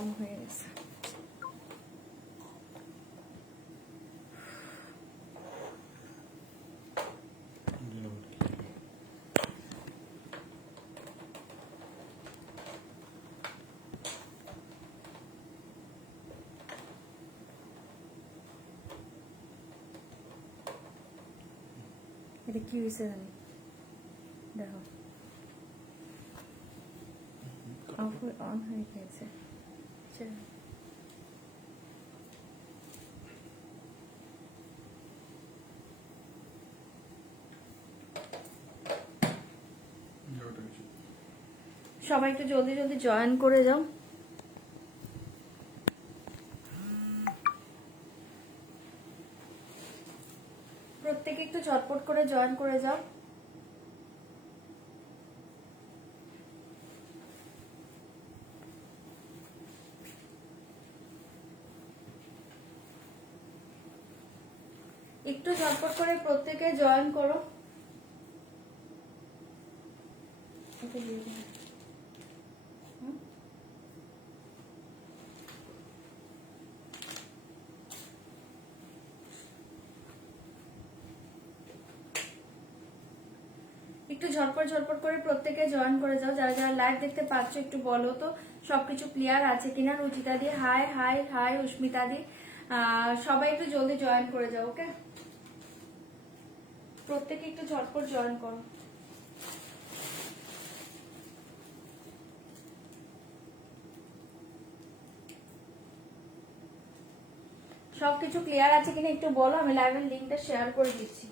On হয়ে গেছে। এটা কি হয়েছে জানি, দেখো অন হয়ে গেছে। সবাই একটু জলদি জলদি জয়েন করে যাও। প্রত্যেকে একটু ঝটপট করে জয়েন করে যাও। একটু ঝটপট করে প্রত্যেকে জয়েন করো। একটু ঝটপট ঝটপট করে প্রত্যেকে জয়েন করে যাও। যারা যারা লাইভ দেখতে পাচ্ছ একটু বলো তো সবকিছু ক্লিয়ার আছে কিনা। রুচিতা দি হাই হাই হাই, উস্মিতা দি, সবাই একটু জলদি জয়েন করে যাও। ওকে, প্রত্যেকে একটু ঝটপট জয়েন করো। সবকিছু ক্লিয়ার আছে কিনা একটু বলো, আমি লাইভের লিঙ্কটা শেয়ার করে দিচ্ছি।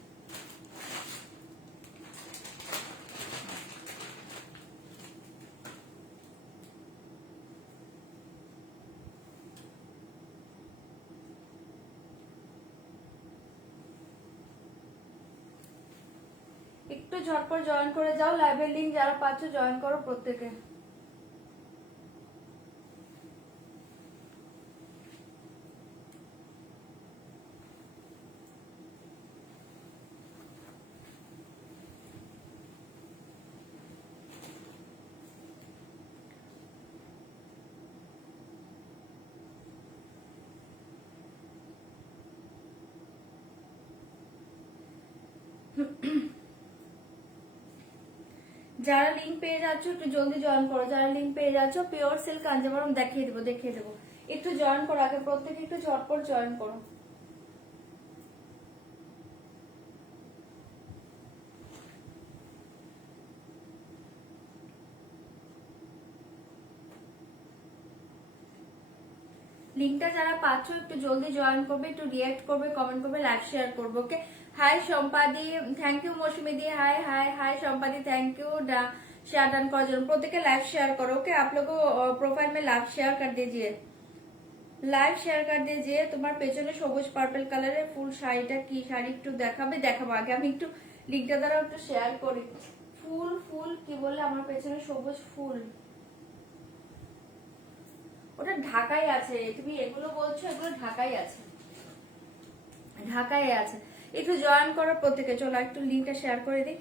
একটু ঝটপট জয়েন করে যাও। লাইভের লিঙ্ক যারা পাচ্ছ জয়েন করো প্রত্যেকে। যারা লিঙ্ক পেয়ে যাচ্ছ একটু জলদি জয়েন করো। যারা লিঙ্ক পেয়ে যাচ্ছ পিওর সিল্ক কাঞ্জিভারাম দেখিয়ে দেবো। একটু জয়েন করো, আগে প্রত্যেকে একটু ঝটপট জয়েন করো। লিঙ্কটা যারা পাচ্ছ একটু জলদি জয়েন করবে, একটু রিঅ্যাক্ট করবে, কমেন্ট করবে, লাইভ শেয়ার করবে। ওকে, হাই সম্পাদি, থ্যাংক ইউ। মৌসুমি দি হাই हाय हाय সম্পাদি, थैंक यू शेयर डन করার জন্য। প্রত্যেকে লাইভ শেয়ার করো। ওকে, आप लोग प्रोफाइल में लाइव शेयर कर दीजिए, লাইভ শেয়ার कर दीजिए। তোমার পেছনে সবুজ পার্পল কালারের ফুল শাড়িটা কি শাড়ি একটু দেখাবো। আগে আমি একটু লিঙ্কটা দ্বারা একটু শেয়ার করি। ফুল ফুল কি বললে, আমার পেছনে সবুজ ফুল, ওটা ঢাকায় আছে। তুমি এগুলো বলছো, এগুলো ঢাকায় আছে, ঢাকায় আছে। একটু জয়েন করো প্রত্যেকে। চলো একটু লিঙ্কটা শেয়ার করে দিই।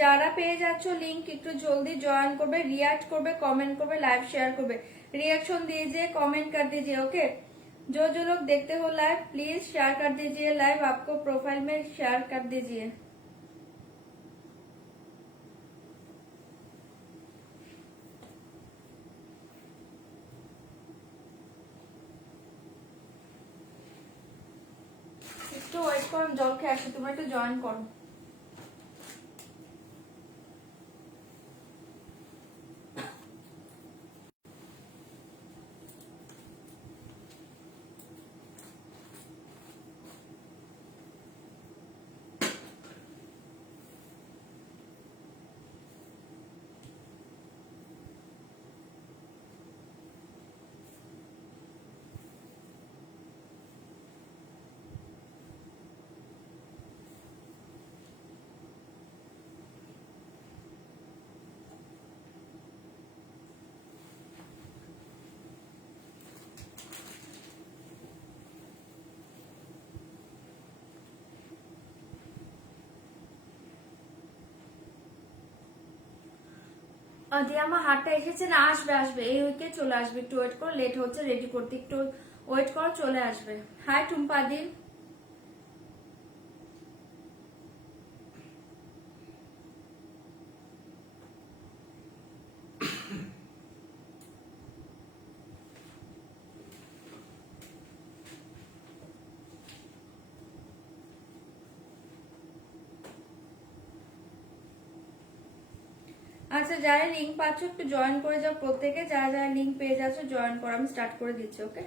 যারা পেয়ে যাচ্ছ লিঙ্ক একটু জলদি জয়েন করবে, রিएक्ट করবে, कमेंट করবে, লাইভ शेयर করবে, रिएक्शन दीजिए, कमेंट कर दीजिए। ओके, जो जो लोग देखते हो लाइव प्लीज शेयर कर दीजिए। लाइव आपको प्रोफाइल में शेयर कर दीजिए। একটু ওয়েট করো, জল খেয়ে আসি, তোমরা একটু জয়েন করো। দিয়ে আমার হাতটা এসেছে না, আসবে আসবে এই উইকে চলে আসবে, একটু ওয়েট করো, লেট হচ্ছে রেডি করতে, একটু ওয়েট করো, চলে আসবে। হাই টুম্পাদি। আচ্ছা যারা লিঙ্ক পাচ্ছ একটু জয়েন করে যাও প্রত্যেকে, যারা যারা লিঙ্ক পেয়ে যাচ্ছ জয়েন করো, আমি স্টার্ট করে দিচ্ছি। ওকে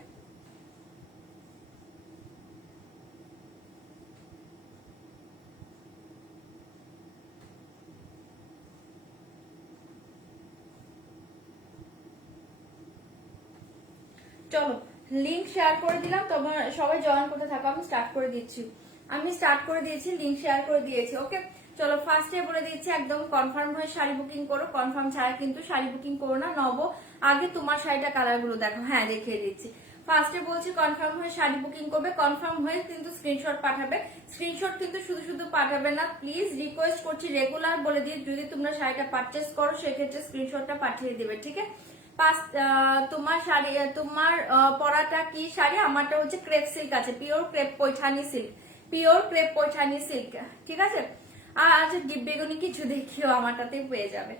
চলো লিঙ্ক শেয়ার করে দিলাম, তোমার সবাই জয়েন করতে থাকো, আমি স্টার্ট করে দিচ্ছি। আমি স্টার্ট করে দিয়েছি, লিঙ্ক শেয়ার করে দিয়েছি। ওকে চলো ফার্স্টে বলে দিচ্ছি, একদম কনফার্ম হয়ে শাড়ি বুকিং করো, কনফার্ম ছাড়া কিন্তু শাড়ি বুকিং করো না। নব আগে তোমার শাড়িটা কালার গুলো দেখো, হ্যাঁ দেখিয়ে দিচ্ছি। ফার্স্টে বলছি কনফার্ম হয়ে শাড়ি বুকিং করবে, কনফার্ম হয়ে কিন্তু স্ক্রিনশট পাঠাবে। স্ক্রিনশট কিন্তু শুধু শুধু পাঠাবে না, প্লিজ রিকোয়েস্ট করছি, রেগুলার বলে দিয়ে যদি তোমরা শাড়িটা পারচেস করো সেক্ষেত্রে স্ক্রিনশটটা পাঠিয়ে দিবে, ঠিক আছে। তোমার শাড়ি, তোমার পরাটা কি শাড়ি? আমারটা হচ্ছে ক্রেপ সিল্ক আছে, pure crepe Paithani silk, pure crepe Paithani silk, ঠিক আছে। আর আচ্ছা ডিপ বেগুনি কিছু দেখিও, আমারটাতেই পেয়ে যাবে।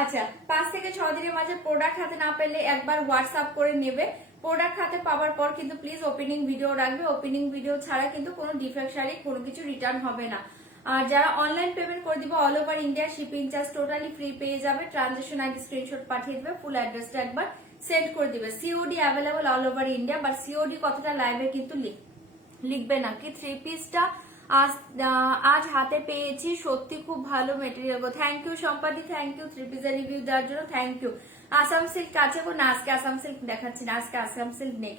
আচ্ছা 5 থেকে 6 দিনের মাঝে প্রোডাক্ট হাতে না পেলে একবার হোয়াটসঅ্যাপ করে নেবে। প্রোডাক্ট হাতে পাওয়ার পর কিন্তু প্লিজ ওপেনিং ভিডিও রাখবে, ওপেনিং ভিডিও ছাড়া কিন্তু কোনো ডিফেক্ট শাড়ি কোনো কিছু রিটার্ন হবে না। আর যারা অনলাইন পেমেন্ট করে দিবে all over India shipping charge totally free পেয়ে যাবে। ট্রানজেকশন আইডি স্ক্রিনশট পাঠিয়ে দিবে, ফুল অ্যাড্রেসটা একবার সেন্ড করে দিবে। COD available all over India, but COD কথাটা লাইভে কিন্তু লিখবে না। কি 3 পিসটা আজ হাতে পেয়েছি, সত্যি খুব ভালো মেটেরিয়াল গো। থ্যাংক ইউ সম্পাদি, থ্যাংক ইউ 3 পিসের রিভিউ দেওয়ার জন্য, থ্যাংক ইউ। আসাম সিল্ক আছে গো না, আজকে আসাম সিল্ক দেখাচ্ছি না, আজকে আসাম সিল্ক নেই।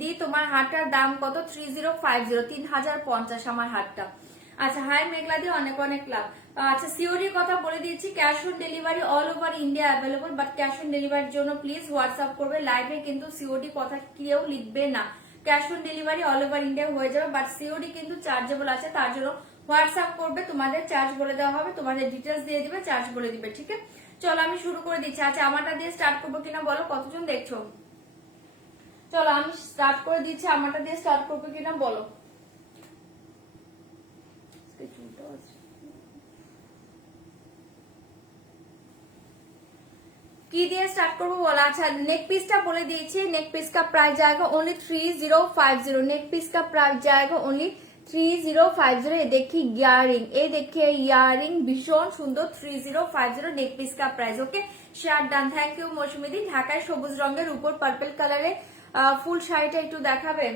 দি তোমার হাটটার দাম কত? 3050, 3050 আমার হাটটা। আচ্ছা হাই মেঘলা দিয়ে অনেক অনেক লাভ। আচ্ছা সিওডির কথা বলে দিয়েছি, cash on delivery all over India available, but cash on ডেলিভারির জন্য প্লিজ হোয়াটসঅ্যাপ করবে। লাইভে কিন্তু সিওডি কথা কেউ লিখবে না, cash on delivery all over India হয়ে যাবে, বাট সিওডি কিন্তু চার্জেবল আছে, তার জন্য হোয়াটসঅ্যাপ করবে, তোমাদের চার্জ বলে দেওয়া হবে, তোমাদের ডিটেলস দিয়ে দিবে, চার্জ বলে দিবে, ঠিক আছে। চলো আমি শুরু করে দিচ্ছি। আচ্ছা আমারটা দিয়ে স্টার্ট করবো কিনা বলো, কতজন দেখছো? চলো আমি স্টার্ট করে দিচ্ছি, আমারটা দিয়ে স্টার্ট করবো কিনা বলো। কি দিয়ে স্টার্ট করবো বলো। আচ্ছা नेक पीसটা বলে দিয়েছি, नेक पीस का प्राइस जाएगा ओनली 3050। नेक पीस का प्राइस जाएगा ओनली 3050। ये देखिए ইয়ারিং, এই देखिए ইয়ারিং ভীষণ সুন্দর, 3050 नेक पीस का price. Okay share done, thank you মৌসুমীদি। ঢাকায় সবুজ রঙের উপর পার্পল কালারে ফুল শাড়িটা একটু দেখাবে।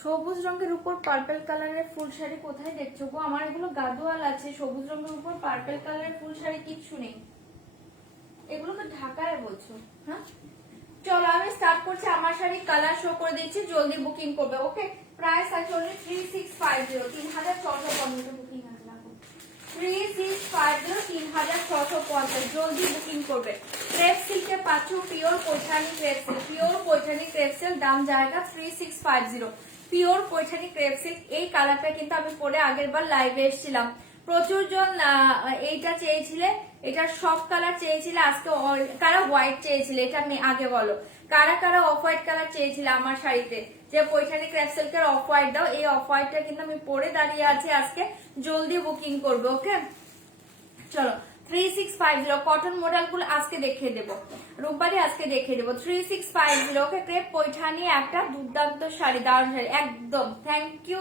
সবুজ রঙের উপর পার্পল কালারের ফুল শাড়ি কোথায় দেখছো গো? আমার এগুলো গাদোয়াল আছে, সবুজ রঙের উপর পার্পল কালারের ফুল শাড়ি কিচ্ছু নেই, এগুলো তো ঢাকায় বলছো। হ্যাঁ চলো আমি স্টার্ট করছি, আমার শাড়ি কালার শো করে দিচ্ছি, জলদি বুকিং করবে। ওকে প্রাইস আছে অনলি 3650, 3650 বুকিং আছে, 3650, 3650 জলদি বুকিং করবে। ক্রেপ সিল্কে পাচ্ছ pure Paithani crepe silk, pure Paithani crepe silk, দাম জায়গা 3650, পিওর পৈঠানি ক্রেপ সিল্ক। এই কালারটা কিন্তু আমি পরে আগের বার লাইভে এসেছিলাম, প্রচুর জন এইটা চেয়েছিলে, এটার সব কালার চেয়েছিলে, আজকে কারা হোয়াইট চেয়েছিলে, এটা আগে বলো কারা কারা অফ হোয়াইট কালার চেয়েছিলে আমার শাড়িতে, যে পৈঠানি ক্রেপ সিল্কের অফ হোয়াইট দাও। এই অফ হোয়াইটটা কিন্তু আমি পরে দাঁড়িয়ে আছি, আজকে জলদি বুকিং করবে। ওকে চলো 3650 কটন মডেল গুলো আজকে দেখিয়ে দেবো, রূপবারি আজকে দেখিয়ে দেবো। 3650 ওকে ক্রেপ পৈঠানি একটা দুর্দান্ত শাড়ি, দারুণ শাড়ি একদম। থ্যাংক ইউ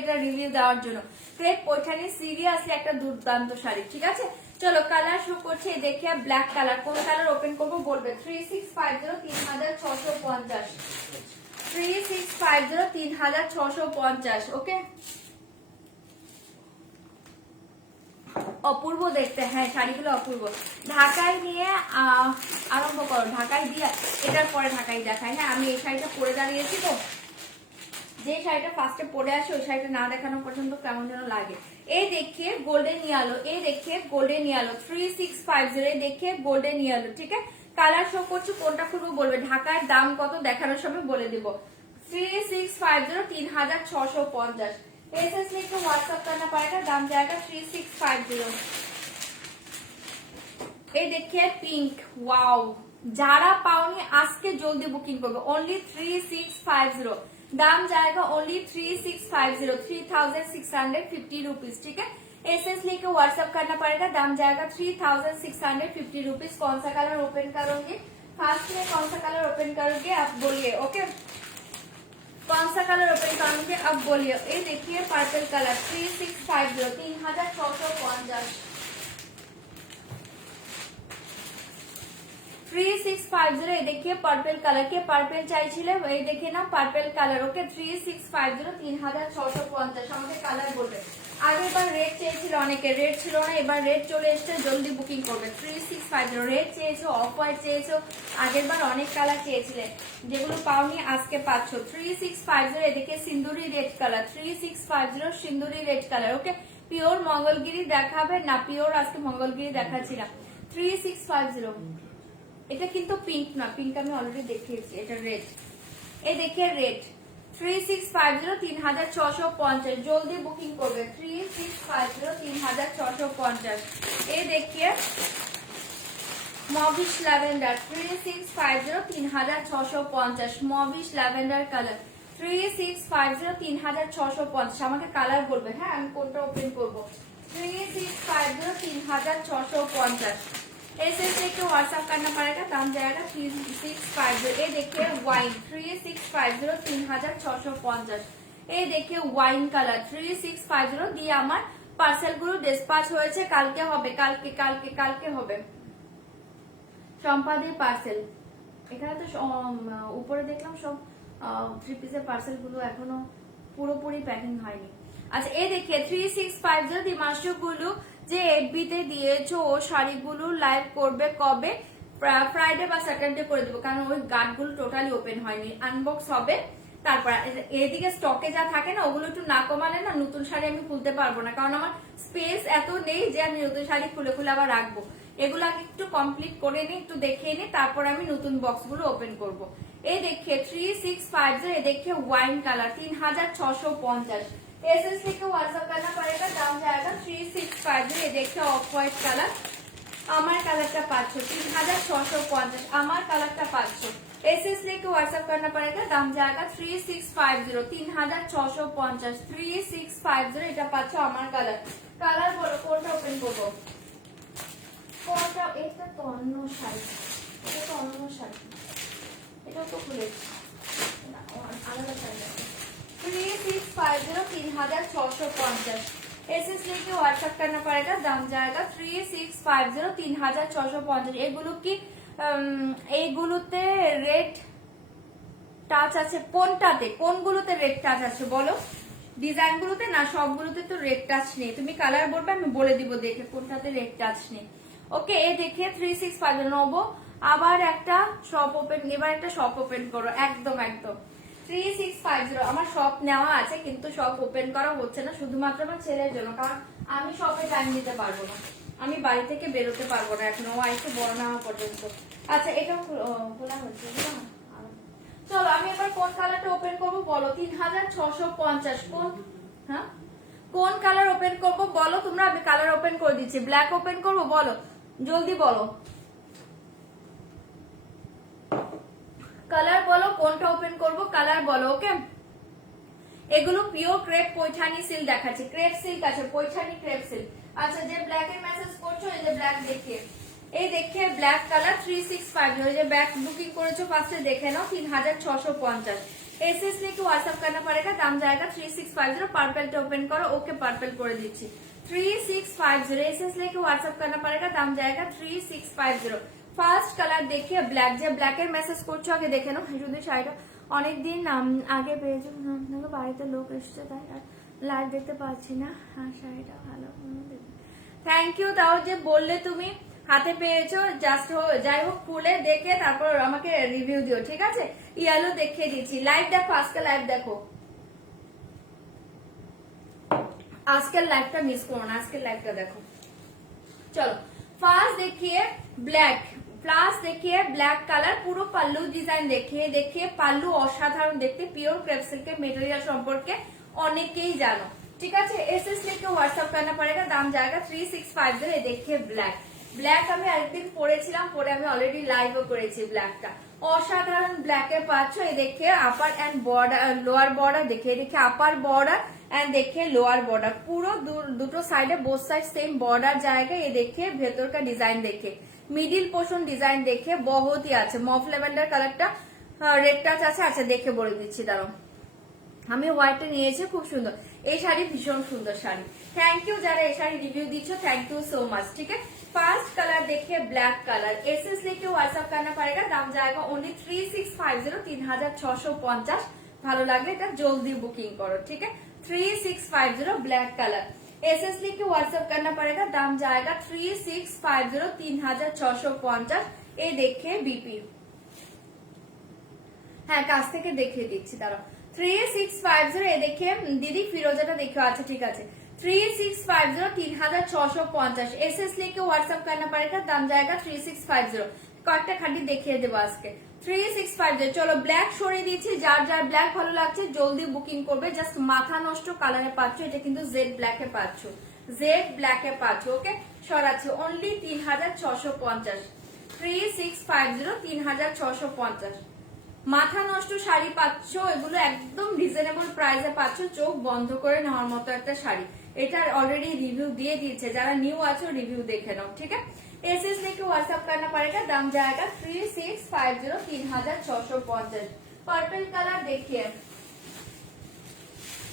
এটা রিভিউ দেওয়ার জন্য। ক্রেপ পৈঠানি সিরিয়াসলি একটা দুর্দান্ত শাড়ি, ঠিক আছে। চলো কালার শো করছে, দেখে ব্ল্যাক কালার, কোন কালার ওপেন করবো বলবে। 3650, 3650, 3650, 3650 ওকে। অপূর্ব দেখতে, হ্যাঁ শাড়িগুলো অপূর্ব। ঢাকায় নিয়ে আরম্ভ করো, ঢাকায় দিয়ে এটার পরে ঢাকায় দেখায়। হ্যাঁ আমি এই শাড়িটা পরে দাঁড়িয়েছি তো, যে শাড়িটা ফার্স্টে পরে আসে ওই শাড়িটা না দেখানো পর্যন্ত কেমন যেন লাগে। এই দেখিয়ে গোল্ডেন ইয়ালো, এই দেখিয়ে গোল্ডেন ইয়ালো, 3650, এই দেখিয়ে গোল্ডেন ইয়ালো, ঠিক আছে। কালার শো করছি, কোনটা খুলবো বলবে। ঢাকার দাম কত দেখানোর সময় বলে দিব। 3650, 3650। एसएस लिख के व्हाट्सएप करना पड़ेगा, दाम जाएगा 3650। এই देखिए পিঙ্ক, ওয়াও, যারা পাওনি আজকে জলদি বুকিং করবে। অনলি 3650, दाम जाएगा ओनली 3650, 3650 रुपीज, ठीक है। एसएस लेके व्हाट्सएप करना पड़ेगा, दाम जाएगा 3650 रुपीज। कौन सा कलर ओपन करोगे फास्ट में, कौन सा कलर ओपन करोगे आप बोलिए, ओके। कौन सा कलर ओपन करोगे अब बोलिए। ये देखिए पर्पल कलर 3650, 3650, 3650। ये देखिए पर्पल कलर के, पर्पल চাইছিলে এই দেখে না पर्पल कलर, ओके। 3650, 3650 আমাকে কালার বলবে। আগের বার রেড চেয়েছিল অনেকে, রেড ছিল না, এবার রেড চলে এসেছে, জলদি বুকিং করবে। 3650 রেড চেয়েছো, অফ হোয়াইট চেয়েছো, আগের বার অনেক কালার চেয়েছিলে, যেগুলো পাওনি আজকে পাচ্ছ। 3650 এদিকে সিন্দুরি রেড কালার, 3650 সিন্দুরি রেড কালার, ওকে। পিওর মঙ্গলগিরি দেখাবে না, পিওর আজকে মঙ্গলগিরি দেখাচ্ছি না। 3650, এটা কিন্তু পিঙ্ক না, পিঙ্ক আমি অলরেডি দেখিয়েছি, এটা রেড। এই দেখে রেড 3650, 3650, জলদি বুকিং করবে। 3650, 3650। এই দেখিয়ে mauvish lavender 3650, 3650, mauvish lavender colour 3650, 3650। আমাকে কালার বলবে, হ্যাঁ আমি কোনটা ওপেন করবো। 3650, 3650। एसएस लेके व्हाट्सएप करना पड़ेगा, दाम जाएगा 3650। ये देखिए वाइन 3650, 3650। এই দেখে ওয়াইন কালার 3650 দিয়ে আমার পার্সেল গুলো ডিসপ্যাচ হয়েছে, কালকে হবে, কালকে কালকে কালকে হবে সম্পাদি পার্সেল। এখানে তো উপরে দেখলাম সব 3 পিসের পার্সেল গুলো এখনো পুরোপুরি প্যাকিং হয়নি। আচ্ছা এই দেখে 3650 দিমাশু গুলো যে এফবিতে দিয়েছো ও শাড়িগুলো লাইভ করবে কবে? ফ্রাইডে বা স্যাটারডে করে দেবো, কারণ ওই গার্ডগুলো টোটালি ওপেন হয়নি, আনবক্স হবে। তারপর এদিকে স্টকে যা থাকে না ওগুলো একটু না কমালে না নতুন শাড়ি আমি খুলতে পারবো না, কারণ আমার স্পেস এত নেই যে আমি নতুন শাড়ি খুলে খুলে আবার রাখবো। এগুলো আগে একটু কমপ্লিট করে নিই, একটু দেখিয়ে নিই, তারপর আমি নতুন বক্স গুলো ওপেন করবো। এই দেখে 3650, এ দেখে ওয়াইন কালার 3650। एसएस लेके व्हाट्सएप करना पड़ेगा, दाम जाएगा 3650। ये देखिए ऑफ व्हाइट कलर, আমার কালারটা পাচ্ছ 3650, আমার কালারটা পাচ্ছ। एसएस लेके व्हाट्सएप करना पड़ेगा, दाम जाएगा 3650, 3650, 3650। এটা পাচ্ছ আমার কালার। কালার বলো কোনটা ওপেন করবো, কোনটা? এটা তো অন্য শাড়ি, এটা তো অন্য শাড়ি, এটা তো খুলেছি না, আলাদা শাড়ি। 3650, 3650। एसएस लेके व्हाट्सएप करना पड़ेगा, दाम जाएगा 3650, 3650। এগুলো কি এইগুলোতে রেড টাচ আছে? কোনটাতে, কোনগুলোতে রেড টাচ আছে বলো? ডিজাইন গুলোতে না, সবগুলোতে তো রেড টাচ নেই। তুমি কালার বলবে, আমি বলে দিব দেখে কোনটাতে রেড টাচ নেই, ওকে। এই দেখে 3650 নেবো। আবার একটা শপ ওপেন, এবার একটা শপ ওপেন করো, একদম একদম 3650। আমার শপ নেওয়া আছে কিন্তু শপ ওপেন করা হচ্ছে না, শুধুমাত্র আমার ছেলের জন্য, কারণ আমি শপে টাইম দিতে পারবো না, আমি বাড়ি থেকে বেরোতে পারবো না এখনো, একটু বড় না হওয়া পর্যন্ত। আচ্ছা এটাও খোলা হচ্ছে না। চলো আমি এবার কোন কালারটা ওপেন করবো বলো। 3650 কোন, হ্যাঁ কোন কালার ওপেন করবো বলো তোমরা, আমি কালার ওপেন করে দিচ্ছি। ব্ল্যাক ওপেন করবো বলো, জলদি বলো কালার বলো, কোনটা ওপেন করবো কালার বলো, ওকে। এগুলো পিওর ক্রেপ পৈঠানি সিল্ক দেখাচ্ছে, ক্রেপ সিল্ক আছে, পৈঠানি ক্রেপ সিল্ক। আচ্ছা যে ব্ল্যাক এর মেসেজ করছো, এই যে ব্ল্যাক দেখিয়ে, এই দেখে ব্ল্যাক কালার 3650। ওই যে ব্যাক বুকিং করেছো ফার্স্টে দেখে নাও 3650। एसएस लेके व्हाट्सएप करना पड़ेगा, दाम जाएगा 3650। पर्पल ओपन करो, ओके पर्पल করে দিচ্ছি 3650। एसएस लेके व्हाट्सएप करना पड़ेगा, दाम जाएगा 3650। ফার্স্ট কালার দেখিয়ে ব্ল্যাক, যে ব্ল্যাকের মেসেজ করছো আগে দেখে নাও। যদি শাড়িটা অনেকদিন আগে পেয়েছো, বাড়িতে লোক এসছে তাই আর লাইভ দেখতে পাচ্ছি না। হ্যাঁ শাড়িটা ভালো, থ্যাংক ইউ। তাও যে বললে তুমি হাতে পেয়েছো, জাস্ট যাই হোক খুলে দেখে তারপর আমাকে রিভিউ দিও, ঠিক আছে। ইয়েলো দেখিয়ে দিচ্ছি, লাইভ দেখো, আজকে লাইভ দেখো, আজকের লাইভটা মিস করো না, আজকের লাইভটা দেখো। চলো ফার্স্ট দেখিয়ে ব্ল্যাক, প্লাস দেখিয়ে ব্ল্যাক কালার, পুরো পাল্লু ডিজাইন দেখিয়ে দেখিয়ে পাল্লু অসাধারণ দেখতে, পিওর ক্রেপ সিল্কের মেটেরিয়াল সম্পর্কে অনেকেই জানো, ঠিক আছে। एसएस लेके व्हाट्सएप करना पड़ेगा, दाम जाएगा 3650। ये देखिए ब्लैक, ব্ল্যাক আমি একদিন পরেছিলাম, পরে আমি অলরেডি লাইভও করেছি ব্ল্যাকটা। অসাধারণ ব্ল্যাকে পাচ্ছ। এই দেখে আপার এন্ড বর্ডার, লোয়ার বর্ডার দেখে, দেখে আপার বর্ডার এন্ড দেখে লোয়ার বর্ডার, পুরো দুটো সাইডে বোথ সাইড সেম বর্ডার জায়গায়। এ দেখে ভেতরকা ডিজাইন দেখে, মিডিল পোর্শন ডিজাইন দেখে বহুতই আছে। মফ ল্যাভেন্ডার কালারটা রেড টাচ আছে। আচ্ছা দেখে বলে দিচ্ছি, দাঁড়াও। আমি হোয়াইটটা নিয়েছি, খুব সুন্দর এই শাড়ি, ভীষণ সুন্দর শাড়ি। থ্যাংক ইউ যারা এই শাড়ি রিভিউ দিচ্ছ, থ্যাংক ইউ सो मच। ठीक है, फर्स्ट कलर देखिए ब्लैक कलर, एसएस लेके व्हाट्सएप करना पड़ेगा, दाम जाएगा ओनली 3650, 3650। ভালো লাগলে এটা জলদি বুকিং করো। ठीक है, 3650 ब्लैक कलर, एसएस लेके व्हाट्सएप करना पड़ेगा, दाम जाएगा 3650, 3650। ये देखिए बीपी, হ্যাঁ কাছ থেকে দেখিয়ে দিচ্ছি, দাঁড়াও। 3650 এ দেখে দিদি ফিরোজাটা দেখো। আচ্ছা ঠিক আছে, 3650, 3650। एसएस लेके व्हाट्सएप करना पड़ेगा, दाम जाएगा 3650। কয়েকটা খাঁটি দেখিয়ে দেবো আজকে। 3650। চলো ব্ল্যাক সরিয়ে দিচ্ছি, যার যার ব্ল্যাক ভালো লাগছে জলদি বুকিং করবে। জাস্ট মাথা নষ্ট কালারে পাচ্ছ, এটা কিন্তু জেড ব্ল্যাকে পাচ্ছ, জেড ব্ল্যাকে পাচ্ছ। ওকে, সরাচ্ছি অনলি 3650, 3650, 3650। মাথা নষ্ট শাড়ি পাচ্ছ, এগুলো একদম রিজনেবল প্রাইসে পাচ্ছ, চোখ বন্ধ করে নেওয়ার মতো একটা শাড়ি। এটার অলরেডি রিভিউ দিয়ে দিয়েছে, যারা নিউ আছো রিভিউ দেখে নাও। ঠিক আছে, एसएस लेके व्हाट्सएप करना पड़ेगा, दाम जाएगा 3650, 3650। पर्पल कलर देखिए,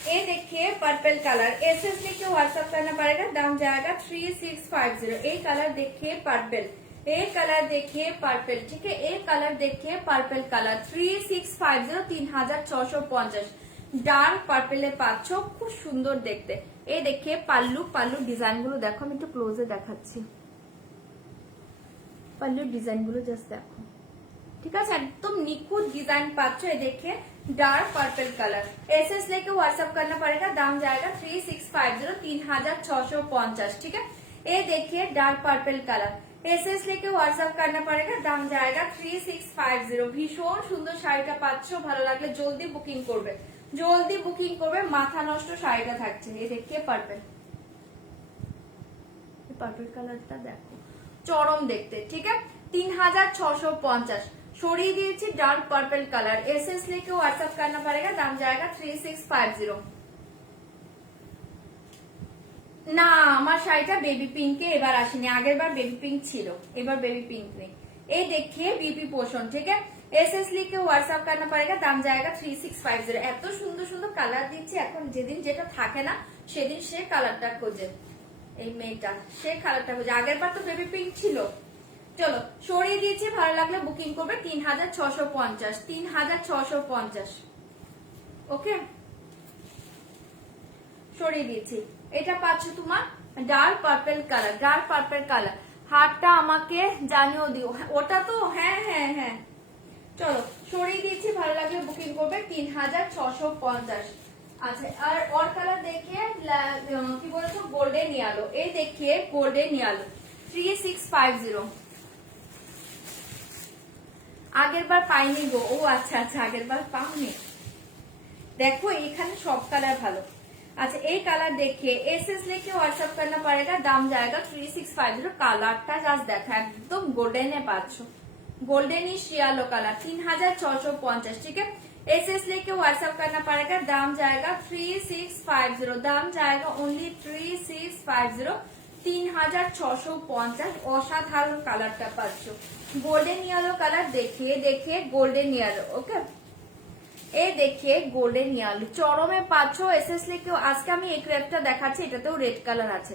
ये देखिए पर्पल कलर, एसएस लेके व्हाट्सएप करना पड़ेगा, दाम जाएगा 3650। ये कलर देखिए पर्पल, ये कलर देखिए पर्पल। ठीक है, ये कलर देखिए पर्पल कलर, 3650, 3650। ডার্ক পার্পেলে পাচ্ছ, খুব সুন্দর দেখতে। এই দেখে পাল্লু, পাল্লুর ডিজাইন গুলো দেখো, আমি একটু ক্লোজে দেখাচ্ছি। পাল্লুর ডিজাইন গুলো জাস্ট দেখো। ঠিক আছে, একদম নিখুঁত ডিজাইন পাচ্ছ। এই দেখে ডার্ক পার্পল कलर, एसएस लेके व्हाट्सएप करना पड़ेगा, दाम जाएगा 3650, 3650। ठीक है, ये देखिए डार्क पर्पल कलर, एसएस लेके व्हाट्सएप करना पड़ेगा, दाम जाएगा 3650। ভীষণ সুন্দর শাড়িটা পাচ্ছ, ভালো লাগলে জলদি বুকিং করবে, জলদি বুকিং করবে। মাথা নষ্ট শাড়িটা থাকছে। এই দেখিয়ে পার্পল, পার্পল কালারটা দেখো, চরম দেখতে। ঠিক আছে, 3650 সরিয়ে দিয়েছি ডার্ক পার্পল কালার, एसएस लेके व्हाट्सएप करना पड़ेगा, दाम जाएगा 3650। না আমার শাড়িটা বেবি পিঙ্কে এবার আসেনি, আগের বার বেবি পিঙ্ক ছিল, এবার বেবি পিঙ্ক নেই। এই দেখিয়ে বিপি পোষণ। ঠিক আছে, एसएस लेके व्हाट्सएप करना पड़ेगा, दाम जाएगा 3650। এত সুন্দর সুন্দর কালার দিচ্ছি, এখন যেদিন যেটা থাকে না সেদিন সে কালারটা খোঁজে, এই মেয়েটা সে কালারটা খোঁজে। আগের বার তো বেবি পিঙ্ক ছিল। চলো সরিয়ে দিয়েছি, ভালো লাগলে বুকিং করবে, 3650, 3650। ওকে, সরিয়ে দিয়েছি। এটা পাচ্ছ তোমার dark purple colour, dark purple colour. হাতটা আমাকে জানিও দিও, ওটা তো হ্যাঁ হ্যাঁ হ্যাঁ। চলো সরিয়ে দিয়েছি, ভালো লাগলে বুকিং করবে, 3650। আচ্ছা, আর और কালার দেখিয়ে কি বলেছো, গোল্ডেন ইয়ালো। এই দেখিয়ে গোল্ডেন ইয়ালো, 3650। আগের বার পাইনি গো। ও আচ্ছা আচ্ছা, আগের বার পাওনি। দেখো এখানে সব কালার ভালো। अच्छा, एक कलर देखिए, एसएस लेके व्हाट्सएप करना पड़ेगा, दाम जाएगा 3650। কালারটা জাস্ট দেখো, একদম গোল্ডেনে পাচ্ছ, গোল্ডেনিশ येलो कलर, 3650। ठीक है, एसएस लेके व्हाट्सएप करना पड़ेगा, दाम जाएगा 3650, दाम जाएगा ओनली 3650, 3650। অসাধারণ কালারটা পাচ্ছ, গোল্ডেন ইয়েলো কালার। দেখিয়ে দেখিয়ে গোল্ডেন ইয়েলো। ওকে, এই দেখে গোল্ডেন ইয়ালো চরমে পাচ্ছ, এসএস লেকেও। আজকে আমি এই ক্রেপটা দেখাচ্ছি, এটাতেও রেড কালার আছে,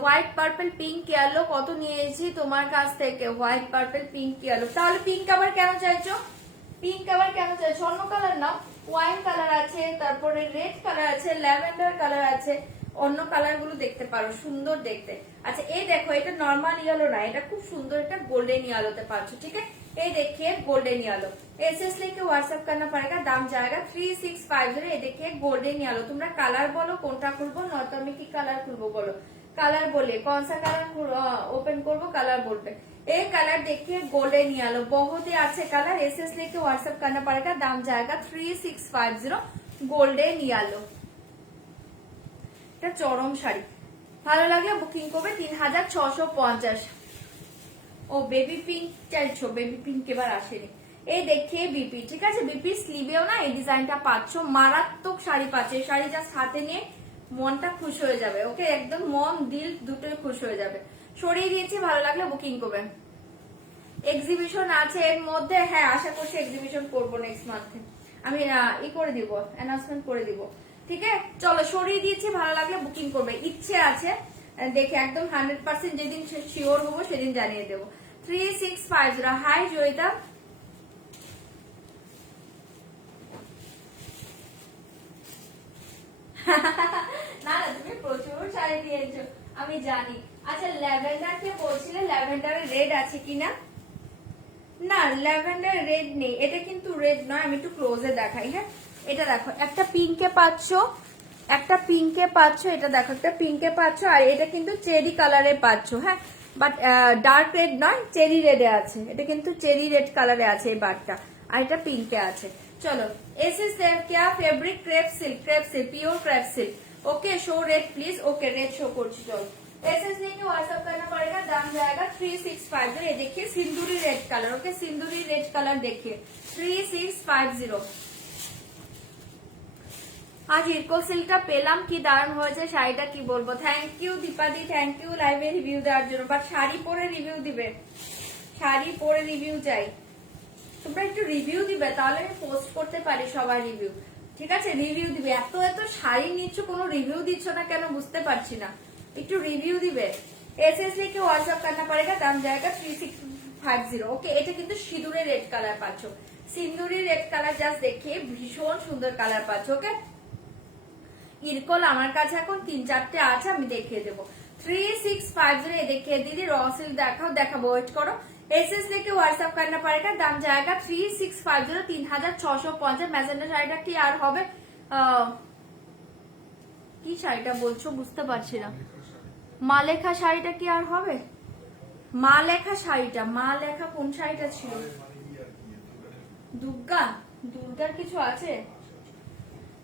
হোয়াইট পার্পল পিঙ্ক ইয়েলো। কত নিয়েছি তোমার কাছ থেকে? White purple pink yellow. তাহলে পিঙ্ক আবার কেন চাইছো? পিঙ্ক আবার কেন চাইছো? অন্য কালার না, ওয়াইন কালার আছে, তারপরে রেড কালার আছে, ল্যাভেন্ডার কালার আছে, অন্য কালার গুলো দেখতে পারো, সুন্দর দেখতে। আচ্ছা, এই দেখো, এটা নর্মাল ইয়েলো না, এটা খুব সুন্দর, এটা গোল্ডেন ইয়েলোতে পাচ্ছ। ঠিক আছে, ये देखिए गोल्डन येलो, एसएस लेके व्हाट्सएप करना पड़ेगा, दाम जाएगा 3650। ये देखिए गोल्डन येलो। তোমরা কালার বলো কোনটা খুলবো, নয়তো আমি কি কালার খুলবো বলো, কালার বলে कौन सा कलर ओपन করবো, কালার বলবে। ये कलर देखिए गोल्डन येलो, बहुत ही अच्छे कलर, एसएस लेके व्हाट्सएप करना पड़ेगा, दाम जाएगा 3650, गोल्डन येलो। এটা চরম শাড়ি, ভালো লাগলে বুকিং করবে, 3650। ও বেবি পিঙ্ক চাইছো, বেবি পিঙ্ক এবার আসেনি। এই দেখিয়ে বিপি, ঠিক আছে, বিপি স্লিভেও না এই ডিজাইনটা পাচ্ছ, মারাত্মক শাড়ি পাচ্ছে। এই শাড়ি জাস্ট হাতে নিয়ে মনটা খুশ হয়ে যাবে। ওকে, একদম মন দিল দুটোই খুশ হয়ে যাবে। সরিয়ে দিয়েছি, ভালো লাগলে বুকিং করবেন। এক্সিবিশন আছে এর মধ্যে, হ্যাঁ আশা করছি এক্সিবিশন করবো নেক্সট মান্থে। আমি করে দিব, অ্যানাউন্সমেন্ট করে দিব। ঠিক আছে, চলো সরিয়ে দিয়েছি, ভালো লাগলে বুকিং করবে। ইচ্ছে আছে দেখে একদম 100% যেদিন শিওর হবো সেদিন জানিয়ে দেবো। 3650। হাই জয়িতা। না না, তুমি প্রচুর শাড়ি দিয়েছো আমি জানি। আচ্ছা ল্যাভেন্ডার কে বলছিলে, ল্যাভেন্ডারের রেড আছে কিনা? না ল্যাভেন্ডার রেড নেই, এটা কিন্তু রেড নয়। আমি একটু ক্লোজে দেখাই। হ্যাঁ এটা দেখো, একটা পিঙ্কে পাচ্ছ, একটা পিঙ্কে পাচ্ছ, এটা দেখো একটা পিঙ্কে পাচ্ছ, আর এটা কিন্তু চেরি কালারে পাচ্ছ। হ্যাঁ বাট ডার্ক রেড নয়, চেরি রেডে আছে। এটা কিন্তু চেরি রেড কালারে আছে এই বারটা, আর এটা পিঙ্কে আছে। चलो ऐसे क्या fabric crepe silk, pure crepe silk. Okay show rate please. Okay rate show कर चलो। ऐसे लेके व्हाट्सएप करना पड़ेगा, दाम जाएगा 3650। ये देखिए सिंदूरी रेड कलर। ओके सिंदूरी रेड कलर देखिए 3650। আজ ইরকো সিল্কটা পেলাম, কি দারুণ হয়েছে শাড়িটা, কি বলবো। থ্যাংক ইউ দীপাদি, থ্যাংক ইউ লাইভে রিভিউ দেওয়ার জন্য। বাট শাড়ি পরে রিভিউ দিবে, শাড়ি পরে রিভিউ চাই। তোমরা একটু রিভিউ দিবে, তাহলে আমি পোস্ট করতে পারি সবার রিভিউ। ঠিক আছে রিভিউ দিবে। এত এত শাড়ি নিচ্ছ, কোনো রিভিউ দিচ্ছ না কেন বুঝতে পারছি না। একটু রিভিউ দিবে। এসএস লিখে হোয়াটসঅ্যাপ करना पड़ेगा, দাম जाएगा 3650। ওকে এটা কিন্তু সিঁদুরের রেড কালার পাচ্ছ, সিঁদুরি রেড কালার জাস্ট দেখিয়ে ভীষণ সুন্দর কালার পাচ্ছ। ওকে ইরকল আমার কাছে এখন 3-4টে আছে, আমি দেখিয়ে দেবো। 3650 দেখিয়ে দিদি। র সিল্ক দেখাও, দেখাবো, ওয়েট করো। एसएस लेके व्हाट्सएप करना पड़ेगा, दाम जाएगा 3650, 3650। ম্যাজেন্ডা শাড়িটা কি আর হবে? কি শাড়িটা বলছো বুঝতে পারছি না। মা লেখা শাড়িটা কি আর হবে? মা লেখা শাড়িটা, মা লেখা কোন শাড়িটা ছিল? দুর্গা, দুর্গার কিছু আছে?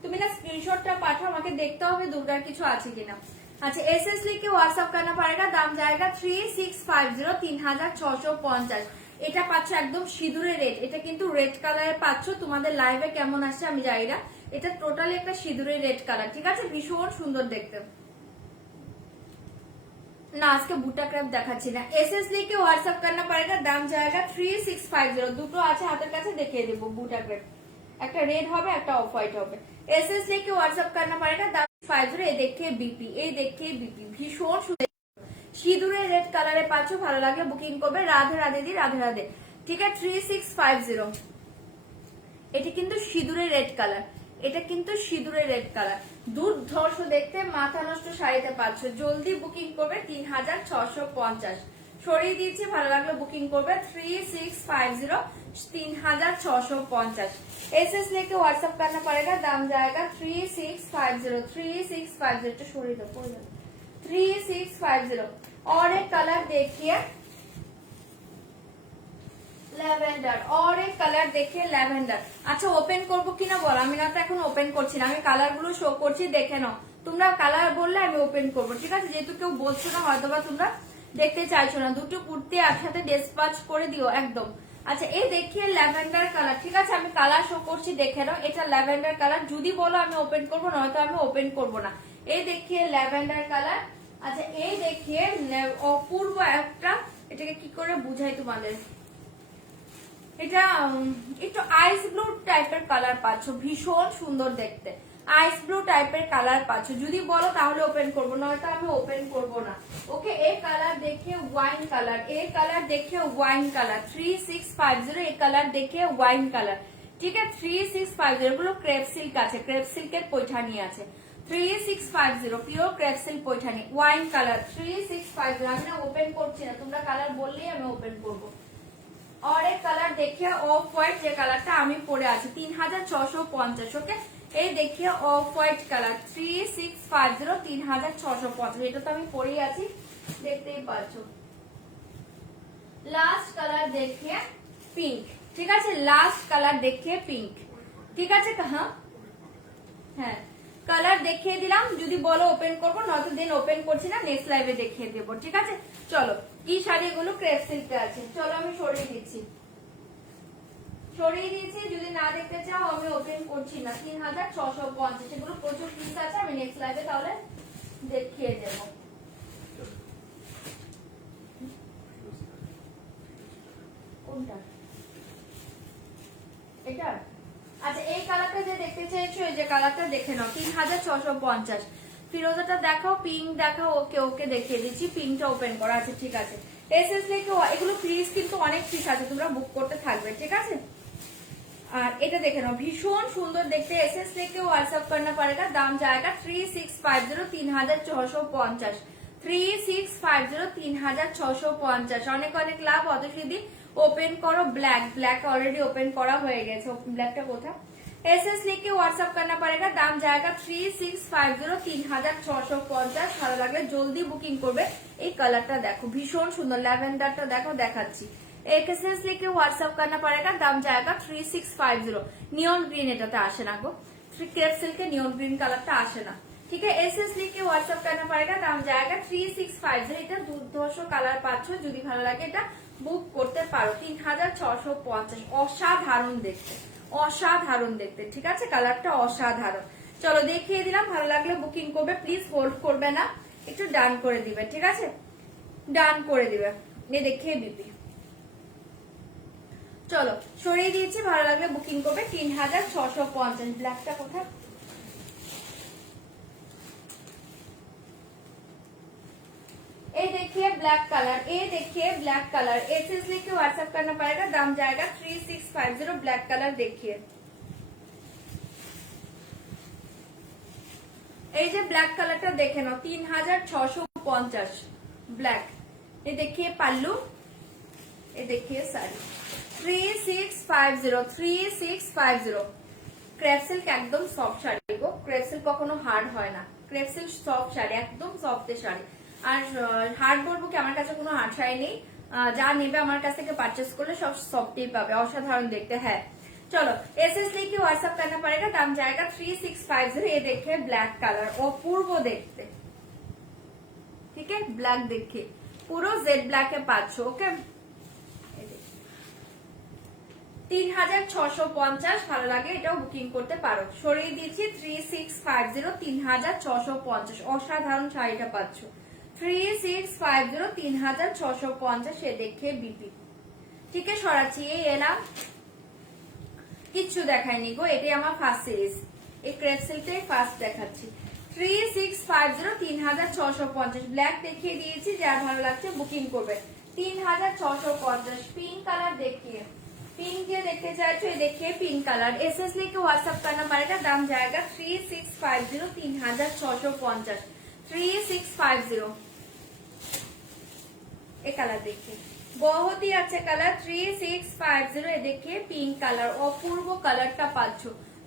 তুমি না স্ক্রিনশটটা পাঠাও, আমাকে দেখতে হবে দুর্গার কিছু আছে কিনা। अच्छा एसएस লিখে হোয়াটসঅ্যাপ करना पड़ेगा, দাম जाएगा 3650, 3650। এটা পাচ্ছ একদম সিঁদুরে রেড। এটা কিন্তু রেড কালারে পাচ্ছ। তোমাদের লাইভে কেমন আসছে আমি জানি না, এটা টোটালি একটা সিঁদুরে রেড কালার। ঠিক আছে ভীষণ সুন্দর দেখতে। না আজকে বুটা ক্র্যাপ দেখাচ্ছি না। এসএস লিখে হোয়াটসঅ্যাপ करना पड़ेगा, দাম जाएगा 3650। দুটো আছে হাতের কাছে, দেখিয়ে দেবো বুটা ক্র্যাপ। একটা রেড হবে, একটা অফ হোয়াইট হবে। एसएस लेके व्हाट्सएप करना पड़ेगा, दाम 50। এই দেখে বিপি, এই দেখে বিপি ভীষণ সুন্দর সিঁদুরের রেড কালারে পাচ্ছ। ভালো লাগলে বুকিং করবে। রাধে রাধে দি, রাধে রাধে। ঠিক আছে 3650। এটা কিন্তু সিঁদুরের রেড কালার, এটা কিন্তু সিঁদুরের রেড কালার। দুর্ধর্ষ দেখতে, মাথা নষ্ট শাড়িতে পাচ্ছ। জলদি বুকিং করবে। 3650 সরিয়ে দিয়েছি, ভালো লাগলে বুকিং করবে। 3650, 3650। एसएस लेके व्हाट्सएप करना पड़ेगा, दाम जाएगा 3650, 3650। तो सरिए दो 3650। और एक कलर देखिए ল্যাভেন্ডার, और एक कलर देखिए ল্যাভেন্ডার। আচ্ছা ওপেন করবো কিনা বল, আমি না তো এখন ওপেন করছি না, আমি কালার গুলো শো করছি, দেখে নাও। তোমরা কালার বললে আমি ওপেন করবো। ঠিক আছে যেহেতু কেউ বলছো না, হয়তোবা তোমরা দেখতে চাইছো না। দুটো কুর্তি একসাথে ডিসপ্যাচ করে দিও একদম। আচ্ছা এই দেখিয়ে ল্যাভেন্ডার কালার। ঠিক আছে আমি কালার শো করছি, দেখে নাও। এটা ল্যাভেন্ডার কালার, যদি বলো আমি ওপেন করবো, নয়তো আমি ওপেন করবো না। এই দেখিয়ে ল্যাভেন্ডার কালার। আচ্ছা এই দেখিয়ে অপূর্ব একটা, এটাকে কি করে বুঝাই তোমাদের, এটা একটু আইস ব্লু টাইপের কালার পাচ্ছ, ভীষণ সুন্দর দেখতে। আইস ব্লু টাইপের কালার পাচ্ছ, যদি বলো তাহলে ওপেন করবো, নয়তো আমি ওপেন করবো না। ওকে এই কালার দেখে ওয়াইন কালার, এই কালার দেখে ওয়াইন কালার। 3650 এই কালার দেখে ওয়াইন কালার। ঠিক আছে 3650 এগুলো ক্রেপ সিল্ক আছে, ক্রেপ সিল্কের পৈঠানি আছে। 3650 pure crepe silk Paithani wine colour 3650। আমি না ওপেন করছি না, তোমরা কালার বললেই আমি ওপেন করবো। और एक कलर देखिए ऑफ व्हाइट, যে কালারটা আমি পরে আছি 3650। ওকে এই দেখিয়ে অফ হোয়াইট কালার 3650, 3650। এটা তো আমি পরেই আছি, দেখতেই পাচ্ছ। লাস্ট কালার দেখিয়ে পিঙ্ক। ঠিক আছে লাস্ট কালার দেখিয়ে পিঙ্ক। ঠিক আছে হ্যাঁ কালার দেখিয়ে দিলাম, যদি বলো ওপেন করবো, নয়তো দেন ওপেন করছি না, নেক্সট লাইভে দেখিয়ে দেবো। ঠিক আছে চলো কি শাড়িগুলো ক্রেপ সিল্কে আছে। চলো আমি সরিয়ে দিচ্ছি, সরিয়ে দিয়েছি। যদি না দেখতে চাও আমি ওপেন করছি না। 3650, এগুলো প্রচুর পিস আছে। আমি নেক্সট লাইভে তাহলে দেখিয়ে দেবো। কোনটা? এটা? আচ্ছা, এই কালারটা যে দেখতে চাইছো, এই যে কালারটা দেখে নাও। 3650। ফিরোজাটা দেখাও, পিঙ্ক দেখাও। ওকে ওকে দেখিয়ে দিচ্ছি। পিঙ্কটা ওপেন করা আছে, ঠিক আছে। এসএস লিখে এগুলো পিস কিন্তু অনেক পিস আছে, তোমরা বুক করতে থাকবে, ঠিক আছে। আর এটা দেখে নাও, ভীষণ সুন্দর দেখতে। এসএস লিখে হোয়াটসঅ্যাপ করনা পারেগা, দাম जाएगा 3650, 3650, 3650, 3650। অনেক অনেক লাভ। অতসিদি ওপেন করো। ব্ল্যাক, ব্ল্যাক অলরেডি ওপেন করা হয়ে গেছে। ব্ল্যাকটা কোথায়? एसएस लिख के व्हाट्सएप करना पड़ेगा, दाम जाएगा 3650, 3650। ভালো লাগলে জলদি বুকিং করবে। এই কালারটা দেখো, ভীষণ সুন্দর। ল্যাভেন্ডারটা দেখো, দেখাচ্ছি। एसएस लिख के व्हाट्सएप करना पड़ेगा, दाम जाएगा 3650। নিয়ন গ্রিন এটাতে আসে না গো, ক্রেপ সিল্কে নিয়ন গ্রিন কালারটা আসে না, ঠিক আছে। एसएस लिख के व्हाट्सएप करना पड़ेगा, दाम जाएगा 3650। এটা দুর্ধর্ষ কালার পাচ্ছ, যদি ভালো লাগে এটা বুক করতে পারো। 3650, অসাধারণ দেখতে, অসাধারণ দেখতে, ঠিক আছে। কালারটা অসাধারণ। চলো দেখিয়ে দিলাম, ভালো লাগলে বুকিং করবে। প্লিজ হোল্ড করবে না, একটু ডান করে দিবে, ঠিক আছে। ডান করে দিবে। এ দেখিয়ে দিবি। চলো সরিয়ে দিয়েছি, ভালো লাগলে বুকিং করবে। 3650। ব্ল্যাকটা কোথায়? ये देखिए ब्लैक कलर, ये देखिए ब्लैक कलर। एसएस लिख के व्हाट्सएप करना पड़ेगा, दाम जाएगा 3650। ब्लैक कलर देखिए, এই যে ব্ল্যাক কালারটা দেখে নাও। 3650 ব্ল্যাক। ये देखिए पल्लू, ये देखिए साड़ी। 3650, 3650। ক্রেপ সিল্ক একদম সফট শাড়ি গো। ক্রেপ সিল্ক কখনো হার্ড হয় না। ক্রেপ সিল্ক সফট শাড়ি, একদম সফট শাড়ি। আর হার্ড বলবো কি, আমার কাছে কোনো হার্ড শাড়ি নেই। যা নেবে আমার কাছ থেকে পারচেস করলে সব সফটই পাবে, অসাধারণ দেখতে। হ্যাঁ चलो एसएस लिखिए व्हाट्सएप करना पड़ेगा, दाम जाएगा 3650। ये देखिए ब्लैक कलर, अपूर्व देखते, ठीक है। ब्लैक देखिए পুরো জেড ব্ল্যাকে পাচ্ছ, ওকে। 3650 ভালো লাগে, এটাও বুকিং করতে পারো। সরিয়ে দিয়েছি 3650, 3650। অসাধারণ শাড়িটা পাচ্ছ। 3650, 3650। সে দেখে বিপি, ঠিক আছে। সরাচ্ছি, এই এলাম, কিচ্ছু দেখায়নি গো। এটাই আমার ফার্স্ট সিরিজ, এই ক্রেপ সিল্কটাই ফার্স্ট দেখাচ্ছি। 3650, 3650। ব্ল্যাক দেখিয়ে দিয়েছি, যার ভালো লাগছে বুকিং করবে। 3650। পিঙ্ক কালার দেখিয়ে, पिंक ये देखते चाहे तो ये देखिए पिंक कलर। एसएस लेके व्हाट्सएप करना पड़ेगा, दाम जाएगा 3650, 3650, 3650। ये कलर देखिए, बहुत ही अच्छे कलर। 3650। ये देखिए पिंक कलर, अपूर्व कलरটা পাচ্ছ।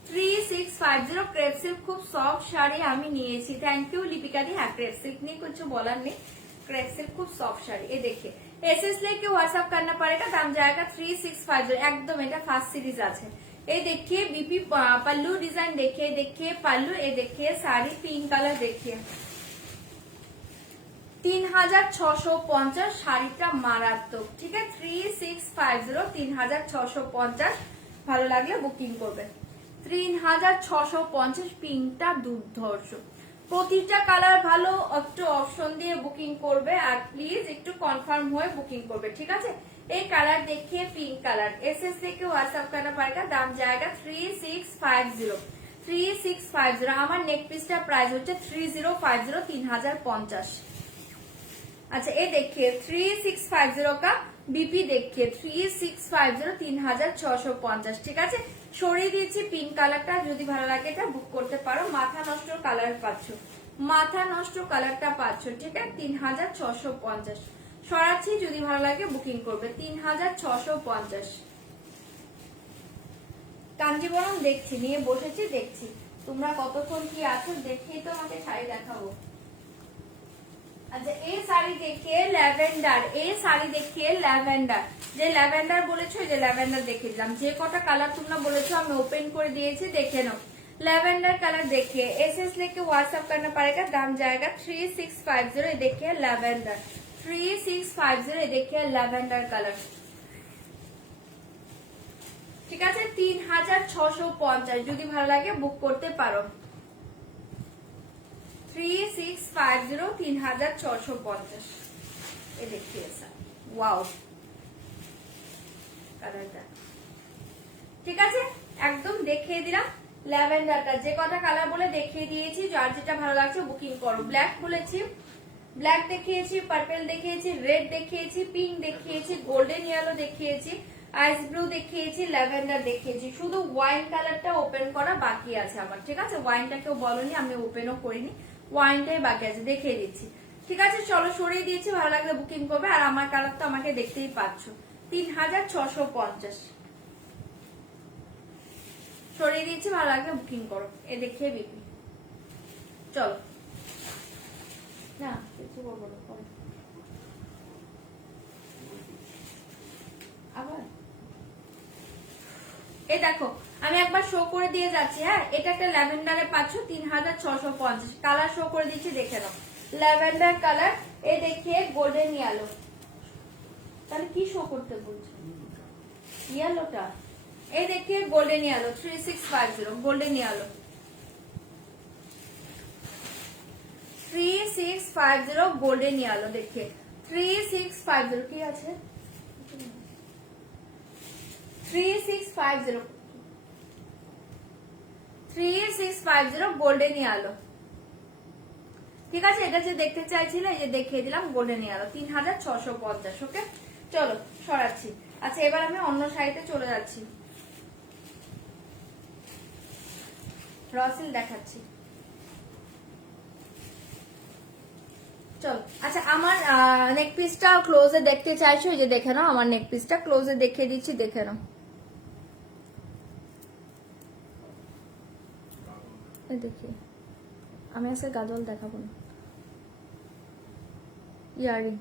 3650 ক্রেপ সিল্ক, খুব সফট শাড়ি আমি নিয়েছি। থ্যাংক ইউ লিপিকা দি। হ্যাঁ ক্রেপ সিল্ক নিয়ে কিছু বলার নেই, ক্রেপ সিল্ক খুব সফট শাড়ি। ये देखिए एसएस लेके व्हाट्सएप करना पड़ेगा, दाम जाएगा 3650। একদম এটা ফার্স্ট সিরিজ আছে। এই देखिए बीपी पल्लू डिजाइन देखिए, देखिए पल्लू। ये देखिए साड़ी पिंक कलर देखिए। 3650 শাড়িটা মারাত্মক, ঠিক আছে। 3650, 3650। ভালো লাগলে বুকিং করবে। 3650। পিঙ্কটা দুর্ধর্ষ, প্রতিটা কালার ভালো। একটু অপশন দিয়ে বুকিং করবে, আর প্লিজ একটু কনফার্ম হয়ে বুকিং করবে, ঠিক আছে। এই কালার देखिए पिंक कलर। एसएस लेके व्हाट्सएप करना पड़ेगा, दाम जाएगा 3650, 3650। আমার নেক পিসটা প্রাইস হচ্ছে 3050, 3050। अच्छा ये देखिए 3650 का बीपी देखिए, 3650, 3650, ঠিক আছে। সরিয়ে দিয়েছি পিঙ্ক কালারটা, যদি ভালো লাগে এটা বুক করতে পারো। মাথা নষ্ট কালার পাচ্ছ, মাথা নষ্ট কালারটা পাচ্ছ, ঠিক আছে। 3650। সরাচ্ছি, যদি ভালো লাগে বুকিং করবে। 3650। কাঞ্জিবরম দেখছি, নিয়ে বসেছি, দেখছি তোমরা কতক্ষণ কি আছো, দেখেই তো আমাকে শাড়ি দেখাবো। আচ্ছা এই শাড়ি দেখিয়ে ল্যাভেন্ডার, এই শাড়ি দেখিয়ে ল্যাভেন্ডার। যে ল্যাভেন্ডার বলেছো, যে ল্যাভেন্ডার দেখিয়ে দিলাম। যে কটা কালার তোমরা বলেছো আমি ওপেন করে দিয়েছি, দেখে নাও। ল্যাভেন্ডার কালার देखिए, एसएस लेके व्हाट्सएप करना पड़ेगा, दाम जाएगा 3650। ये देखिए ল্যাভেন্ডার, 3650 देखिए ল্যাভেন্ডার কালার, ঠিক আছে 3650, যদি ভালো লাগে বুক করতে পারো। 3650 3650 ये देखिए ऐसा, वाओ কালারটা, ঠিক আছে একদম দেখিয়ে দিলাম। ল্যাভেন্ডারটা যে কটা কালার বলে দেখিয়ে দিয়েছি, যার যেটা ভালো লাগছে বুকিং করো। ব্ল্যাক বলেছি, ব্ল্যাক দেখিয়েছি, পার্পল দেখিয়েছি, রেড দেখিয়েছি, পিঙ্ক দেখিয়েছি, গোল্ডেন ইয়েলো দেখিয়েছি, আইস ব্লু দেখিয়েছি, ল্যাভেন্ডার দেখিয়েছি। শুধু ওয়াইন কালারটা ওপেন করা বাকি আছে আমার, ঠিক আছে ওয়াইনটা কেউ বলনি, আমি ওপেনও করিনি, ওয়াইনটাই বাকি আছে, দেখিয়ে দিচ্ছি। ঠিক আছে চলো সরিয়ে দিয়েছি, ভালো লাগলে বুকিং করবে। আর আমার কালার তো আমাকে দেখতেই পাচ্ছ, 3650 সরিয়ে দিয়েছি, ভালো লাগলে বুকিং করো। এ দেখিয়ে বিক্রি, চলো না কিছু বলবো না পরে। আবার এই দেখো আমি একবার শো করে দিয়ে যাচ্ছি, হ্যাঁ এটা একটা ল্যাভেন্ডারে পাচ্ছ 3650, কালার শো করে দিচ্ছি দেখে নাও। ল্যাভেন্ডার কালার, এ দেখিয়ে গোল্ডেন ইয়েলো, তাহলে কি শো করতে বলছো ইয়েলোটা, এই দেখিয়ে golden yellow 3650, golden yellow 3650, golden yellow দেখে 3650 কি আছে 3650 3650 গোল্ডেন ইয়েলো, ঠিক আছে এটা যে দেখতে চাইছিলে এই যে দেখিয়ে দিলাম গোল্ডেন ইয়েলো 3650। ওকে চলো সরাচ্ছি। আচ্ছা এবার আমি অন্য শাড়িতে চলে যাচ্ছি, রসিল দেখাচ্ছি, চলো। আচ্ছা আমার নেক পিসটা ক্লোজে দেখতে চাইছো, এই যে দেখে নাও আমার নেক পিসটা ক্লোজে দেখিয়ে দিচ্ছি, দেখে নাও দেখি, আমি আজকে গাজল দেখাবো না, ইয়ারিং।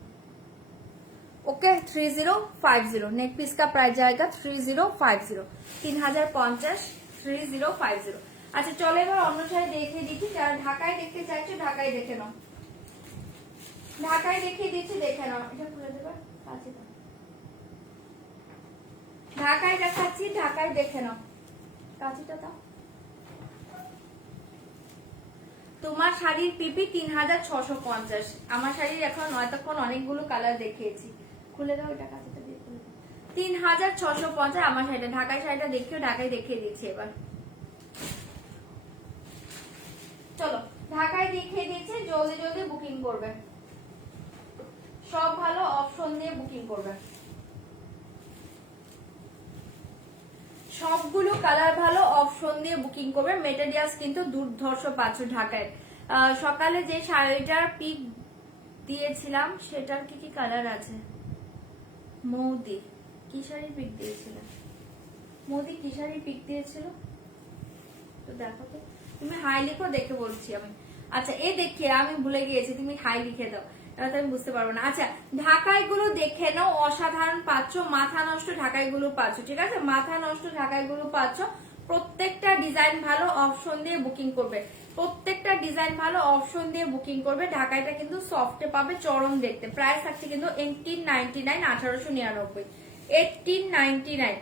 ओके 3050, नेक पीस का प्राइस जाएगा 3050, 3050 3050। আচ্ছা চলো এবার অন্য শাড়ি দেখিয়ে দিচ্ছি, যারা ঢাকায় দেখতে চাইছো ঢাকায় দেখে নাও, ঢাকায় দেখিয়ে দিচ্ছি দেখে নাও। এটা খুলে দেবে কাছে, ঢাকায় দেখাচ্ছি ঢাকায় দেখে নাও, কাছেটা দাও। তোমার শাড়ির পিপি 3650, আমার শাড়ির এখন এতক্ষণ অনেকগুলো কালার দেখিয়েছি, খুলে দাও এটা কাছেটা দিয়ে খুলে দাও। 3650 আমার শাড়িটা, ঢাকায় শাড়িটা দেখিও, ঢাকায় দেখিয়ে দিচ্ছি এবার। চলো ঢাকায় দেখিয়ে দিচ্ছি, জলদি জলদি বুকিং করবে, সব ভালো অপশন দিয়ে বুকিং করবে, সবগুলো কালার ভালো অপশন দিয়ে বুকিং করবে। মেটেরিয়ালস কিন্তু দুর্ধর্ষ পাচ্ছ ঢাকায়। সকালে যে শাড়িটার পিক দিয়েছিলাম সেটার কি কি কালার আছে, মৌদি কি শাড়ির পিক দিয়েছিল, মোদি কি শাড়ির পিক দিয়েছিল তো দেখো তো, তুমি হাই লিখো দেখে বলছি আমি। আচ্ছা এ দেখিয়ে আমি ভুলে গিয়েছি, তুমি হাই লিখে দাও, এবার তো আমি বুঝতে পারবো না। আচ্ছা ঢাকাই গুলো দেখে নাও, অসাধারণ পাচ্ছ, মাথা নষ্ট ঢাকাই গুলো পাচ্ছ, ঠিক আছে মাথা নষ্ট ঢাকাই গুলো পাচ্ছ। প্রত্যেকটা ডিজাইন ভালো অপশন দিয়ে বুকিং করবে, প্রত্যেকটা ডিজাইন ভালো অপশন দিয়ে বুকিং করবে। ঢাকাইটা কিন্তু সফটে পাবে, চরম দেখতে। প্রাইস থাকছে কিন্তু 1899, 1899, 1899,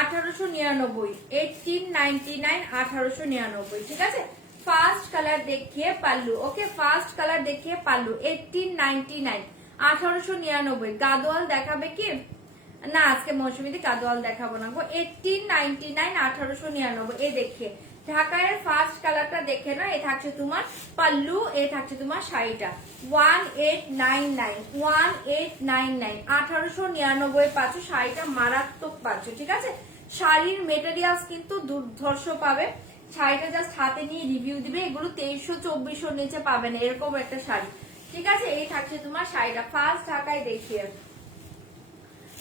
1899, 1899, 1899, ঠিক আছে। ফার্স্ট কালার দেখিয়ে পাল্লু, ওকে ফার্স্ট কালার দেখিয়ে পাল্লু 1899, 1899। গাদোয়াল দেখাবে কি না, আজকে মৌসুমীতে গাদোয়াল দেখাবো না গো। 1899, 1899 এ দেখিয়ে ঢাকায় ফার্স্ট কালারটা দেখে না। এ থাকছে তোমার পাল্লু, এ থাকছে তোমার শাড়িটা 1899, 1899, 1899 পাচ্ছ, শাড়িটা মারাত্মক পাচ্ছ, ঠিক আছে। শাড়ির মেটেরিয়ালস কিন্তু দুর্ধর্ষ পাবে, শাড়িটা জাস্ট হাতে নিয়ে রিভিউ দিবে, এগুলো 2300-2400 নিচে পাবে না, এরকম একটা শাড়ি, ঠিক আছে। এই থাকছে তোমার শাড়িটা ফার্স্ট ঢাকায় দেখিয়ে,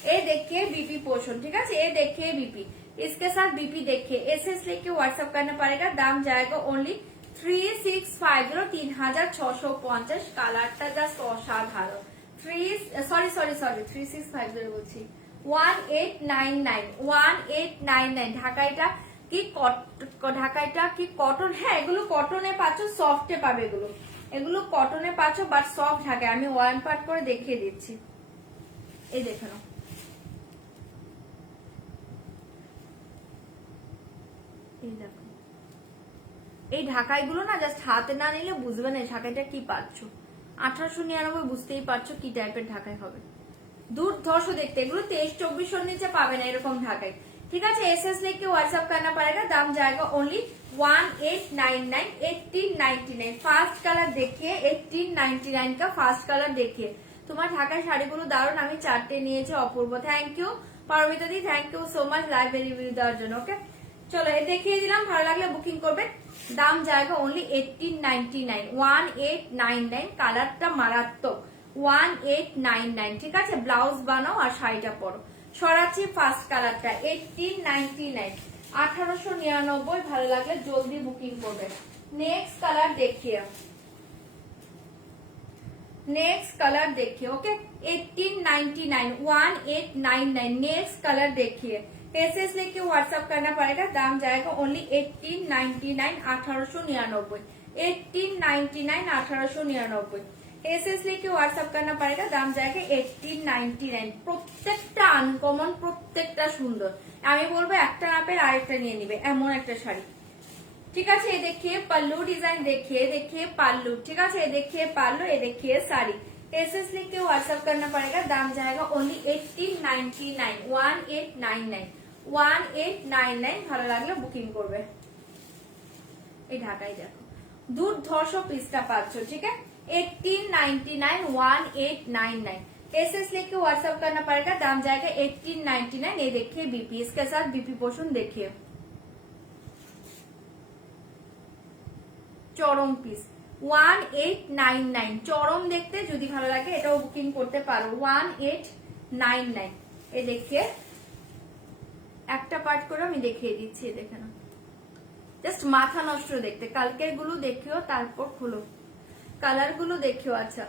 ए देखिए बीपी पोर्शन, ठीक है। ये देखिए बीपी, इसके साथ बीपी देखिए, एसएस लेके व्हाट्सएप करना पड़ेगा। दाम जाएगा ओनली 3650, 3650। কালারটা জাস্ট অসাধারণ। 3650 বলছি, 1899, 1899। ঢাকাইটা কি কটন, হ্যাঁ এগুলো কটনে পাচ্ছ, সফটে পাবে এগুলো, এগুলো কটনে পাচ্ছ বাট সফট থাকে, আমি ওয়ান পার্ট করে দেখিয়ে দিচ্ছি। এই দেখে নাও, এই দেখো এই ঢাকাইগুলো না জাস্ট হাতে না নিলে বুঝবে না ঢাকাইটা কি পাচ্ছ। 1899 বুঝতেই পারছো কি টাইপের ঢাকাই হবে, দুর্ধর্ষ দেখতে। এগুলো 23-24 নিচে পাবে না এরকম ঢাকাই, ঠিক আছে। एसएस लेके व्हाट्सएप करना पड़ेगा, दाम जाएगा ओनली 1899 1899। फास्ट कलर देखिए 1899 का फास्ट कलर देखिए। তোমার ঢাকায় শাড়িগুলো দারুণ, আমি 4টে নিয়েছি। অপূর্ব থ্যাংক ইউ, পারমিতা দি thank you so much live review দেওয়ার জন্য। ওকে চলো এ দেখিয়ে দিলাম, ভালো লাগলে বুকিং করবে। দাম জায়গা অনলি 1899 1899। কালারটা মারাত্মক 1899, ঠিক আছে। ব্লাউজ বানাও আর শাড়িটা পরো। সরাচ্ছি ফার্স্ট কালারটা 1899 1899। ভালো লাগলে জলদি বুকিং করবে। নেক্সট কালার দেখিয়ে, नेक्स्ट कलर देखिए। ओके 1899 1899 नेक्स्ट कलर देखिए। एसएस लेके व्हाट्सएप करना पड़ेगा, दाम जाएगा ओनली 1899 1899 1899 1899। एसएस लेके व्हाट्सएप करना पड़ेगा, दाम जाएगा 1899। প্রত্যেকটা আনকমন, প্রত্যেকটা সুন্দর। আমি বলবো একটা না পেলে আরেকটা নিয়ে নিবে, এমন একটা শাড়ি, ঠিক আছে। ये देखिए पल्लू डिजाइन, देखिए पल्लू, ठीक है। ये देखिए पल्लू, ये देखिए साड़ी। एसएस लिख के व्हाट्सएप करना पड़ेगा, दाम जाएगा ओनली 1899 1899 1899। ভালো লাগলে বুকিং করবে। এই ঢাকাই দেখো দুর্ধর্ষ পিসটা পাচ্ছ, ঠিক है। 1899 1899। एसएस लिख के व्हाट्सएप करना पड़ेगा, दाम जाएगा 1899। ये देखिए बीपी, इसके साथ बीपी पोर्शन देखिए, চরম পিস 1899। চরম দেখতে, যদি ভালো লাগে এটাও বুকিং করতে পারো 1899। এই দেখিয়ে একটা পার্ট করে আমি দেখিয়ে দিচ্ছি, দেখে না জাস্ট মাথা নষ্ট দেখতে। কালকের গুলো দেখিও, তারপর খুলো কালার গুলো দেখিও। আচ্ছা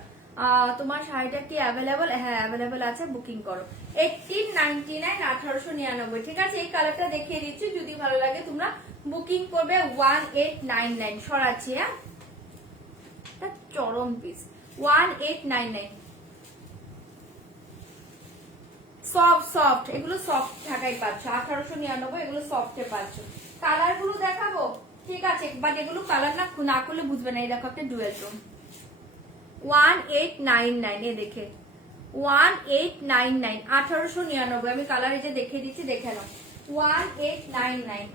তোমার শাড়িটা কি অ্যাভেলেবল? হ্যাঁ অ্যাভেলেবল আছে, বুকিং করো 1899 1899, ঠিক আছে। এই কালারটা দেখিয়ে দিচ্ছি, যদি ভালো লাগে তোমরা বুকিং করবে 1899। সরাচ্ছি, হ্যাঁ চরম পিস 1899। সফট এগুলো সফট ঢাকাই পাচ্ছ 1899, এগুলো সফটে পাচ্ছ। কালার গুলো দেখাবো, ঠিক আছে, বাট এগুলো কালার না করলে বুঝবে না। এই দেখো একটা ডুয়েল টোন 1899। এ দেখে 1899 1899। আমি কালার এই যে দেখিয়ে দিচ্ছি, দেখে নাও 1899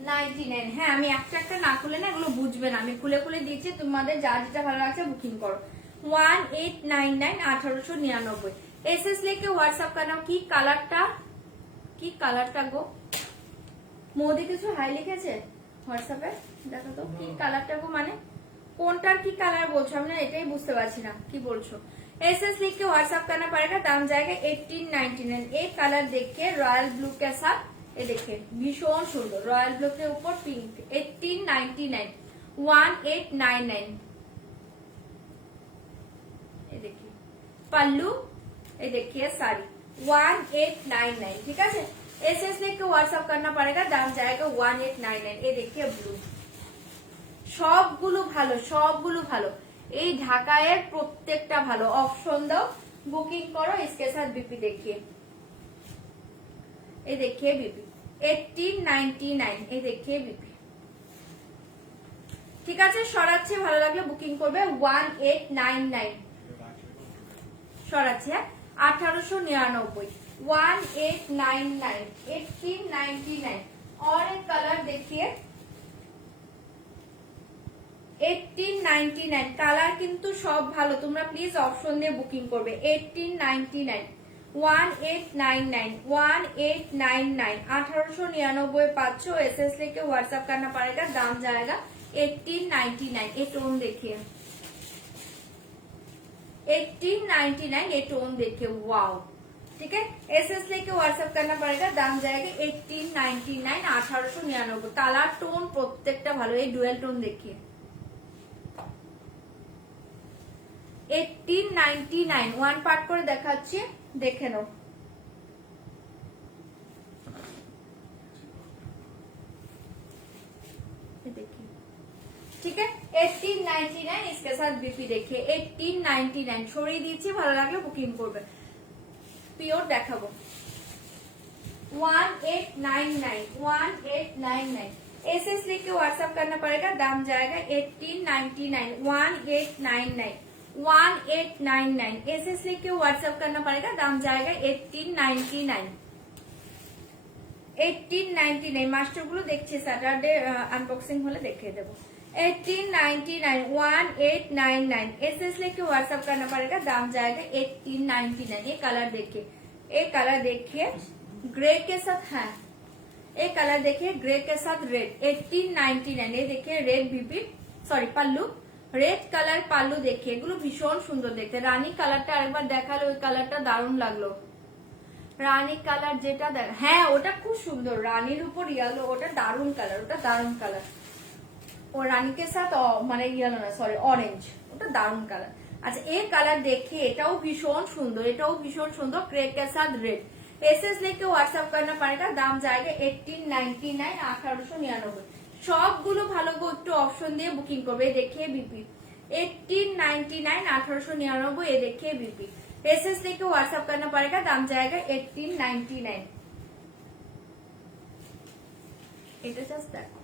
1899। হ্যাঁ আমি একটা না খুলে না এগুলো বুঝবে না, আমি খুলে খুলে দিচ্ছি, তোমাদের যা যেটা ভালো লাগছে বুকিং করো 1899 1899। एसएस लेके व्हाट्सएप करना। কি কালারটা গো মোদি কিছু হাই লিখেছে হোয়াটসঅ্যাপে, দেখো তো কি কালারটা গো, মানে কোনটার কি কালার বলছো, আমি না এটাই বুঝতে পারছি না কি বলছো। एसएस लिख के व्हाट्सएप करना पड़ेगा, दाम जाएगा 1899। एक कलर देखिए रॉयल ब्लू के साथ, ये देखिए भीषण सुंदर रॉयल ब्लू के ऊपर पिंक 1899 1899। ये देखिए पल्लू, ये देखिए साड़ी 1899, ठीक है। एसएस लिख के व्हाट्सएप करना पड़ेगा, दाम जाएगा 1899। ये देखिए ब्लू, সবগুলো ভালো সবগুলো ভালো। এই ঢাকায়ের প্রত্যেকটা ভালো। অপশন দাও, বুকিং করো। इसके साथ बीपी देखिए, ये देखिए बीपी 1899। ये देखिए बीपी, ঠিক আছে। সরাচ্ছি, ভালো লাগলে বুকিং করবে 1899। সরাচ্ছি, 1899 1899 1899। और एक कलर देखिए 1899। কালার কিন্তু সব ভালো, তোমরা প্লিজ অপশন দিয়ে বুকিং করবে 1899 1899 1899 1899 पाँच सौ। एसएस लेके व्हाट्सएप करना पड़ेगा, दाम जाएगा 1899। ये टोन देखिए 1899। ये टोन देखिए वाओ, ठीक है। एसएस लेके व्हाट्सएप करना पड़ेगा, दाम जाएगा 1899 1899। কালার টোন প্রত্যেকটা ভালো। এই ডুয়েল টোন দেখিয়ে 1899 ওয়ান পার্ট করে দেখাচ্ছি, দেখে নাও। ठीक है 1899 इसके साथ बीपी देखिए 1899 ছড়িয়ে দিয়েছি ভালো লাগলে বুকিং করবে পিওর দেখাবো 1899 एसएस लिख के व्हाट्सएप करना पड़ेगा दाम जाएगा 1899 1899 एसएस लिख के व्हाट्सएप करना पड़ेगा दाम जाएगा 1899 मास्टर गुलो देखिए सैटरडे अनबॉक्सिंग होले देखे देबो 1899 एसएस लिख के व्हाट्सएप करना पड़ेगा दाम जाएगा 1899 ये कलर देखिए ग्रे के साथ है एक कलर देखिए ग्रे के साथ रेड 1899 ये देखिए रेड बीपी सॉरी पल्लू रेड कलर पल्लू देखिए এগুলো ভীষণ সুন্দর দেখতে রানী কালারটা আরেকবার দেখালে ওই কালারটা দারুণ লাগলো রানী কালার যেটা হ্যাঁ ওটা খুব সুন্দর রানীর উপর ইয়েলো ওটা দারুণ কালার ও রানী के साथ মানে ইয়েলো না সরি অরেঞ্জ ওটা দারুণ কালার আচ্ছা এই কালার देखिए এটাও ভীষণ সুন্দর গ্রে के साथ रेड एसएस लेके व्हाट्सएप करना पड़ेगा दाम जाएगा 1899 1899 সবগুলো ভালো গো একটু অপশন দিয়ে বুকিং করবে देखिए बीपी 1899 1899 ये देखिए बीपी एसएस लेके व्हाट्सएप करना पड़ेगा दाम जाएगा 1899 এটা জাস্ট দেখো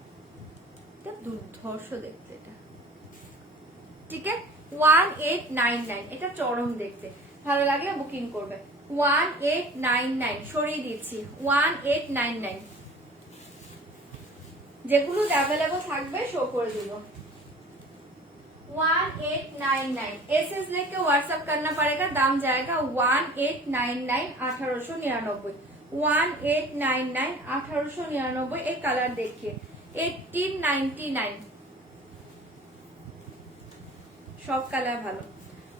এটা দুর্ধর্ষ দেখতে এটা ঠিক আছে 1899 এটা চরম দেখতে ভালো লাগলে বুকিং করবে 1899 সরিয়ে দিচ্ছি 1899 যেগুলো অ্যাভেলেবল থাকবে শো করে দিব 1899 एसएस लेके व्हाट्सएप करना पड़ेगा दाम जाएगा 1899 1899 1899 1899 एक कलर देखिए 1899 सब कलर ভালো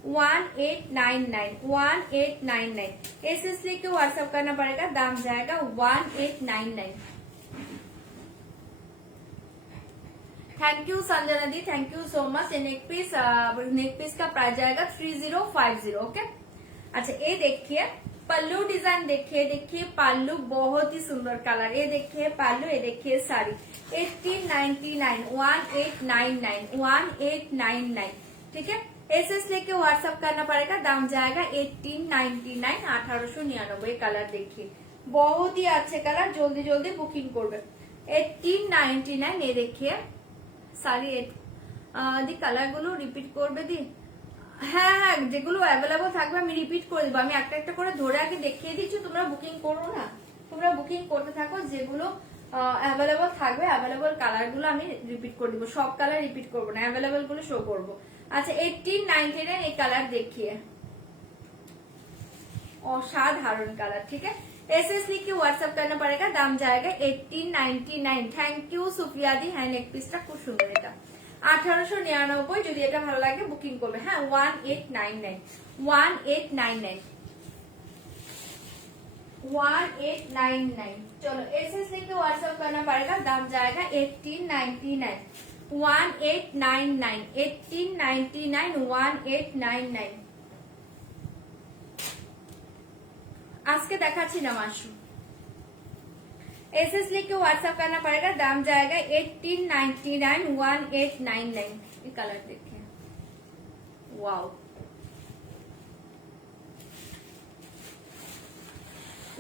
1899 एसएस लेके व्हाट्सएप करना पड़ेगा दाम जाएगा 1899 thank you Sanjana di thank you so much neck piece का प्राइस जाएगा 3050 ओके अच्छा ये देखिए पल्लू डिजाइन देखिए पल्लू बहुत ही सुंदर कलर ये देखिए पल्लू ये देखिए साड़ी 1899 ठीक है एसएस लेके व्हाट्सएप करना पड़ेगा दाम जाएगा 1899 1899 कलर देखिए बहुत ही अच्छे कलर जल्दी बुकिंग করবে 1899 ये देखिए साड़ी দি কালার গুলো রিপিট করবে দি হ্যাঁ যেগুলো অ্যাভেলেবল থাকবে আমি রিপিট করে দেব আমি একটা করে ধরে আগে দেখিয়ে দিচ্ছি তোমরা বুকিং করো না তোমরা বুকিং করতে থাকো যেগুলো অ্যাভেলেবল থাকবে অ্যাভেলেবল কালার গুলো আমি রিপিট করে দিব সব কালার রিপিট করব না অ্যাভেলেবল গুলো শো করব अच्छा 1899 एक कलर देखिए असाधारण कलर ठीक है एसएस लिख के व्हाट्सएप करना पड़ेगा दाम जाएगा 1899 थैंक यू सुप्रिया दी है नेक पिसটা খুব সুন্দর এটা 1899 যদি এটা ভালো লাগে বুকিং করবে হ্যাঁ 1899 चलो एसएस लिख के व्हाट्सएप करना पड़ेगा दाम जाएगा 1899 1899 আজকে দেখাচ্ছি না মাশরুম एसएस लिख के व्हाट्सएप करना पड़ेगा दाम जाएगा 1899 1899 ये कलर देखिए वाओ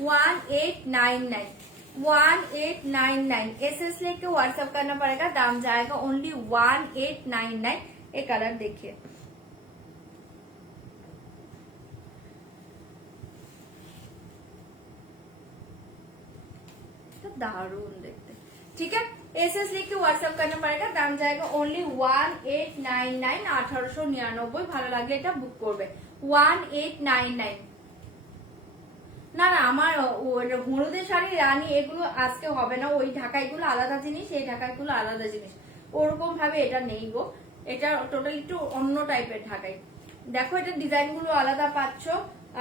1899 एसएस लेके व्हाट्सएप करना पड़ेगा दाम जाएगा ओनली 1899 ये कलर देखिए दारुण देखते ठीक है एसएस लेके व्हाट्सएप करना पड़ेगा दाम जाएगा ओनली 1899 1899 ভালো লাগলে এটা বুক করবে 1899 না না আমার হলুদের শাড়ি রানী এগুলো আজকে হবে না ওই ঢাকাইগুলো আলাদা জিনিস এই ঢাকাইগুলো আলাদা জিনিস ওরকম ভাবে এটা নেই গো এটা টোটালি একটু অন্য টাইপের ঢাকাই দেখো এটা ডিজাইন গুলো আলাদা পাচ্ছ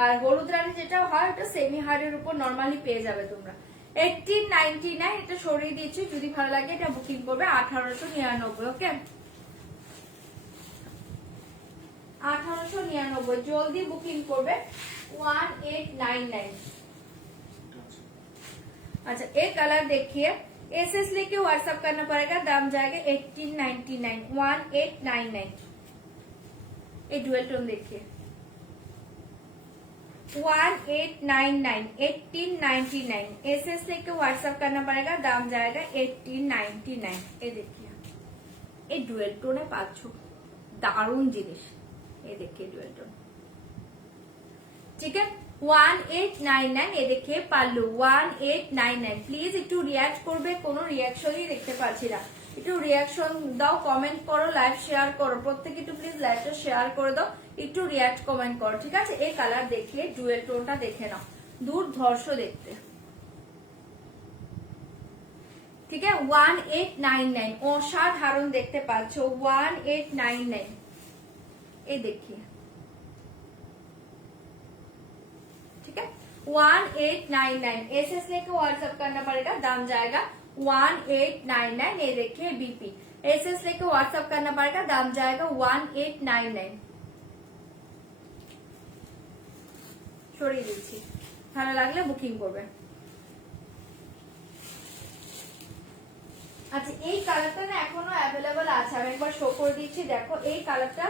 আর হলুদ রানী যেটা হয় ওটা সেমি হার্ডের উপর নরমালি পেয়ে যাবে তোমরা 1899 এটা সরিয়ে দিয়েছি যদি ভালো লাগে এটা বুকিং করবে 1899 ওকে 1899 জলদি বুকিং করবে 1899 अच्छा एक कलर देखिए एसएस लेके व्हाट्सएप करना पड़ेगा, दाम जाएगा 1899, 1899। ये डुअल टोन देखिए 1899, 1899। एसएस लेके व्हाट्सएप करना पड़ेगा, दाम जाएगा 1899। ये देखिए ये डुअल टोने पाচ্ছ দারুণ জিনিস। ये देखिए डुअल टोन, ठीक है 1899। ये देखिए পাল্লু 1899। প্লিজ একটু রিঅ্যাক্ট করবে, কোনো রিঅ্যাকশনই দেখতে পাচ্ছি না, একটু রিঅ্যাকশন দাও, কমেন্ট করো, লাইভ শেয়ার করো, প্রত্যেকে একটু প্লিজ লাইভটা শেয়ার করে দাও, একটু রিঅ্যাক্ট কমেন্ট করো, ঠিক আছে। এই কালার দেখিয়ে ডুয়েল টোনটা দেখে নাও, দুর্ধর্ষ দেখতে, ঠিক আছে 1899। অসাধারণ দেখতে পাচ্ছ 1899। ये देखिए ठीक है 1899। एसएस लेके व्हाट्सएप करना पड़ेगा, दाम जाएगा 1899। ये देखिए बीपी एसएस लेके व्हाट्सएप करना पड़ेगा, दाम जाएगा 1899। সরিয়ে দিচ্ছি, ভালো লাগলে বুকিং করবে। আচ্ছা এই কালারটা না এখনো অ্যাভেলেবল আছে, আমি একবার শো করে দিচ্ছি, দেখো এই কালারটা,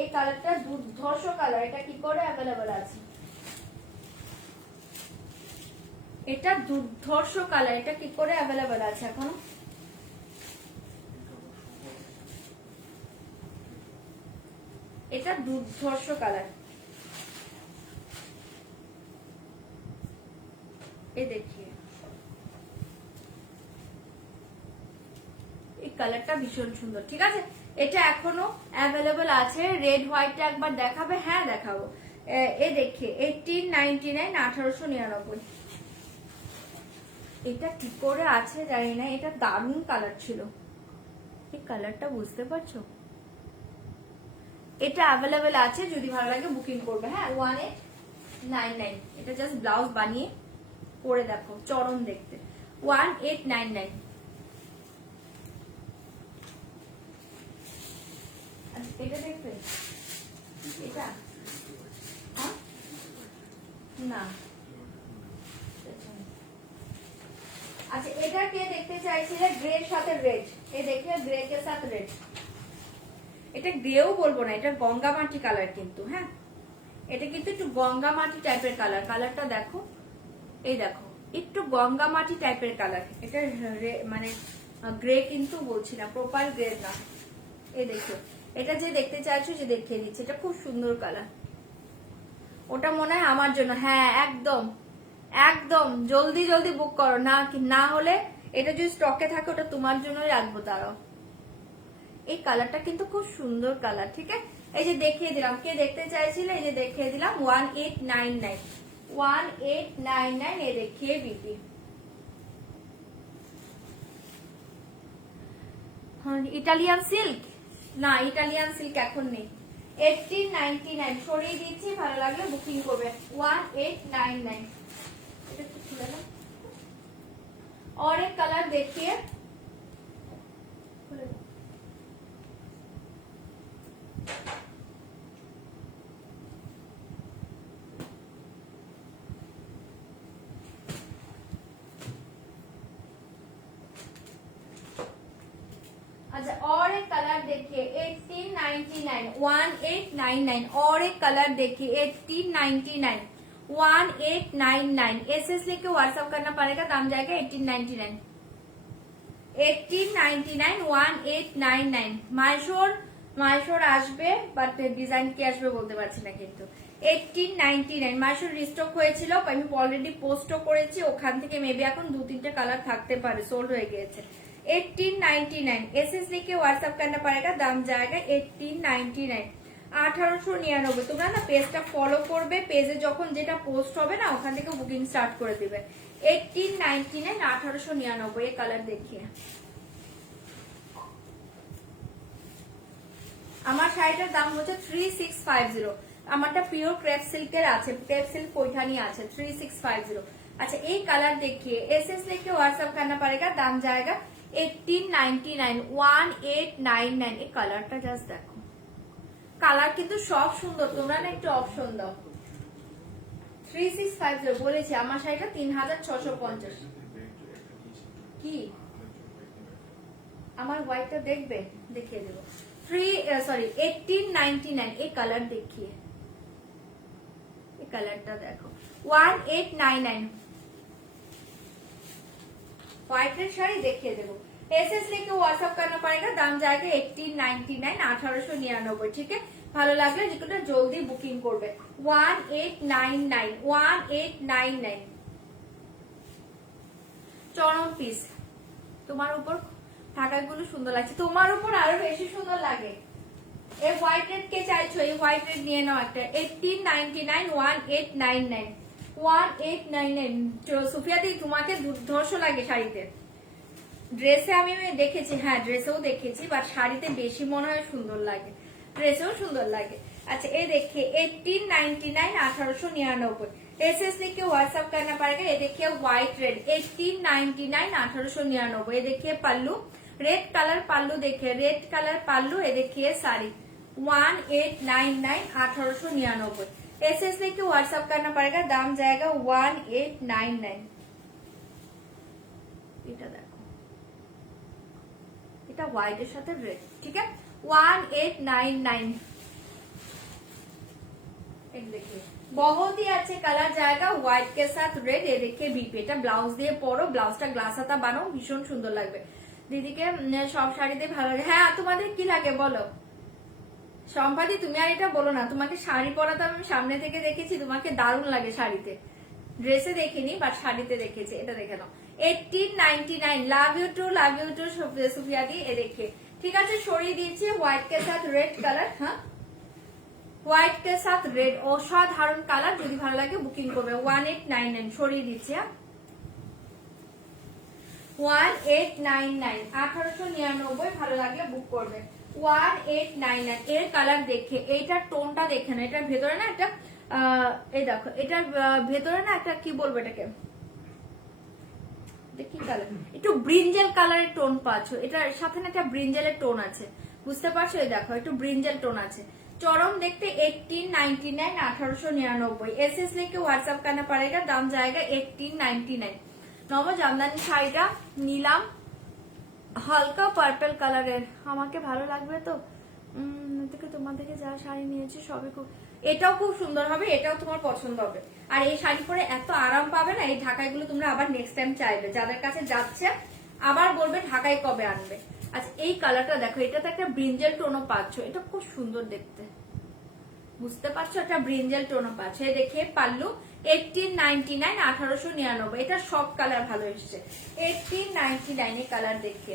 এই কালারটা দুর্ধর্ষ কালার, এটা কি করে অ্যাভেলেবল আছে, এটা দুর্ধর্ষ কালার, এটা কি করে অ্যাভেলেবল আছে এখনো, এটা দুর্ধর্ষ কালার। এই দেখিয়ে এই কালারটা ভীষণ সুন্দর, ঠিক আছে। এটা এখনো অ্যাভেলেবল আছে, রেড হোয়াইটটা একবার দেখাবে, হ্যাঁ দেখাবো। এ দেখে 1899, 1899। এটা কি করে আছে জানি না, এটা দারুণ কালার ছিল, এই কালারটা বুঝতে পারছো, এটা অ্যাভেলেবল আছে, যদি ভালো লাগে বুকিং করবে, হ্যাঁ 1899। এটা জাস্ট ব্লাউজ বানিয়ে পরে দেখো, চরম দেখতে 1899। এটা দেখবে, এটা না, আচ্ছা এটা কে দেখতে চাইছিলে গ্রে সাথে রেড, এই দেখে গ্রে কে সাথ রেড, এটা গ্রেও বলবো না, এটা গঙ্গা মাটি কালার কিন্তু, হ্যাঁ এটা কিন্তু একটু গঙ্গা মাটি টাইপের কালার, কালারটা দেখো, এই দেখো একটু গঙ্গা মাটি টাইপের কালার, এটা মানে গ্রে কিন্তু বলছি না, প্রপার গ্রে না। এই দেখো এটা যে দেখতে চাইছো যে দেখিয়ে দিচ্ছে, এটা খুব সুন্দর কালার, ওটা মনে হয় আমার জন্য, হ্যাঁ একদম একদম জলদি জলদি বুক করো, না হলে এটা যদি স্টকে থাকে ওটা তোমার জন্যই রাখবো, দাঁড়াও। এই কালারটা কিন্তু খুব সুন্দর কালার, ঠিক আছে। এই যে দেখিয়ে দিলাম, কে দেখতে চাইছিলে, এই যে দেখিয়ে দিলাম 1899, 1899। এ দেখিয়ে বিপি ইটালিয়ান সিল্ক, না ইটালিয়ান সিল্ক এখন নেই, 1899 সরিয়ে দিচ্ছি, ভালো লাগলে বুকিং করবে 1899। এটা একটু খুলে দাও, और एक कलर देखिए, খুলে দাও। अच्छा और एक कलर देखिए 1899, 1899। और एक कलर देखिए 1899, 1899। एसएस लेके व्हाट्सएप करना पड़ेगा, दाम जाएगा 1899, 1899, 1899। মাইশোর আসবে, বাট ডিজাইন কি আসবে বলতে পারছি না কিন্তু। 1899 মাইশোর রিস্টক হয়েছিল, আমি অলরেডি পোস্টও করেছি, ওখান থেকে মেবি এখন 2-3টা কালার থাকতে পারে, সোল্ড হয়ে গিয়েছে। 1899 एसएस लेके व्हाट्सएप करना पड़ेगा, दाम जाएगा 1899, 1899। তোমরা না পেজটা ফলো করবে, পেজে যখন যেটা পোস্ট হবে না ওখান থেকে বুকিং স্টার্ট করে দিবে। 1899, 1899। এই কালার দেখিয়ে আমার শাড়িটার দাম হচ্ছে 3650, আমারটা পিওর ক্রেপ সিল্কের আছে, ক্রেপ সিল্ক পৈঠানি আছে, 3650। अच्छा एक कलर देखिए, एसएस लेके व्हाट्सएप करना पड़ेगा, दाम जाएगा 1899, 1899। এই কালারটা জাস্ট দেখো, কালার কিন্তু সব সুন্দর, তোমরা না একটু অপশন দাও। 3650 বলেছি, আমার শাড়িটা 3650, কি আমার হোয়াইটটা দেখবে, দেখিয়ে দেবো। 1899 এই কালার দেখিয়ে, এই কালারটা দেখো 1899 व्हाइट শাড়ি দেখিয়ে দেবো। एसएस लेके व्हाट्सएप करना पड़ेगा, दाम जाएगा 1899 1899 ठीक है। ভালো লাগলে যেটা জলদি বুকিং করবে 1899 1899 চরম পিস। তোমার উপর ঢাকাগুলো সুন্দর লাগছে, তোমার উপর আরো বেশি সুন্দর লাগে। এই হোয়াইট রেড কে চাইছো, এই হোয়াইট রেড নিয়ে নাও একটা 1899 1899 1899 সুফিয়া দি তোমাকে দুর্ধর্ষ লাগে শাড়িতে। ড্রেসে আমি দেখেছি, হ্যাঁ ড্রেসেও দেখেছি, বাট শাড়িতে বেশি মনে হয় সুন্দর লাগে, ড্রেসেও সুন্দর লাগে। अच्छा ये देखिए 1899 1899 एसएस लिख के व्हाट्सएप करना पड़ेगा। ये देखिए व्हाइट रेड 1899 1899। ये देखिए पल्लू रेड कलर पल्लू, देखिए रेड कलर पल्लू। ये देखिए साड़ी 1899 1899 एसएस लिख के व्हाट्सएप करना पड़ेगा, दाम जाएगा 1899। এটা দেখো, এটা হোয়াইট এর সাথে রেড, ঠিক है 1899। देखिए बहुत ही अच्छे कलर जाएगा व्हाइट के साथ रेड। ये देखिए बीपी, এটা ব্লাউজ দিয়ে পরো, ব্লাউজটা গ্লাস হাতা বানাও, ভীষণ সুন্দর লাগবে। দিদিকে সব শাড়িতে ভালো লাগে। হ্যাঁ তোমাদের কি লাগে বলো সম্পাদি, তুমি আর এটা বলো না, তোমাকে শাড়ি পরা তো আমি সামনে থেকে দেখেছি, তোমাকে দারুণ লাগে শাড়িতে, ড্রেসে দেখিনি বাট শাড়িতে দেখেছি। এটা দেখে নাও 1899 লাভ ইউ টু সুফিয়া দি। এ देखिए ঠিক আছে, সরিয়ে দিয়েছি হোয়াইট के साथ रेड कलर। হ্যাঁ হোয়াইট के साथ रेड অসাধারণ কালার, যদি ভালো লাগে বুকিং করবে 1899 সরিয়ে দিচ্ছি। 1899 1899 ভালো লাগলে বুক করবে 1899। এর কালার দেখে, এইটার টোনটা দেখে না, এটার ভেতরে না একটা এই দেখো, এটার ভেতরে না একটা কি বলবো এটাকে, কি কালার, একটু ব্রিঞ্জেল কালারের টোন পাচ্ছ, এটার সাথে না একটা ব্রিঞ্জেলের টোন আছে, বুঝতে পারছো? এই দেখো একটু ব্রিঞ্জেল টোন আছে, चौरम देखते 1899 1899 एसएस लेके व्हाट्सएप करना पड़ेगा, दाम जाएगा 1899। नव জামদানি শাড়িটা নিলাম হালকা পার্পল কালারের, আমাকে ভালো লাগবে তো থেকে তোমার থেকে যা শাড়ি নিয়েছি সবই খুব, এটাও খুব সুন্দর হবে, এটাও তোমার পছন্দ হবে। আর এই শাড়ি পরে এত আরাম পাবে না, এই ঢাকাইগুলো তোমরা আবার নেক্সট টাইম চাইবে, যাদের কাছে যাচ্ছে আবার বলবে ঢাকাই কবে আনবে। আচ্ছা এই কালারটা দেখো, এটাতে একটা ব্রিঞ্জেল টোনও পাচ্ছ, এটা খুব সুন্দর দেখতে, বুঝতে পারছো? একটা ব্রিঞ্জেল টোনও পাচ্ছ। এই দেখে পাল্লু 1899 1899, এটা সব কালার ভালো এসেছে 1899 এই কালার দেখে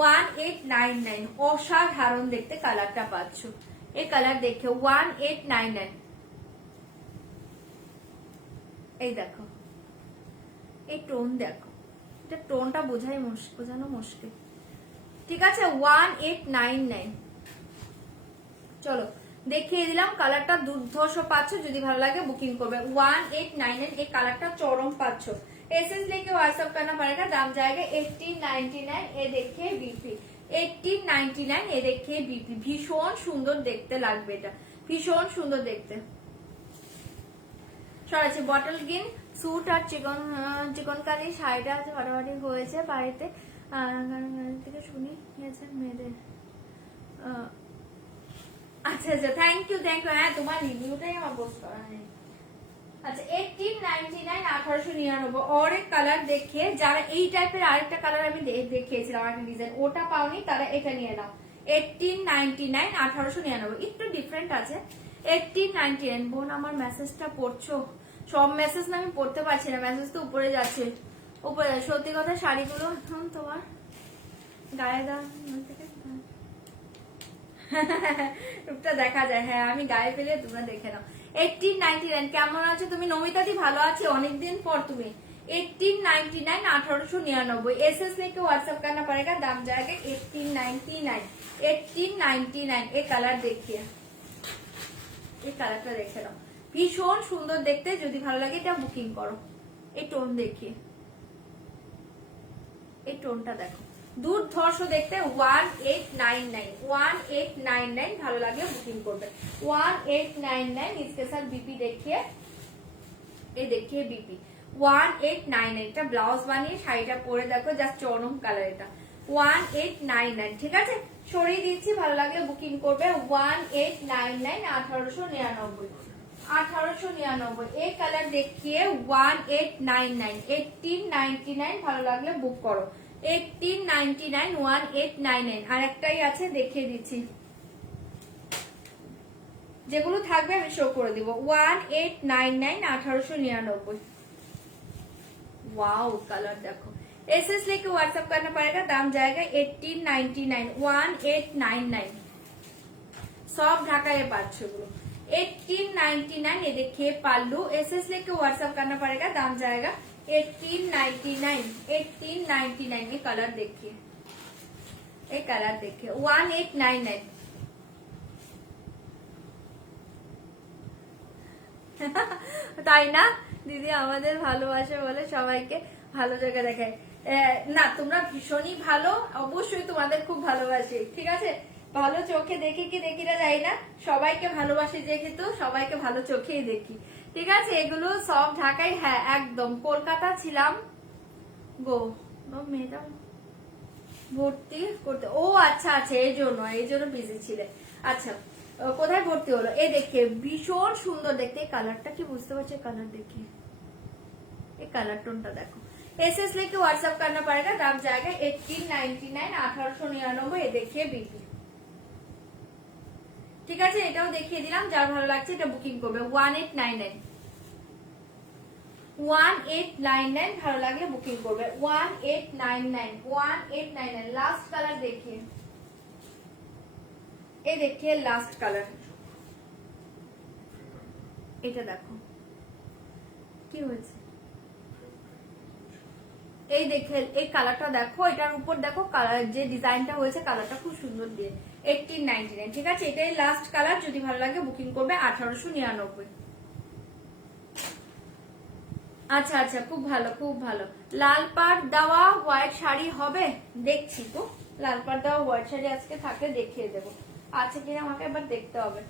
1899 অসাধারণ দেখতে কালারটা পাচ্ছ। এই কালার দেখে 1899। এই দেখো এই টোন দেখো, এটা টোনটা বোঝানো মুশকিল, ঠিক আছে 1899। চলো দেখিয়ে দিলাম, কালারটা দুর্ধর্ষ পাচ্ছ, যদি ভালো লাগে বুকিং করবে 1899। এই কালারটা চরম পাচ্ছ। एसएस लेके व्हाट्सएप करना पड़ेगा, दाम जाएगा 1899। ये देखिए बीपी 1899। ये देखिए बीपी ভীষণ সুন্দর দেখতে লাগবে, এটা ভীষণ সুন্দর দেখতে। সরাচ্ছি বটল গ্রিন স্যুট আর চিকনকারি শাড়িটা আছে, ফাটাফাটি হয়েছে বাড়িতে থেকে শুনি গেছেন মেয়েদের। আচ্ছা আচ্ছা থ্যাংক ইউ হ্যাঁ তোমার রিভিউটাই আমার পোস্ট করা নেই। আচ্ছা 1899 1899 और एक কালার দেখিয়ে, যারা এই টাইপের আরেকটা কালার আমি দেখিয়েছিলাম একটা ডিজাইন, ওটা পাওনি তারা এটা নিয়ে নাও 1899 1899, একটু ডিফারেন্ট আছে 1899। বোন আমার মেসেজটা পড়ছো? সব মেসেজ না আমি পড়তে পারছি না, মেসেজ তো উপরে যাচ্ছে উপরে। সত্যি কথা শাড়িগুলো তোমার গায়ে দাও রূপটা দেখা যায়, হ্যাঁ আমি গায়ে ফেলে তোমরা দেখে নাও 1899। কেমন আছো তুমি নমিতা দি? ভালো আছি অনেকদিন পর তুমি। 1899 1899 एसएस लेके व्हाट्सएप करना पड़ेगा, दाम जाएगा 1899 1899। এই কালার দেখিয়ে, এই কালারটা দেখে নাও ভীষণ সুন্দর দেখতে, যদি ভালো লাগে এটা বুকিং করো। এই টোন দেখিয়ে, এই টোনটা দেখো দুর্ধর্ষ দেখতে 1899 1899 ভালো লাগলে বুকিং করবে 1899। इसके साथ बीपी देखिए, ये देखिए बीपी 1899 এটা ব্লাউজ বানিয়ে শাড়িটা পরে দেখো, জাস্ট চরম কালার এটা 1899, ঠিক আছে। সরিয়ে দিচ্ছি, ভালো লাগলে বুকিং করবে। 1899, 1899 এই কালার দেখিয়ে 1899, 1899 ভালো লাগলে বুক করো। 1899, 1899 আর একটাই আছে, দেখিয়ে দিচ্ছি। যেগুলো থাকবে আমি শো করে দিব। 1899, 1899। वाओ कलर देखो। एसएस लेके व्हाट्सएप करना पड़ेगा, दाम जाएगा 1899, 1899 सब ढाकाए पाচ্ছ গুলো 1899। ये देखिए पाल्लू, एसएस लेके व्हाट्सएप करना पड़ेगा, दाम जाएगा 1899, 1899। ये कलर देखिए, ये कलर देखिए 1899। তাই না দিদি, আমাদের ভালোবাসে বলে সবাইকে ভালো জায়গা দেখায়। না তোমরা ভীষণই ভালো, অবশ্যই তোমাদের খুব ভালোবাসি, ঠিক আছে। ভালো চোখে দেখি কি দেখি না যাই না, সবাইকে ভালোবাসি যেহেতু সবাইকে ভালো চোখেই দেখি, ঠিক আছে। এগুলো সব ঢাকায়, হ্যাঁ একদম। কলকাতা ছিলাম গো ম্যাডাম, ভর্তি করতে। ও আচ্ছা আচ্ছা, এই জন্য বিজি ছিলে। আচ্ছা কোথায় ভর্তি হলো? এই দেখে ভীষণ সুন্দর দেখতে, এই কালারটা কি বুঝতে পারছো? কালার দেখে এই কালার টোনটা দেখো। एसएस लेके व्हाट्सएप करना पड़ेगा, दाम जाएगा 1899, 1899। ये देखिए बीपी, ঠিক আছে। এটাও দেখিয়ে দিলাম, যার ভালো লাগছে এটা বুকিং করবে। 1899, 1899 ভালো লাগলে বুকিং করবে। 1899, 1899 লাস্ট কালার দেখিয়ে, এই দেখিয়ে লাস্ট কালার, এটা দেখো কি হয়েছে। এই দেখে এই কালারটা দেখো, এটার উপর দেখো কালার যে ডিজাইনটা হয়েছে, কালারটা খুব সুন্দর দিয়ে। 1899, ঠিক আছে। এটাই লাস্ট কালার, যদি ভালো লাগে বুকিং করবে 1899। আচ্ছা আচ্ছা, খুব ভালো খুব ভালো। লাল পাড় দেওয়া হোয়াইট শাড়ি হবে, দেখছি তো। লাল পাড় দেওয়া হোয়াইট শাড়ি আজকে থাকলে দেখিয়ে দেবো, আছে কিনা আমাকে এবার দেখতে হবে।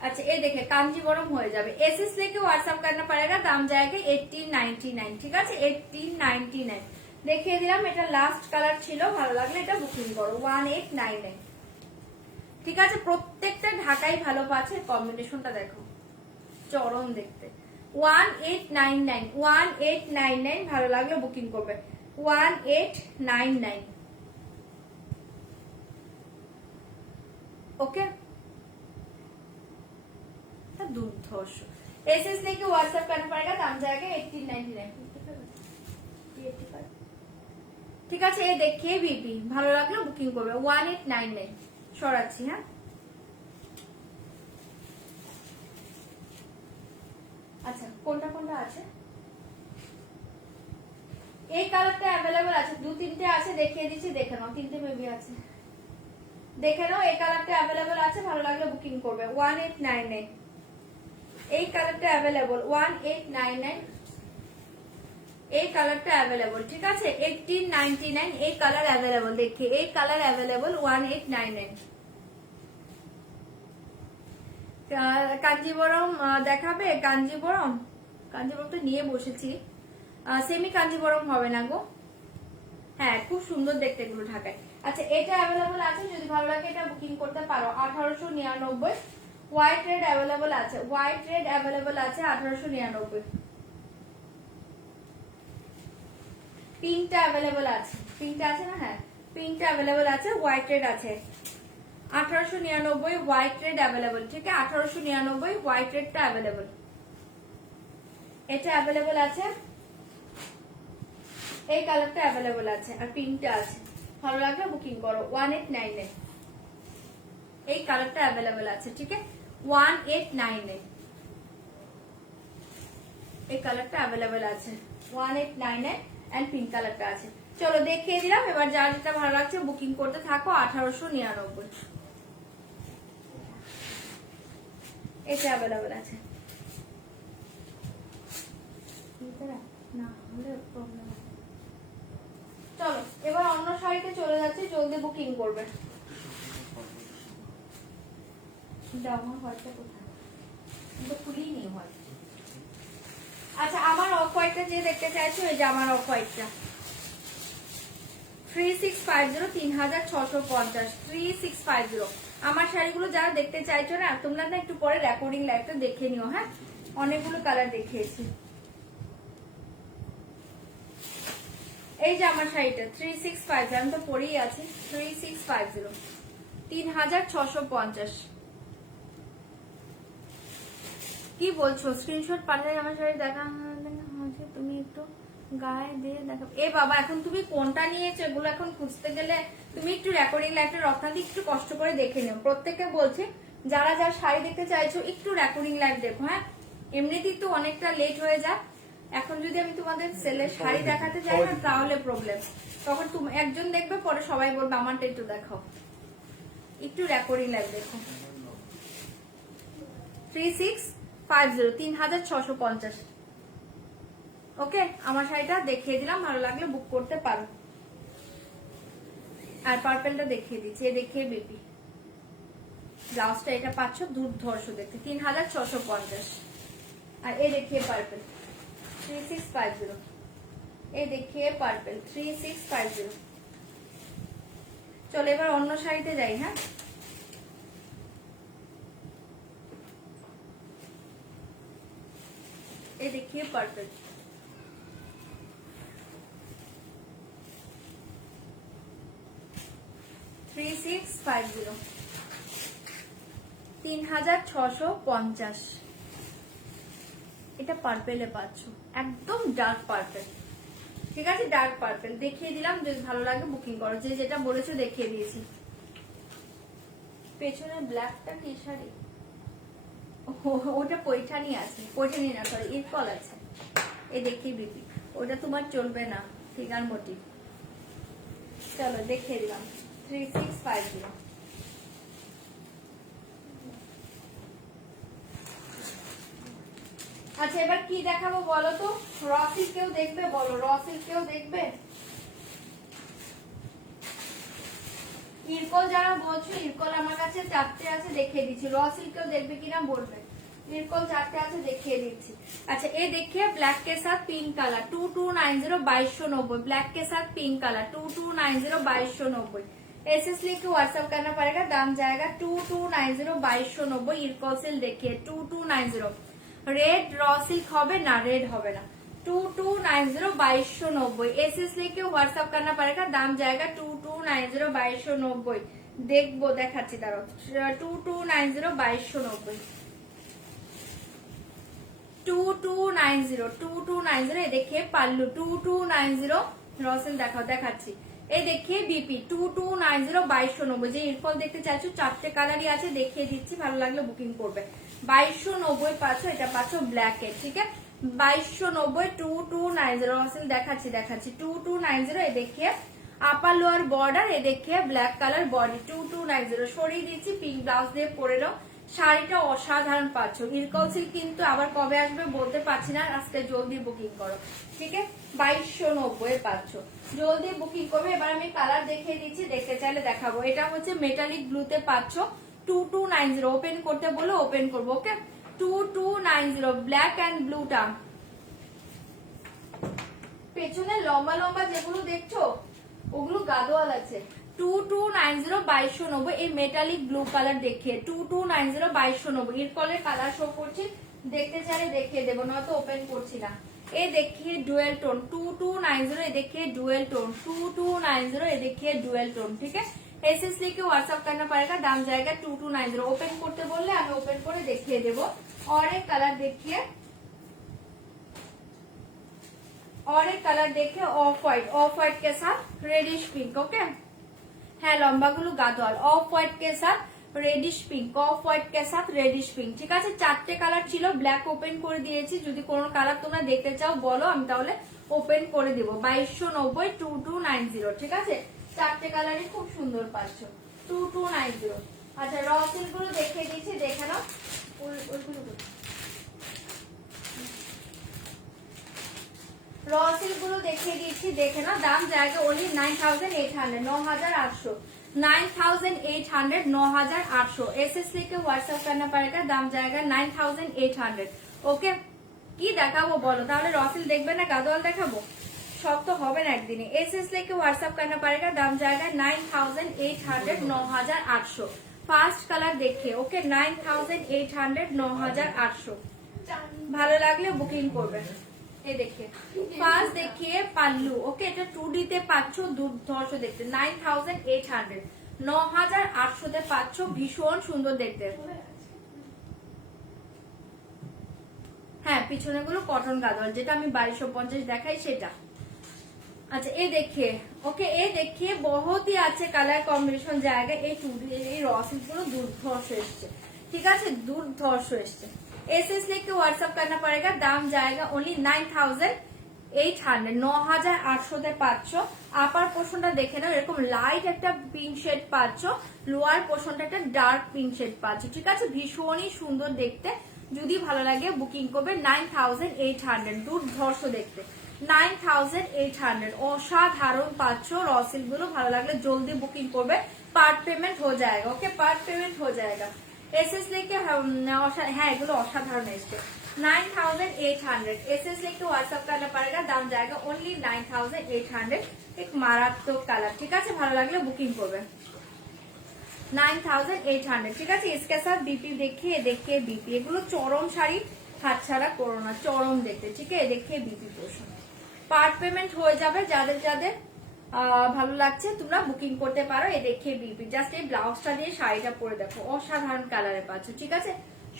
अच्छा ये देखे कांजीवरम हो जाए। एसएस लेके व्हाट्सएप करना पड़ेगा, दाम जाएगा 1899, ठीक है 1899 দেখিয়ে দিলাম। এটা লাস্ট কালার ছিল, ভালো লাগলে এটা বুকিং করো 1899, ঠিক আছে। প্রত্যেকটা ঢাকাই ভালো পাচ্ছে, কম্বিনেশনটা দেখো চরম দেখতে। 1899, 1899 ভালো লাগলে বুকিং করবে 1899, ओके। दुर्धर्ष एसएस लेके व्हाट्सएप करना पड़ेगा, दाम जाएगा 1899, ঠিক আছে। এই দেখিয়ে বিপি ভালো লাগলে বুকিং করবে 1899 সরাচ্ছি। হ্যাঁ আচ্ছা, কোনটা কোনটা আছে? এই কালারটা अवेलेबल আছে, দু তিনটে আছে, দেখিয়ে দিচ্ছি, দেখে নাও। তিনটে বেবি আছে, দেখে নাও। এই কালারটা अवेलेबल আছে, ভালো লাগলে বুকিং করবে 1899। এই কালারটা अवेलेबल 1899, এই কালারটা अवेलेबल, ঠিক আছে। 1899 এই কালার अवेलेबल, देखिए এই কালার अवेलेबल 1899। কাঞ্জিবরম দেখাবে? কাঞ্জিবরম তো নিয়ে বসেছি, সেমি কাঞ্জিবরম হবে না গো। হ্যাঁ খুব সুন্দর দেখতে এগুলো ঢাকায়। আচ্ছা এটা अवेलेबल আছে, যদি ভালো লাগে এটা বুকিং করতে পারো 1899। হোয়াইট রেড अवेलेबल আছে, হোয়াইট রেড अवेलेबल আছে 1899। পিঙ্কটা अवेलेबल আছে, পিঙ্কটা আছে না? হ্যাঁ পিঙ্কটা अवेलेबल আছে, হোয়াইট রেড আছে 1899। হোয়াইট রেড अवेलेबल, ঠিক আছে 1899 হোয়াইট রেডটা अवेलेबल। এটা अवेलेबल আছে, এই কালারটা अवेलेबल আছে, আর পিঙ্কটা আছে। ভালো লাগলে বুকিং করো 1899। এই কালারটা अवेलेबल আছে, ঠিক আছে 1899। এই কালারটা अवेलेबल আছে 1899 এন্ড পিঙ্ক কালারটা আছে। চলো দেখিয়ে দিলাম, এবার যার যেটা ভালো লাগছে বুকিং করতে থাকো 1899। এটা अवेलेबल আছে, না হলে প্রবলেম। চলো এবার অন্য শাড়িতে চলে যাচ্ছে, জলদি বুকিং করবে। আমার হোয়াইটটা কোথায়? খুলিনি হয়। আচ্ছা আমার অফ হোয়াইটটা যে দেখতে চাইছো, এই যে আমার অফ হোয়াইটটা 3650 3650 3650। আমার শাড়িগুলো যারা দেখতে চাইছো না, তোমরা না একটু পরে রেকর্ডিং লাইভটা দেখে নিও। হ্যাঁ, অনেকগুলো কালার দেখিয়েছি। এই যে আমার শাড়িটা 3650, আমি তো পরেই আছি। 3650 3650। কি বলছো? স্ক্রিনশট পাঠালে আমার শাড়ি দেখা হচ্ছে, তুমি একটু গায়ে দিয়ে দেখো। এ বাবা, এখন তুমি কোনটা নিয়েছো এগুলো এখন খুঁজতে গেলে তুমি একটু রেকর্ডিং লাইভটা রক্ষান্তি একটু কষ্ট করে দেখে নিও। প্রত্যেককে বলছি যারা যারা শাড়ি দেখতে চাইছো একটু রেকর্ডিং লাইভ দেখো। হ্যাঁ, এমনিতেই তো অনেকটা লেট হয়ে যায়। এখন যদি আমি তোমাদের সেলের শাড়ি দেখাতে যাই না তাহলে প্রবলেম, তখন তুমি একজন দেখবে পরে সবাই বলবে আমারটা একটু দেখাও। একটু রেকর্ডিং লাইভ দেখো। 3650 3650। ওকে, আমার শাড়িটা দেখিয়ে দিলাম, ভালো লাগলে বুক করতে পারো। আর পার্পেলটা দেখিয়ে দিচ্ছি, এ দেখিয়ে বেবি ব্লাউজটা এটা পাচ্ছ দুর্ধর্ষ দেখতে 3650। আর এ দেখিয়ে পার্পেল 3650। এ দেখিয়ে পার্পেল 3650। চলো এবার অন্য শাড়িতে যাই। হ্যাঁ, এ দেখিয়ে পার্পেল 3650 3650। এটা পার্পেলে পাচ্ছ, একদম ডার্ক পার্পেল। ঠিক আছে, ডার্ক পার্পেল দেখিয়ে দিলাম, যদি ভালো লাগে বুকিং করো। যে যেটা বলেছো দেখিয়ে দিয়েছি। পেছনে ব্ল্যাকটা কি শাড়ি? ওটা পৈঠানি আছে, পৈঠানি না সরি ইরকল আছে। এ দেখিয়ে দিবি, ওটা তোমার চলবে না, ফিগার মোটিভ। চলো দেখিয়ে দিলাম 3650। আচ্ছা এবার কি দেখাবো বলো তো? রসিল কেউ দেখবে? বলো, রসিল কেউ দেখবে? ইরকল যারা বলছো, ইরকল আমার কাছে 4টে আছে, দেখিয়ে দিচ্ছি। রসিল কেউ দেখবে কিনা বলবে। ইরকল 4টে আছে, দেখিয়ে দিচ্ছি। अच्छा ये देखिए ब्लैक के साथ पिंक कलर 2290 2290। ब्लैक के साथ पिंक कलर 2290 2290। एसएस लिख के व्हाट्सएप करना पड़ेगा, दाम जाएगा 2290 2290। इरकल सिल देखिए 2290। रेड रॉ सिल्क হবে না, রেড হবে না। 2290 2290। एसएस लिख के व्हाट्सएप करना पड़ेगा, दाम जाएगा 2290 2290। দেখবো, দেখাচ্ছি দাঁড়াও। 2290 2290 2290 2290। ये देखिए पाल्लू 2290। রসেল দেখাও, দেখাচ্ছি। এই দেখিয়ে বিপি 2290 2290। যে ইরফল দেখতে চাইছো 4টে কালারই আছে, দেখিয়ে দিচ্ছি, ভালো লাগলে বুকিং করবে। 2290 পাচ্ছ, এটা পাচ্ছ ব্ল্যাক এর। ঠিক আছে, 2290 2290। রসেল দেখাচ্ছি, দেখাচ্ছি 2290। এ দেখিয়ে আপার লোয়ার বর্ডার, এ দেখিয়ে ব্ল্যাক কালার বডি 2290। সরিয়ে দিচ্ছি, পিঙ্ক ব্লাউজ দিয়ে পরে নাও। শাড়িটা অসাধারণ পাচ্ছ। ইরকল সিল্ক কিন্তু আবার কবে আসবে বলতে পারছি না, আজকে জলদি বুকিং করো। ঠিক আছে, 2290 পাচ্ছ, জলদি বুকিং করবে। এবার আমি কালার দেখিয়ে দিচ্ছি, দেখতে চাইলে দেখাবো। এটা হচ্ছে মেটালিক ব্লুতে পাচ্ছ 2290। ওপেন করতে বলো, ওপেন করবো। ওকে, 2290 ব্ল্যাক অ্যান্ড ব্লুটা। পেছনে লম্বা লম্বা যেগুলো দেখছো ওগুলো গাদোয়াল আছে। 2290 2290। এই মেটালিক ব্লু কালার দেখিয়ে 2290 2290। ইরকলের কালার শো করছি, দেখতে চাইলে দেখিয়ে দেবো, নয়তো ওপেন করছি না। ये देखिए डुअल टोन 2290। ये देखिए डुअल टोन 2290। ये देखिए डुअल टोन। ठीक है, एसएस लिख के व्हाट्सएप करना पड़ेगा, दाम जाएगा 2290। ओपन करते बोलले আমি ওপেন করে দেখিয়ে দেবো। और एक कलर देखिए, और एक कलर देखिए ऑफ व्हाइट के साथ रेडिश पिंक। ओके, হ্যাঁ লম্বাগুলো গাদোয়াল। অফ হোয়াইট কে সাথ রেডিশ পিঙ্ক, অফ হোয়াইট কে সাথ রেডিশ পিঙ্ক। ঠিক আছে, 4টে কালার ছিল, ব্ল্যাক ওপেন করে দিয়েছি। যদি কোনো কালার তোমরা দেখতে চাও বলো, আমি তাহলে ওপেন করে দিব। 2290 2290। ঠিক আছে, 4টে কালারই খুব সুন্দর পাচ্ছ 2290। আচ্ছা র সিল্ক গুলো দেখিয়ে দিচ্ছি, দেখে নাও। র সিল্ক গুলো দেখিয়ে দিচ্ছি, দেখে নাও। দাম জায়গা ওনলি 9800 9800 9800 9800। एसएस लिख के व्हाट्सएप करना पड़ेगा, दाम जाएगा 9800। ओके, কি দেখাবো বলো, তাহলে রসিল দেখবে না গাদোয়াল দেখাবো? সব তো হবে না একদিনে। एसएस लेके व्हाट्सएप करना पड़ेगा, दाम जाएगा 9800, 9800। फास्ट कलर देखिए, ओके 9800, 9800। ভালো লাগলে বুকিং করবেন। এই দেখিয়ে ফার্স্ট দেখিয়ে পাল্লু, ওকে এটা 2D তে পাচ্ছ, দুর্ধর্ষ দেখতে 9800, 9800 তে পাচ্ছ, ভীষণ সুন্দর দেখতে। হ্যাঁ পিছনে গুলো কটন গাদোয়াল, যেটা আমি 2250 দেখাই সেটা। अच्छा ये देखिए, ओके ये देखिए बहुत ही अच्छे कलर कॉम्बिनेशन जाएगा। এই রসিদ গুলো দুর্ধর্ষ এসছে, ঠিক আছে দুর্ধর্ষ এসছে। एसएस लेके व्हाट्सएप करना पड़ेगा, दाम जाएगा ओनली 9800, 9800 তে পাচ্ছ। আপার পোর্শনটা দেখে নাও, এরকম লাইট একটা পিঙ্ক শেড পাচ্ছ, লোয়ার পোর্শনটা একটা ডার্ক পিঙ্ক শেড পাচ্ছ, ঠিক আছে ভীষণই সুন্দর দেখতে। যদি ভালো লাগে বুকিং করবে 9800, দুর্ধর্ষ দেখতে 9800, অসাধারণ পাচ্ছ রসিল গুলো। ভালো লাগলে জলদি বুকিং করবে, পার্ট পেমেंट हो जाएगा, ओके पार्ट पेमेंट हो जाएगा। एसएस लेके হ্যাঁ এগুলো অসাধারণ এসছে। 9800, एसएस लेके व्हाट्सएप करना पड़ेगा, दाम जाएगा ओनली 9800। एक মারাত্মক কালার, ঠিক আছে ভালো লাগলে বুকিং করবে 9800, ঠিক আছে। इसके साथ बीपी देखिए, देखिए बीपी, এগুলো চরম শাড়ি, হাতছাড়া করো না, চরম দেখতে, ঠিক আছে देखिए बीपी পোর্শন। পার্ট পেমেন্ট হয়ে যাবে, যাদের যাদের ভালো লাগছে তোমরা বুকিং করতে পারো। এই দেখিয়ে বিপি, জাস্ট এই ব্লাউজটা দিয়ে শাড়িটা পরে দেখো, অসাধারণ কালারে পাচ্ছ, ঠিক আছে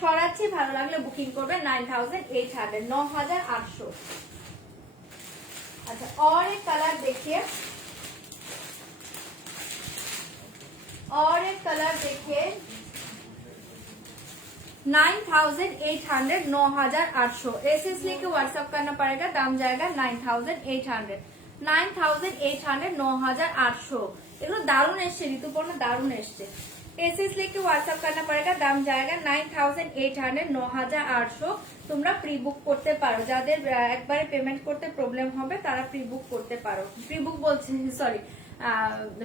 সরাচ্ছি, ভালো লাগলে বুকিং করবে 9800, 9800। अच्छा और एक कलर देखिए, और एक कलर देखिए 9800, 9800। एसएस लेके व्हाट्सएप करना पड़ेगा, दाम जाएगा 9800, 9800, 9800। এগুলো দারুণ এসছে ঋতুপর্ণ, দারুণ এসছে। एसएस लेके व्हाट्सएप करना पड़ेगा, दाम जाएगा 9800, 9800। তোমরা প্রি বুক করতে পারো, যাদের একবারে পেমেন্ট করতে প্রবলেম হবে তারা প্রি বুক করতে পারো, প্রি বুক বলছি সরি,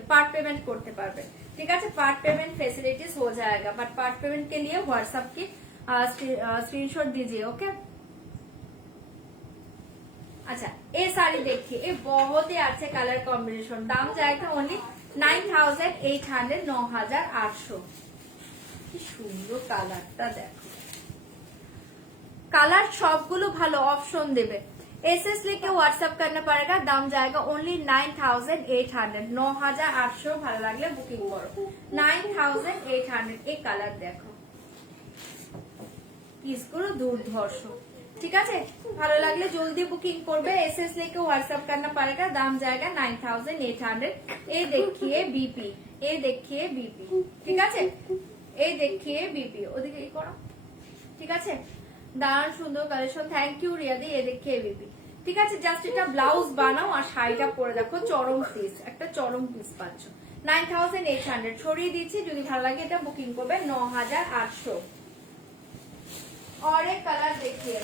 पार्ट पेमेंट करते पारबे, ठीक है पार्ट पेमेंट फैसिलिटीज हो जाएगा, बट पार्ट पेमेंट के लिए व्हाट्सएप की स्क्रीनशॉट दीजिए, ओके। अच्छा ये साड़ी देखिए, ये बहुत ही अच्छे कलर कॉम्बिनेशन, दाम जाएगा ओनली 9800, 9800। সুন্দর কালারটা দেখো, কালার সবগুলো ভালো অপশন দেবে। एसएस लेके व्हाट्सएप करना पड़ेगा, दाम जाएगा ओनली 9800, 9800। ভালো লাগলে বুকিং করো 9800। এই কালার দেখো, পিসগুলো দুর্ধর্ষ, ঠিক আছে ভালো লাগলে জলদি বুকিং করবে। एसएस लेके व्हाट्सएप करना पड़ेगा, दाम जाएगा 9800। এই দেখিয়ে বিপি, এই দেখিয়ে বিপি, ঠিক আছে এই দেখিয়ে বিপি, ওদিকে কি করো, ঠিক আছে দারুণ সুন্দর কালেকশন, থ্যাংক ইউ রিয়াদি। এ দেখিয়ে বিপি, ঠিক আছে জাস্ট এটা ব্লাউজ বানাও আর শাড়িটা পরে দেখো, চরম পিস, একটা চরম পিস পাচ্ছ 9800। ছড়িয়ে দিচ্ছি, যদি ভালো লাগে এটা বুকিং করবে 9800। और एक कलर देखिए,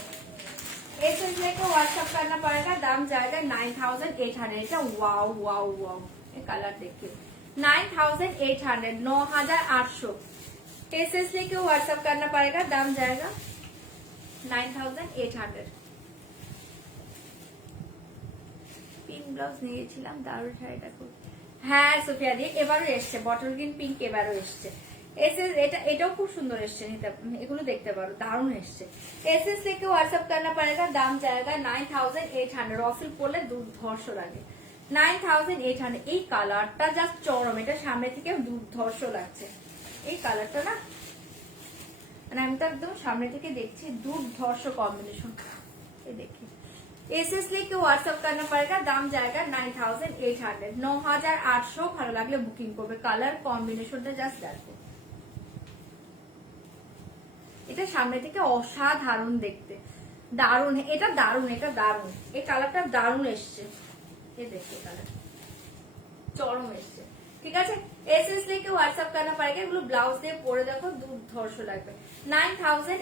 एसएस लेके व्हाट्सएप करना पड़ेगा, दाम जाएगा 9800। এটা ওয়াও ওয়াও ওয়াও, এই কালার देखिए 9800, 9800। एसएस लेके व्हाट्सएप करना पड़ेगा, दाम जाएगा 9800। পিঙ্ক ব্লাউজ নিয়েছিলাম, দারুণ শাড়িটা খুব, হ্যাঁ সোফিয়া দিয়ে এবারও এসছে, বটল গ্রিন পিঙ্ক এবারও এসছে। एसएस এটাও খুব সুন্দর এসছে, এগুলো দেখতে পারো, দারুণ এসছে। एसएस लेके व्हाट्सएप करना पड़ेगा, दाम जाएगा 9800। রফিল পরলে দুর্ধর্ষ লাগে 9800। এই কালারটা জাস্ট চরম, এটা সামনে থেকে দুর্ধর্ষ লাগছে এই কালারটা না, মানে আমি তো একদম সামনে থেকে দেখছি, দুর্ধর্ষ কম্বিনেশন। এই দেখি एसएस लेके व्हाट्सएप करना पड़ेगा, दाम जाएगा 9800, 9800। ভালো লাগলে বুকিং করবে, কালার কম্বিনেশনটা জাস্ট দেখো, এটা সামনে থেকে অসাধারণ দেখতে, দারুণ, এটা দারুণ, এটা দারুণ, এই কালারটা দারুণ এসছে, এই দেখো কালার চরম এসছে, ঠিক আছে। एसएस लेके व्हाट्सएप करना पड़ेगा, এগুলো ব্লাউজ দিয়ে পরে দেখো দুর্ধর্ষ লাগবে 9800,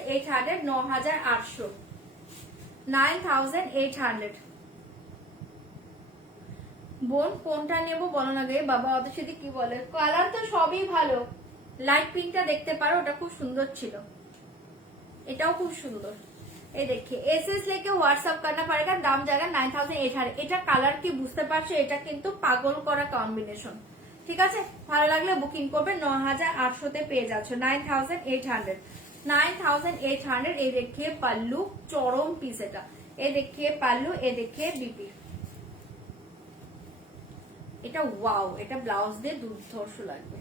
9800, 9800। বোন কোনটা নেবো বলো না গে বাবা, ওদের সাথে কি বলে, কালার তো সবই ভালো, লাইট পিঙ্কটা দেখতে পারো, ওটা খুব সুন্দর ছিল, এটাও খুব সুন্দর। ये देखिए एसएस लेके व्हाट्सएप करना पड़ेगा, दाम जाएगा 9800। এটা কালার কি বুঝতে পারছো, এটা কিন্তু পাগল করা কম্বিনেশন, ঠিক আছে। ভালো লাগলে বুকিং করবে, 9800 তে পেয়ে যাচ্ছ 9800। 9800। ये देखिए पल्लू, चरम पीस এটা। ये देखिए पल्लू, ये देखिए बीपी, এটা ওয়াও, এটা ব্লাউজ দিয়ে দুর্ধর্ষ লাগবে,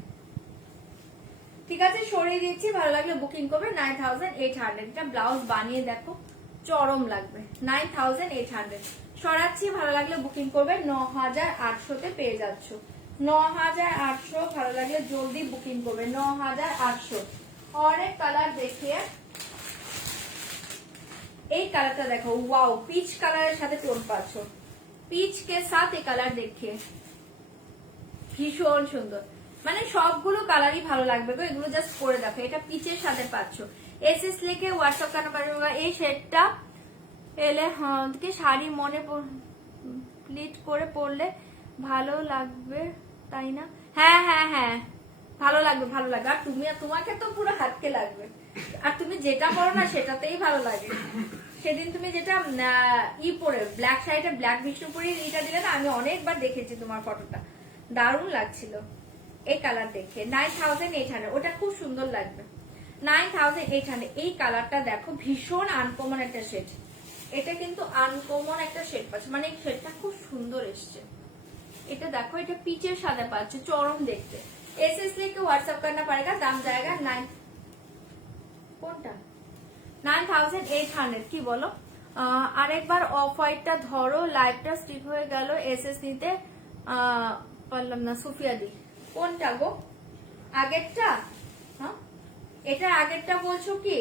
ঠিক আছে। সরিয়ে দিচ্ছি, ভালো লাগলে বুকিং করবে 9800। এটা ব্লাউজ বানিয়ে দেখো, চরম লাগবে 9800। সরাচ্ছি, ভালো লাগলে বুকিং করবে 9800 তে পেয়ে যাচ্ছ 9800। ভালো লাগলে জলদি বুকিং করবে 9800। অনেক কালার দেখিয়ে, এই কালারটা দেখো, ওয়াও, পিচ কালারের সাথে টোন পাচ্ছ, পিচ কে সাথ এই কালার দেখিয়ে ভীষণ সুন্দর, মানে সবগুলো কালারই ভালো লাগবে গো, এগুলো জাস্ট পরে দেখো। এটা পিচের সাথে পাচ্ছ, এসএস লিখে হোয়াটসঅ্যাপ করতে পারবে। এই সেটটা এলে কি শাড়ি মনে প্লিট করে পরলে ভালো লাগবে, তাই না? হ্যাঁ হ্যাঁ হ্যাঁ, ভালো লাগবে, ভালো লাগবে। আর তুমি, তোমাকে তো পুরো হাতকে লাগবে, আর তুমি যেটা পরো না সেটাতেই ভালো লাগে। সেদিন তুমি যেটা ই পরে ব্ল্যাক শাড়িটা, ব্ল্যাক বিষ্ণুপুরি এটা দিলে না, আমি অনেকবার দেখেছি তোমার ফটোটা, দারুণ লাগছিল। এই কালার দেখে 9800, ওটা খুব সুন্দর লাগবে 9800। এই কালারটা দেখো, ভীষণ আনকমন একটা শেড, এটা কিন্তু আনকমন একটা শেড পাচ্ছে, মানে এই শেডটা খুব সুন্দর এসছে। এটা দেখো, এটা পিচের সাথে পাচ্ছে, চরম দেখতে। एसएस लेके व्हाट्सएप करना पड़ेगा, दाम जाएगा 9 কোনটা 9800। কি বলো, আরেকবার অফ হোয়াইটটা ধরো, লাইভটা স্টিক হয়ে গেল, এসএস নিতে পারলাম না। সুফিয়া দি, কোনটা গো? আগেরটা? হ্যাঁ, এটা আগেরটা বলছো কি?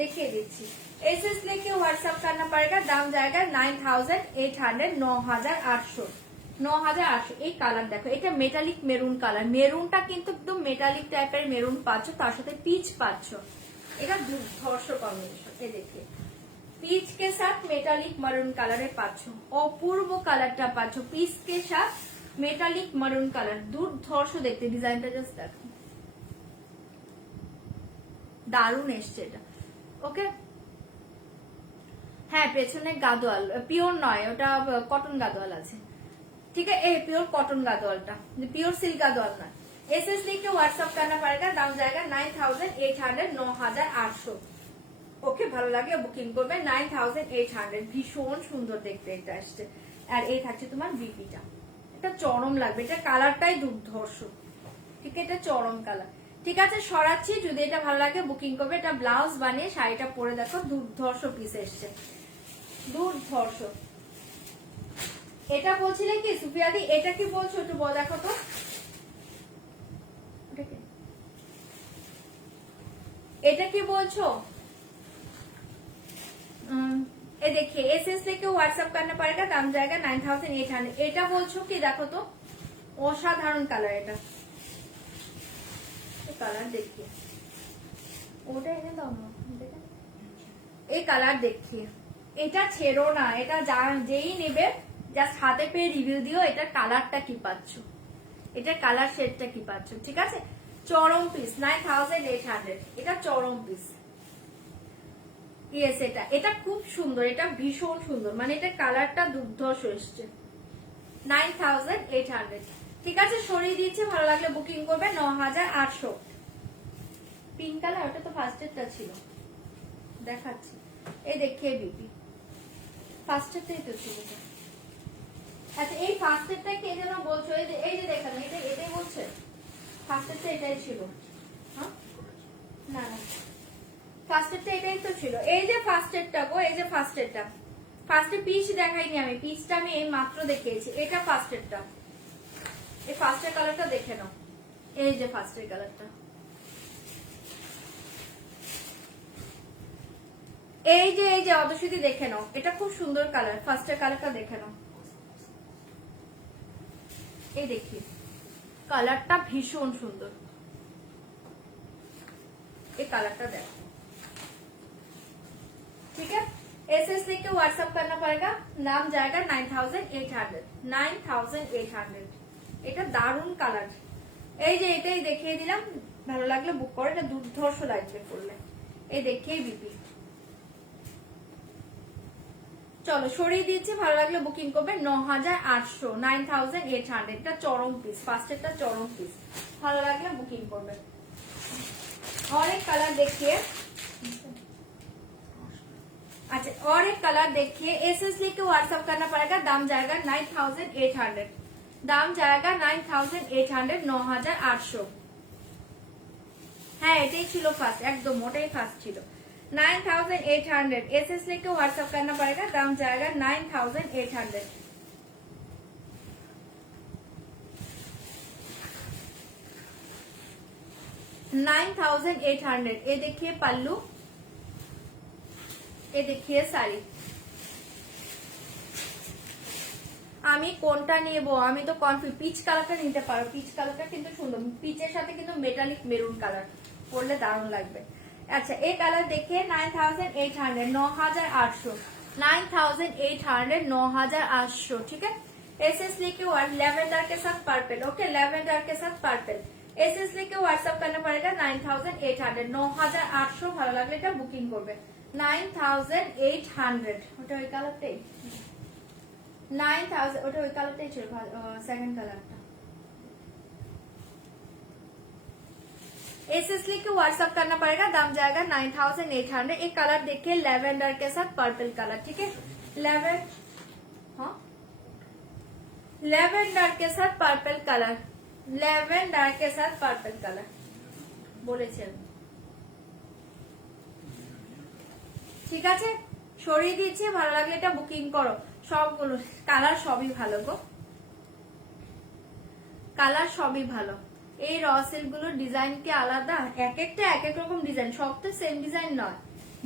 দেখিয়ে দিচ্ছি। एसएस लेके व्हाट्सएप करना पड़ेगा, दाम जाएगा 9800। 9800। 9800। এই কালার দেখো, এটা মেটালিক মেরুন কালার, মেরুনটা কিন্তু একদম মেটালিক টাইপের মেরুন পাচ্ছ, তার সাথে পিচ পাচ্ছ, এটা দুর্ধর্ষ কম্বিনেশন। এই দেখে পিচ কে সাথ মেটালিক মারুন কালারে পাচ্ছ, অপূর্ব কালারটা পাচ্ছ, পিচ কে সাথ মেটালিক মারুন কালার, দুর্ধর্ষ দেখতে। ডিজাইনটা জাস্ট দেখো, দারুণ এসছে এটা। ওকে, হ্যাঁ পেছনে গাদোয়াল, পিওর নয়, ওটা কটন গাদোয়াল আছে, ठीक है। ए प्योर कॉटन गादोवालटा, प्योर सिल्क गादोवाल ना। एसएस लिख के व्हाट्सएप करना पड़ेगा, दाम जाएगा 9800। 9800। ওকে, ভালো লাগে বুকিং করবে 9800। ভীষণ সুন্দর দেখতে এটা আসছে। আর এই থাকছে তোমার বিপিটা, এটা চরম লাগবে, এটা কালারটাই দুর্ধর্ষ, ঠিক আছে, এটা চরম কালার, ঠিক আছে। সরাচ্ছি, যদি এটা ভালো লাগে বুকিং করবে। এটা ব্লাউজ বানিয়ে শাড়িটা পরে দেখো, দুর্ধর্ষ পিস এসছে, দুর্ধর্ষ। এটা বলছিলে কি সুফিয়াদি, এটা কি বলছো একটু বল, দেখো তো এটা কি বলছো। ये देखिए एसएस लेके व्हाट्सएप करना पड़ेगा, दाम जाएगा 9800। এটা বলছো কি, দেখো তো, অসাধারণ কালার এটা, কালার দেখিয়ে ওটা এনে দাও না, এই কালার দেখিয়ে, এটা ছেড়ো না, এটা যেই নেবে জাস্ট হাতে পেয়ে রিভিউ দিও, এটা কালারটা কি পাচ্ছ, এটা কালার শেডটা কি পাচ্ছ, ঠিক আছে। চরম পিস 9800। এটা চরম পিস, ইয়েস, এটা খুব সুন্দর, এটা ভীষণ সুন্দর, মানে এটা কালারটা দুর্ধর্ষ এসছে 9800। ঠিক আছে, সরিয়ে দিয়েছে, ভালো লাগলে বুকিং করবে 9800। পিঙ্ক কালার, ওটা তো ফার্স্টেরটা ছিল, দেখাচ্ছি, এই দেখিয়ে বিপি ফার্স্টেরটাই তো ছিল। আচ্ছা, এই ফার্স্টেরটা কে যেন বলছো, এই যে দেখানো, এটাই বলছে ফার্স্টেরটা, এটাই ছিল। হ্যাঁ, না না, ফার্স্টেরটা এটাই তো ছিল, এই যে ফার্স্টেরটা গো, এই যে ফার্স্টেরটা। ফার্স্টে পিচ দেখাইনি আমি, পিচটা আমি এই মাত্র দেখিয়েছি, এটা ফার্স্টেরটা। এই ফার্স্টের কালারটা দেখে নাও, এই যে ফার্স্টের কালারটা, এই যে অদর্শিতি দেখে নাও, এটা খুব সুন্দর কালার, ফার্স্টের কালারটা দেখে নাও, এই দেখি কালারটা ভীষণ সুন্দর, এই কালারটা দেখো, ठीक है। एसएस लिख के व्हाट्सएप करना पड़ेगा, नाम जाएगा 9800। 9800। এটা দারুন কালার, এই যে এটাই দেখিয়ে দিলাম, ভালো লাগলে বুক করে, এটা দুর্ধর্ষ লাগবে করলে। এই দেখিয়ে বিপি চলো সরিয়ে দিয়েছি, ভালো লাগলে বুকিং করবে 9800, 9800। এটা চরম পিস, ফার্স্টেরটা চরম পিস, ভালো লাগলে বুকিং করবে। और एक कलर देखिए, अच्छा और एक कलर देखिए, एसएस लेके व्हाट्सएप करना पड़ेगा, दाम जाएगा 9800, दाम जाएगा 9800, 9800। হ্যাঁ এটাই ছিল ফার্স্ট, একদম ওটাই ফার্স্ট ছিল। 9800 एसएस लेके व्हाट्सएप करना पड़ेगा, दाम जाएगा 9800। 9800। ये देखिए पल्लू, ये देखिए শাড়ি। আমি কোনটা নেব, আমি তো কনফিউজ। পিচ কালারটা নিতে পারো, পিচ কালারটা কিন্তু সুন্দর, পিচের সাথে কিন্তু মেটালিক মেরুন কালার পরলে দারুণ লাগবে। আচ্ছা এই কালার देखिए 9800, 9800, 9800, 9800, ठीक है। एसएस लेके लेवेंडर के साथ पर्पल, ओके लेवेंडर के साथ पर्पल। एसएस लेके व्हाट्सएप करना पड़ेगा 9800, 9800। ভালো লাগলে এটা বুকিং করবে 9800। ওটা ওই কালারটাই 9000, ওটা ওই কালারটাই ছিল, সেকেন্ড কালারটা। एसएस लेके व्हाट्सएप करना पड़ेगा, दाम जाएगा 9800। एक कलर देखिए लेवेंडर के साथ पर्पल कलर, ठीक है। लेवेंडर के साथ पर्पल कलर, लेवेंडर के साथ पर्पल कलर বলেছেন, ঠিক আছে। সরিয়ে দিয়েছি, ভালো লাগলে এটা বুকিং করো। সবগুলো কালার সবই ভালো গো, কালার সবই ভালো। এই র সিল্ক গুলোর ডিজাইন কি আলাদা, এক একটা এক এক রকম ডিজাইন, সব তো সেম ডিজাইন নয়,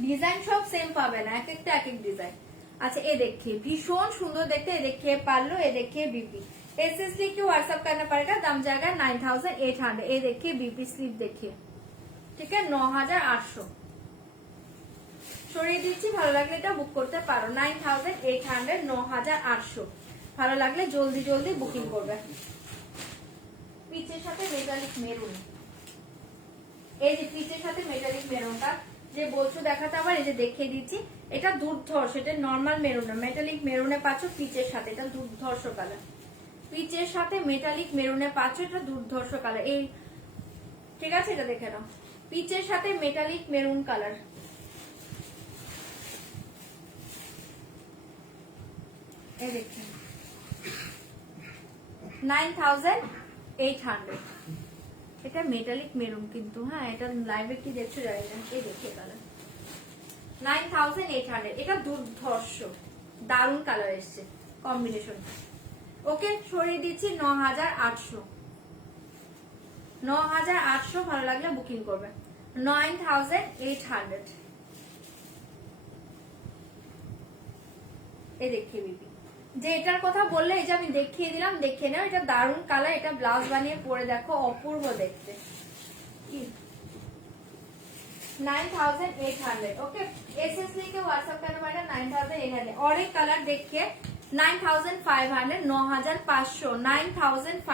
ডিজাইন সব সেম পাবে না, এক একটা এক এক ডিজাইন। अच्छा ये देखिए भीषण सुंदर देखते, ये देखिए पाल्लू, ये देखिए बीपी। एसएस लेके व्हाट्सएप करना पड़ेगा, दाम जाएगा 9800। ये देखिए बीपी स्लीव देखिए, ठीक है 9800। সরিয়ে দিচ্ছি, ভালো লাগলে এটা বুক করতে পারো 9800, 9800। ভালো লাগলে জলদি জলদি বুকিং করবে। পিচের সাথে মেটালিক মেরুন, এই যে পিচের সাথে মেটালিক মেরুনটা যে বলছো দেখাতে, আবার এই যে দেখিয়ে দিচ্ছি, এটা দুর্ধর্ষ, এটা নরমাল মেরুন না, মেটালিক মেরুনে পাচ্ছ পিচের সাথে, এটা দুর্ধর্ষ কালার। পিচের সাথে মেটালিক মেরুনে পাচ্ছ, এটা দুর্ধর্ষ কালার। এই ঠিক আছে, এটা দেখে নাও, পিচের সাথে মেটালিক মেরুন কালার। এই দেখুন 9800, এটা মেটালিক মেরুন কিন্তু, হ্যাঁ এটা লাইভে কি দেখছো জানি না। এই দেখে কালার 9800, এটা দুর্ধর্ষ দারুণ কালার এসছে কম্বিনেশন। ওকে সরিয়ে দিচ্ছি 9800, 9800। ভালো লাগলে বুকিং করবে 9800। এই দেখিয়ে বিপি, যে এটার কথা বললে এই যে আমি দেখিয়ে দিলাম, দেখে নাও, এটা দারুণ কালার। এটা ব্লাউজ বানিয়ে পরে দেখো, অপূর্ব দেখতে। 9800, ओके। एसएस लेके व्हाट्सएप करना पड़ेगा 9800। और एक कलर देखिए 9500, 9500, 9500,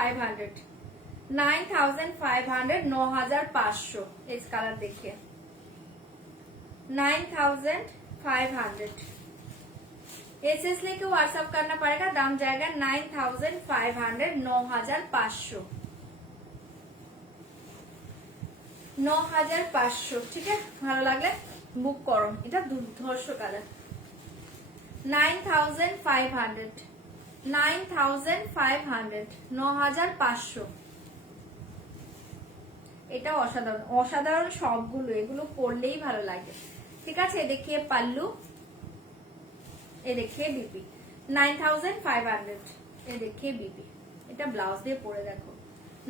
9500, 9500। इस कलर देखिए 9500। एसएस लेके व्हाट्सएप करना पड़ेगा, दाम जाएगा 9500, 9500, 9500, ठीक है। ভালো লাগলে বুক করো, এটা দুর্ধর্ষ কালার 9500, 9500, 9500। এটা অসাধারণ, অসাধারণ সবগুলো, এগুলো পরলেই ভালো লাগে, ঠিক আছে। দেখিয়ে পাল্লু, ये देखिए बीपी 9500, ये देखिए बीपी। এটা ব্লাউজ দিয়ে পরে দেখো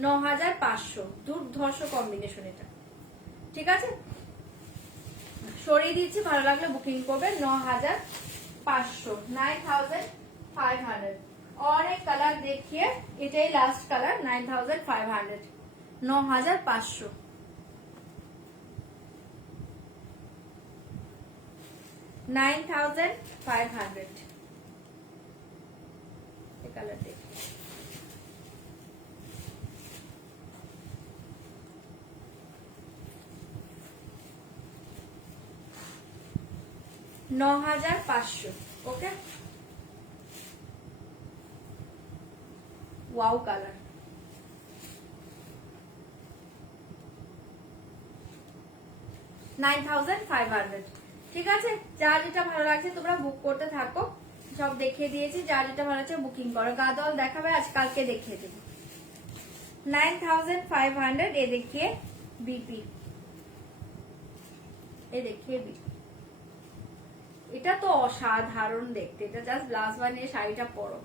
9500, দুর্ধর্ষ কম্বিনেশন এটা, ঠিক আছে। সরিয়ে দিচ্ছি, ভালো লাগলে বুকিং করবে 9500, 9500। और एक कलर देखिए, এটাই লাস্ট কালার 9500, 9500, 9500। ये कलर देखिए, 9500। ওকে, ওয়াও কালার, 9500। ঠিক আছে, যার যেটা ভালো লাগছে তোমরা বুক করতে থাকো, সব দেখিয়ে দিয়েছি, যার যেটা ভালো লাগছে বুকিং করো। গাদল দেখাবে আজ, কালকে দেখিয়ে দেবো। 9500। এ দেখিয়ে বিপি, এ দেখিয়ে বিপি, এটা তো অসাধারণ দেখতে। এটা জাস্ট ব্লাউজ বানিয়ে শাড়িটা পরো,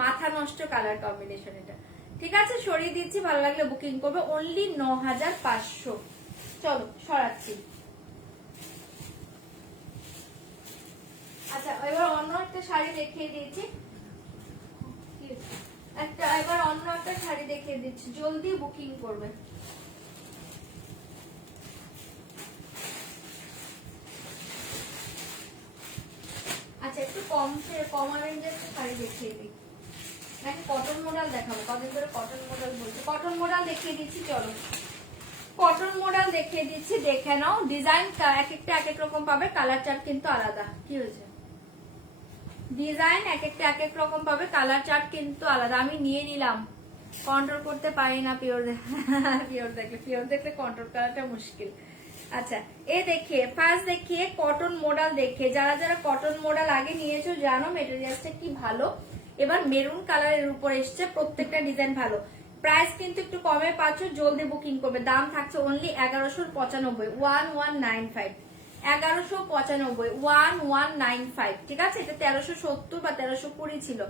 মাথা নষ্ট কালার কম্বিনেশন এটা। ঠিক আছে, সরিয়ে দিচ্ছি, ভালো লাগলে বুকিং করবে। অনলি 9500। চলো সরাচ্ছি। আচ্ছা, এবার অন্য একটা শাড়ি দেখিয়ে দিচ্ছি, এবার অন্য একটা শাড়ি দেখিয়ে দিচ্ছি, জলদি বুকিং করবে। আচ্ছা, একটু কম রেঞ্জের শাড়ি দেখিয়ে দিই, নাকি কটন মডেল দেখাবো? কদিন ধরে কটন মডেল বলছি, কটন মডেল দেখিয়ে দিচ্ছি। চলো কটন মডেল দেখিয়ে দিচ্ছি, দেখে নাও। ডিজাইন এক একটা এক এক রকম পাবে, কালার চার্ট কিন্তু আলাদা। কি হয়েছে? ডিজাইন এক একটা এক এক রকম পাবে, কালার চার্ট কিন্তু আলাদা। আমি নিয়ে নিলাম, কন্ট্রোল করতে পারি না পিওর পিওর দেখলে কন্ট্রোল করাটা মুশকিল। আচ্ছা, এ দেখিয়ে ফার্স্ট দেখিয়ে কটন মডেল দেখিয়ে, যারা যারা কটন মডেল আগে নিয়েছো জানো মেটেরিয়ালসটা কি ভালো। এবার মেরুন কালারের উপর এসছে, প্রত্যেকটা ডিজাইন ভালো। প্রাইস কিন্তু একটু কমে পাচ্ছ, জলদি বুকিং করবে। দাম থাকছে অনলি 1195, 1195, 1195, 1195। ঠিক আছে, এটা 1370 বা 1320 ছিল,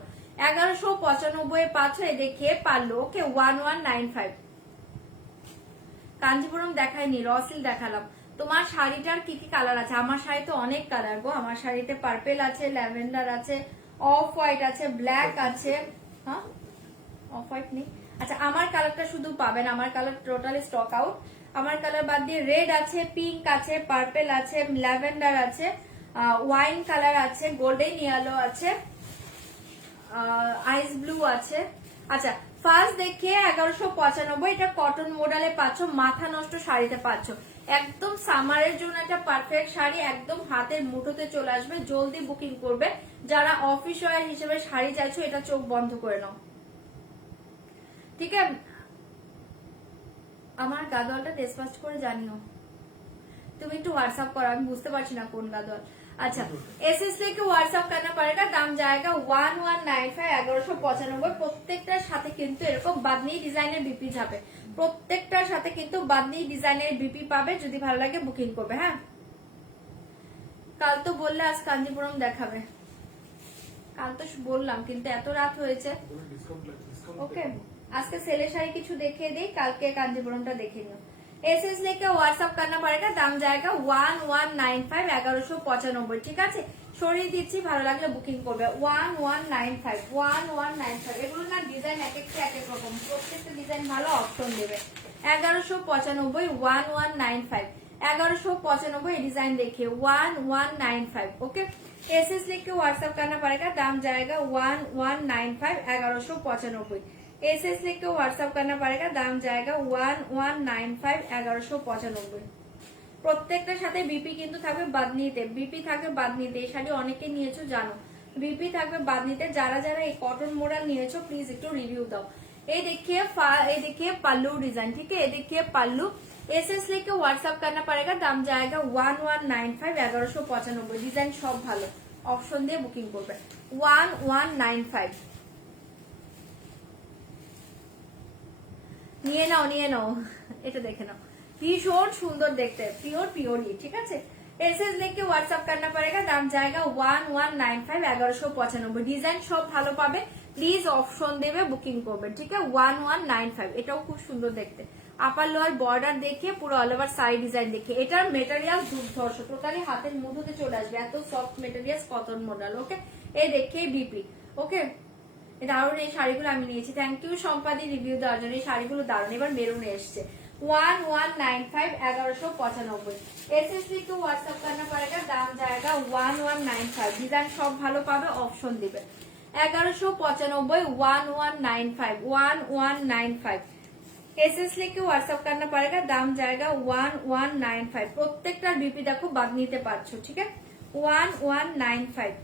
1195 পাচ্ছ। এ দেখিয়ে পারলো। ওকে, 1195। কাঞ্জিপুরম দেখাইনি, রসিল দেখালাম। তোমার শাড়িটার কি কি কালার আছে? আমার শাড়িতে অনেক কালার গো। আমার শাড়িতে পার্পেল আছে, ল্যাভেন্ডার আছে, অফ হোয়াইট আছে, ব্ল্যাক আছে। হ্যাঁ, অফ হোয়াইট নেই। আচ্ছা, আমার কালারটা শুধু পাবেন, আমার কালার টোটালি স্টক আউট। আমার কালার বাদ দিয়ে রেড আছে, পিঙ্ক আছে, পার্পেল আছে, ল্যাভেন্ডার আছে, ওয়াইন কালার আছে, গোল্ডেন ইয়েলো আছে, আইস ব্লু আছে। আচ্ছা, ফার্স্ট দেখিয়ে 1195, এটা কটন মডেলে পাচ্ছ, মাথা নষ্ট শাড়িতে পাচ্ছ। একদম সামারের জন্য একটা পারফেক্ট শাড়ি, একদম হাতের মুঠোতে চলে আসবে। জলদি বুকিং করবে যারা অফিস ওয়্যার হিসেবে শাড়ি চাইছো, এটা চোখ বন্ধ করে নাও। ঠিক আছে, আমার গাদোয়ালটা টেস্ট করে জানিও। তুমি একটু হোয়াটসঅ্যাপ করো, আমি বুঝতে পারছি না কোন গাদোয়াল। अच्छा, एसएस लेके व्हाट्सएप करना पड़ेगा, दाम जाएगा 1195, 1195। প্রত্যেকটার সাথে কিন্তু এরকম বাদনি ডিজাইনের বিপি যাবে, প্রত্যেকটার সাথে কিন্তু বাদনি ডিজাইনের বিপি পাবে। যদি ভালো লাগে বুকিং করবে। হ্যাঁ, কাল তো বললে আজ কাঞ্জিপুরম দেখাবে, কাল তো বললাম কিন্তু এত রাত হয়েছে। ওকে, আজকে সেলের শাড়ি কিছু দেখিয়ে দিই, কালকে কাঞ্জিপুরমটা দেখে নিও। एसएस लेके व्हाट्सएप करना पड़ेगा, दाम जाएगा 1195, 1195। ঠিক আছে, সরিয়ে দিচ্ছি, ভালো লাগলে বুকিং করবে। 1195, 1195। এগুলো না ডিজাইন এক একটা এক এক রকম, প্রত্যেকটা ডিজাইন ভালো, অপশন দেবে। 1195, 1195, 1195। ডিজাইন देखिए 1195। ओके, एसएस लेके व्हाट्सएप करना पड़ेगा, दाम जाएगा 1195, 1195। एसएस लेके व्हाट्सएप करना पड़ेगा, दाम जाएगा 1195, 1195। প্রত্যেকটার সাথে বিপি কিন্তু থাকবে বাদনিতে, বিপি থাকবে বাদনিতে। এই শাড়ি অনেকে নিয়েছো জানো, বিপি থাকবে বাদনিতে। যারা যারা এই কটন মডেল নিয়েছো প্লিজ একটু রিভিউ দাও। এই देखिए पल्लू डिजाइन। ठीक है, ये देखिए पल्लू। एसएस लेके व्हाट्सएप करना पड़ेगा, दाम जाएगा 1195, 1195। ডিজাইন সব ভালো, অপশন দিয়ে বুকিং করবে। 1195 নিয়ে নাও, নিয়ে নাও, এটা দেখে নাও, ভীষণ সুন্দর দেখতে, পিওর পিওরই। ঠিক আছে, एसएस लेके व्हाट्सएप करना पड़ेगा, दाम जाएगा 1195, 1195। ডিজাইন সব ভালো পাবে, প্লিজ অপশন দেবে, বুকিং করবে। ঠিক আছে, 1195। এটাও খুব সুন্দর দেখতে, আপার লোয়ার বর্ডার দেখিয়ে পুরো অল ওভার সাইড ডিজাইন দেখিয়ে। এটার মেটেরিয়াল দুর্ধর্ষ, টোটালি হাতের মুঠোতে চলে আসবে, এত সফট মেটেরিয়াল, কটন মডেল। ওকে, এই দেখিয়ে বিপি। ওকে, দারুণ এই শাড়িগুলো আমি নিয়েছি। থ্যাংক ইউ সম্পাদি রিভিউ দেওয়ার জন্য, এই শাড়িগুলো দারুণ। এবার মেরুনে এসছে 1195, 1195। एसएससी को व्हाट्सएप करना पड़ेगा, दाम जाएगा 1195। डिजाइन सब ভালো পাবে, অপশন দিবে। 1195, 1195, 1195। एसएससी को व्हाट्सएप करना पड़ेगा, दाम जाएगा 1195। প্রত্যেকটার বিপি দেখো বাদ নিতে পারছো। ঠিক আছে, 1195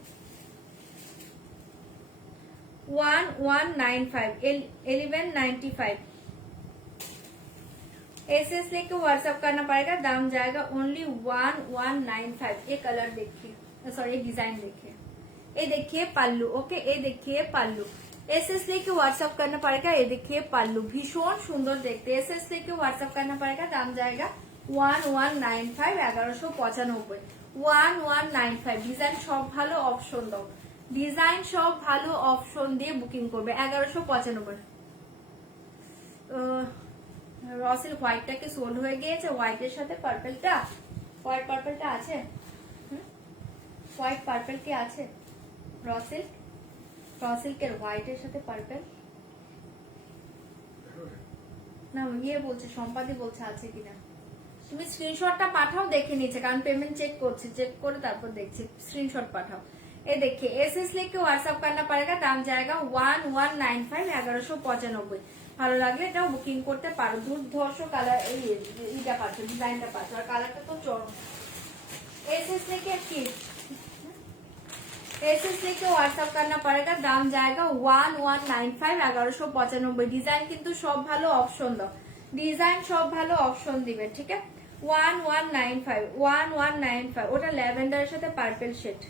1195 1195 एसएस लेके व्हाट्सएप करना पड़ेगा, दाम जाएगा ओनली 1195। ये कलर देखिए, सॉरी ये डिजाइन देखिए, ये देखिए पल्लू। ओके, ये देखिए पल्लू। एसएस लेके व्हाट्सएप करना पड़ेगा। ये देखिए पल्लू, भीषण सुंदर देखते। एसएस लेके व्हाट्सएप करना पड़ेगा, दाम जाएगा 1195 1195 1195। ডিজাইন সব ভালো, অপশন দাও। ডিজাইন সব ভালো, অপশন দিয়ে বুকিং করবে 1195। রসেল হোয়াইটটা কি সোল্ড হয়ে গিয়েছে? হোয়াইটের সাথে পার্পলটা, হোয়াইট পার্পলটা আছে? হোয়াইট পার্পল কি আছে রসেল? রসিল্কের হোয়াইটের সাথে পার্পল না, ইয়ে বলছে, সম্পাদি বলছে আছে কিনা। তুমি স্ক্রিনশটটা পাঠাও, দেখে নিচ্ছে, কারণ পেমেন্ট চেক করছে, চেক করে তারপর দেখছি। स्क्रीनशॉट पाठाओ। ये देखिए एसएस लेके व्हाट्सएप करना पड़ेगा, दाम जाएगा 1195 1195। ভালো লাগলে এটাও বুকিং করতে পারো। দুর্ধর্ষ কালার, এইটা পাচ্ছ, ডিজাইনটা পাচ্ছ, আর কালারটা তো চরম। एसएस लेके কি एसएस लेके व्हाट्सएप करना पड़ेगा, दाम जाएगा 1195 1195। ডিজাইন কিন্তু সব ভালো, অপশন দাও। ডিজাইন সব ভালো, অপশন দিবে, ঠিক আছে। 1195 1195। ওটা ল্যাভেন্ডারের সাথে পার্পল শেড,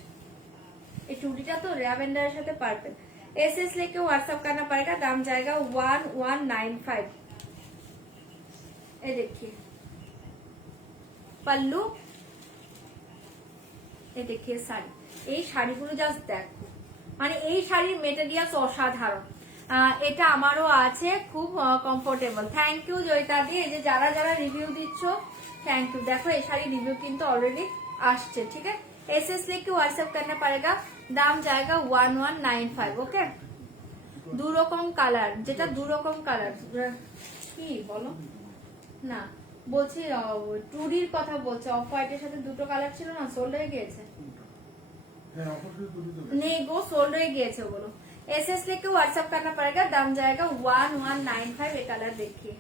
এই চুড়িটা তো ল্যাভেন্ডারের সাথে পার্পল। एसएस लेके व्हाट्सएप करना पड़ेगा, दाम जाएगा 1195। ये देखिए पल्लू, ये देखिए শাড়ি। এই শাড়িগুলো জাস্ট দেখো, মানে এই শাড়ির মেটেরিয়ালস অসাধারণ। এটা আমারও আছে, খুব কমফোর্টেবল। থ্যাংক ইউ জয়িতা দি, এই যে যারা যারা রিভিউ দিচ্ছ থ্যাংক ইউ। দেখো এই শাড়ির রিভিউ কিন্তু অলরেডি আসছে, ঠিক আছে। एसएस लेके व्हाट्सएप करना पड़ेगा, दाम जाएगा 1195। ওকে, দু রকম কালার, যেটা দু রকম কালার কি বলো না, বলছি টুরির কথা বলছে। অফ হোয়াইটের সাথে দুটো কালার ছিল না, সোল্ড হয়ে গিয়েছে। नहीं वो सोल्ड हो गए थे बोलो। एसएस लेके व्हाट्सएप करना पड़ेगा, दाम जाएगा 1195। ये कलर देखिए,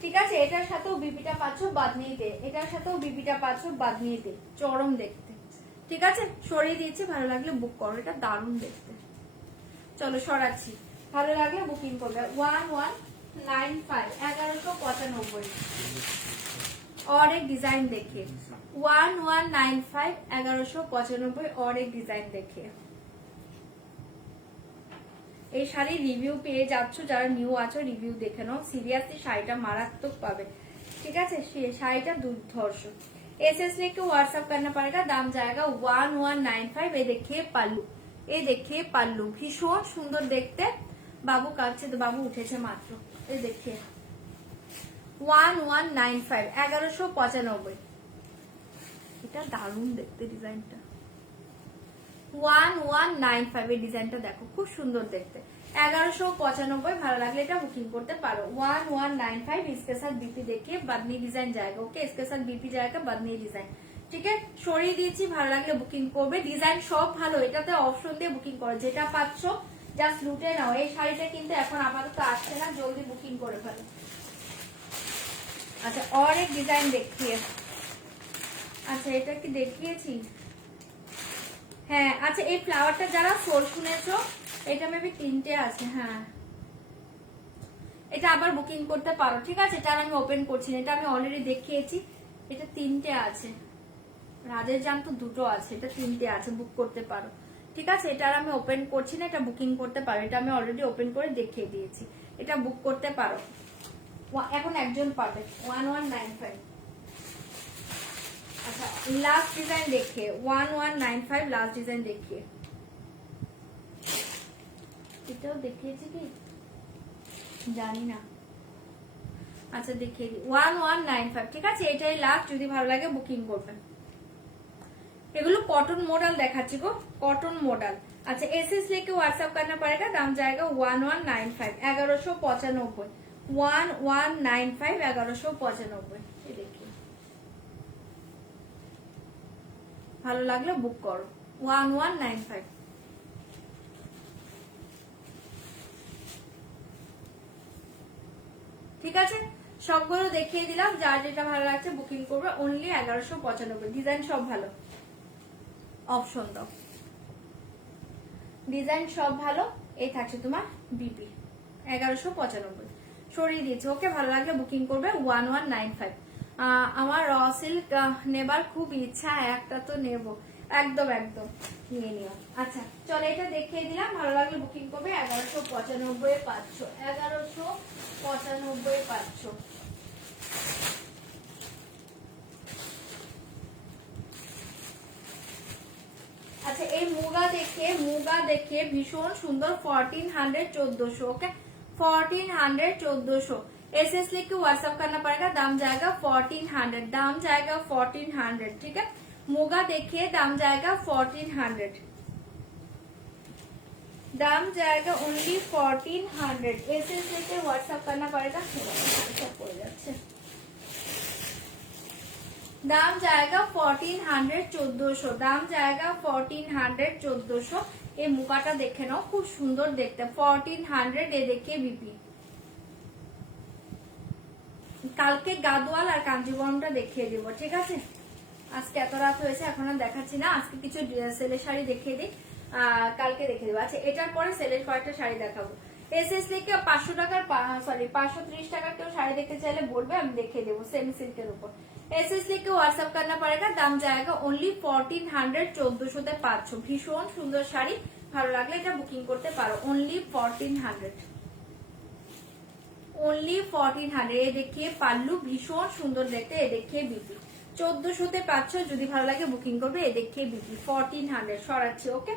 ঠিক আছে। এটার সাথেও বিপিটা পাচ্ছ বাদনিতে, এটার সাথেও বিপিটা পাচ্ছ বাদনিতে, চরম দেখতে, ঠিক আছে। সরিয়ে দিয়েছি, ভালো লাগলে বুক করো, এটা দারুণ দেখতে। চলো সরাচ্ছি, ভালো লাগলে বুকিং করবে। 1195 1195। और एक डिजाइन देखिए 1195 1195। और एक डिजाइन देखिए। এই শাড়ির রিভিউ পেয়ে যাচ্ছ, যারা নিউ আছো রিভিউ দেখে নাও। সিরিয়াসলি শাড়িটা মারাত্মক পাবে, ঠিক আছে। শাড়িটা দুর্ধর্ষ। एसएस लेके व्हाट्सएप करना पड़ेगा, दाम जाएगा 1195। ये देखिए पल्लू, ये देखिए पल्लू, ভীষণ সুন্দর দেখতে। বাবু কাঁদছে তো, বাবু উঠেছে মাত্র। এই देखिए 1195 1195। এটা দারুণ দেখতে ডিজাইনটা। 1195 এই ডিজাইনটা দেখো, খুব সুন্দর দেখতে। 1195। ভালো লাগলে এটা বুকিং করতে পারো। 1195। इसके साथ बीपी देखिए, बदनी डिजाइन जाएगा। ओके, इसके साथ बीपी जाएगा, बदनी डिजाइन, ঠিক আছে। সরিয়ে দিয়েছি, ভালো লাগলে বুকিং করবে। ডিজাইন সব ভালো, এটাতে অপশন দিয়ে বুকিং করো। যেটা পাচ্ছ জাস্ট লুটে নাও। এই শাড়িটা কিন্তু এখন আপাতত আসছে না, জলদি বুকিং করে ফেলো। আচ্ছা, और एक डिजाइन देखिए। আচ্ছা, এটা কি দেখিয়েছি? হ্যাঁ, আচ্ছা, এই ফ্লাওয়ারটা যারা সোল শুনেছো, এটা মেবি তিনটে আছে। হ্যাঁ, এটা আবার বুকিং করতে পারো, ঠিক আছে। এটা আমি ওপেন করছি না, এটা আমি অলরেডি দেখিয়েছি। এটা তিনটে আছে, রাজের জান তো দুটো আছে, এটা তিনটে আছে, বুক করতে পারো, ঠিক আছে। এটা আমি ওপেন করছি না, এটা বুকিং করতে পারো। এটা আমি অলরেডি ওপেন করে দেখিয়ে দিয়েছি, এটা বুক করতে পারো। এখন একজন পাবে 1195। अच्छा, लास्ट डिजाइन देखिए 1195। लास्ट डिजाइन देखिए, এটাও দেখিয়েছি কি জানি না। আচ্ছা, দেখিয়ে 1195, ঠিক আছে। এটাই লাস্ট, যদি ভালো লাগে বুকিং করবেন। এগুলো কটন মডেল দেখাচ্ছি গো, কটন মডেল। अच्छा, एसएस लेके व्हाट्सएप करना पड़ेगा, दाम जाएगा 1195 1195। 1195 1195। ये देखिए, ভালো লাগলে বুক করো। 1195। ঠিক আছে, সবগুলো দেখিয়ে দিলাম। যার যেটা ভালো লাগছে বুকিং করবে। অনলি 1195। ডিজাইন সব ভালো। অপশন দাও। ডিজাইন সব ভালো। এই থাকছে তোমার বিপি 1195, সরিয়ে দিয়েছে। ওকে, ভালো লাগলে বুকিং করবে 1195। আমার র সিল্ক নেবার খুব ইচ্ছা, একটা তো নেব। একদম একদম নিয়ে নিও। আচ্ছা চলো, এটা দেখিয়ে দিলাম, ভালো লাগলে বুকিং করবে। 1195 পাচ্ছ, 1195 পাচ্ছ। আচ্ছা, এই মুগা দেখে ভীষণ সুন্দর 1400 1400। ओके 1400 1400। एसएस लिख के व्हाट्सएप करना पड़ेगा, दाम जाएगा 1400, दाम जाएगा 1400। ठीक है, मुगा देखिए, दाम जाएगा 1400, दाम जाएगा ओनली 1400। एसएस लिख के व्हाट्सएप करना पड़ेगा। दाम जाएगा 1400 1400, दाम जाएगा 1400 1400। এই মুকাটা দেখে নাও, খুব সুন্দর দেখতে, 1400। এ দেখে বিপি। কালকে গাদোয়াল আর কাঞ্জিবরমটা দেখিয়ে দিব, ঠিক আছে? আজকে এত রাত হয়েছে, এখন আর দেখাচ্ছি না। আজকে কিছু সেলের শাড়ি দেখিয়ে দিই, কালকে দেখিয়ে দেবো। আচ্ছা, এটার পরে সেলের কয়েকটা শাড়ি দেখাবো। এসএস লিখে 500 টাকার, সরি 530 টাকার কেউ শাড়ি দেখতে চাইলে বলবে, আমি দেখিয়ে দেবো সেমি সিল্কের উপর। एसएस लिख के व्हाट्सएप करना पड़ेगा, दाम जाएगा ओनली 1400 1400 তে পাচ্ছ। ভীষণ সুন্দর শাড়ি, ভালো লাগলে এটা বুকিং করতে পারো। Only 1400, only 1400। এ দেখিয়ে পাল্লু ভীষণ সুন্দর দেখতে, এ দেখিয়ে বিপি 1400 তে পাচ্ছ। যদি ভালো লাগে বুকিং করবে। এ দেখিয়ে বিপি 1400 সরাচ্ছি। ওকে,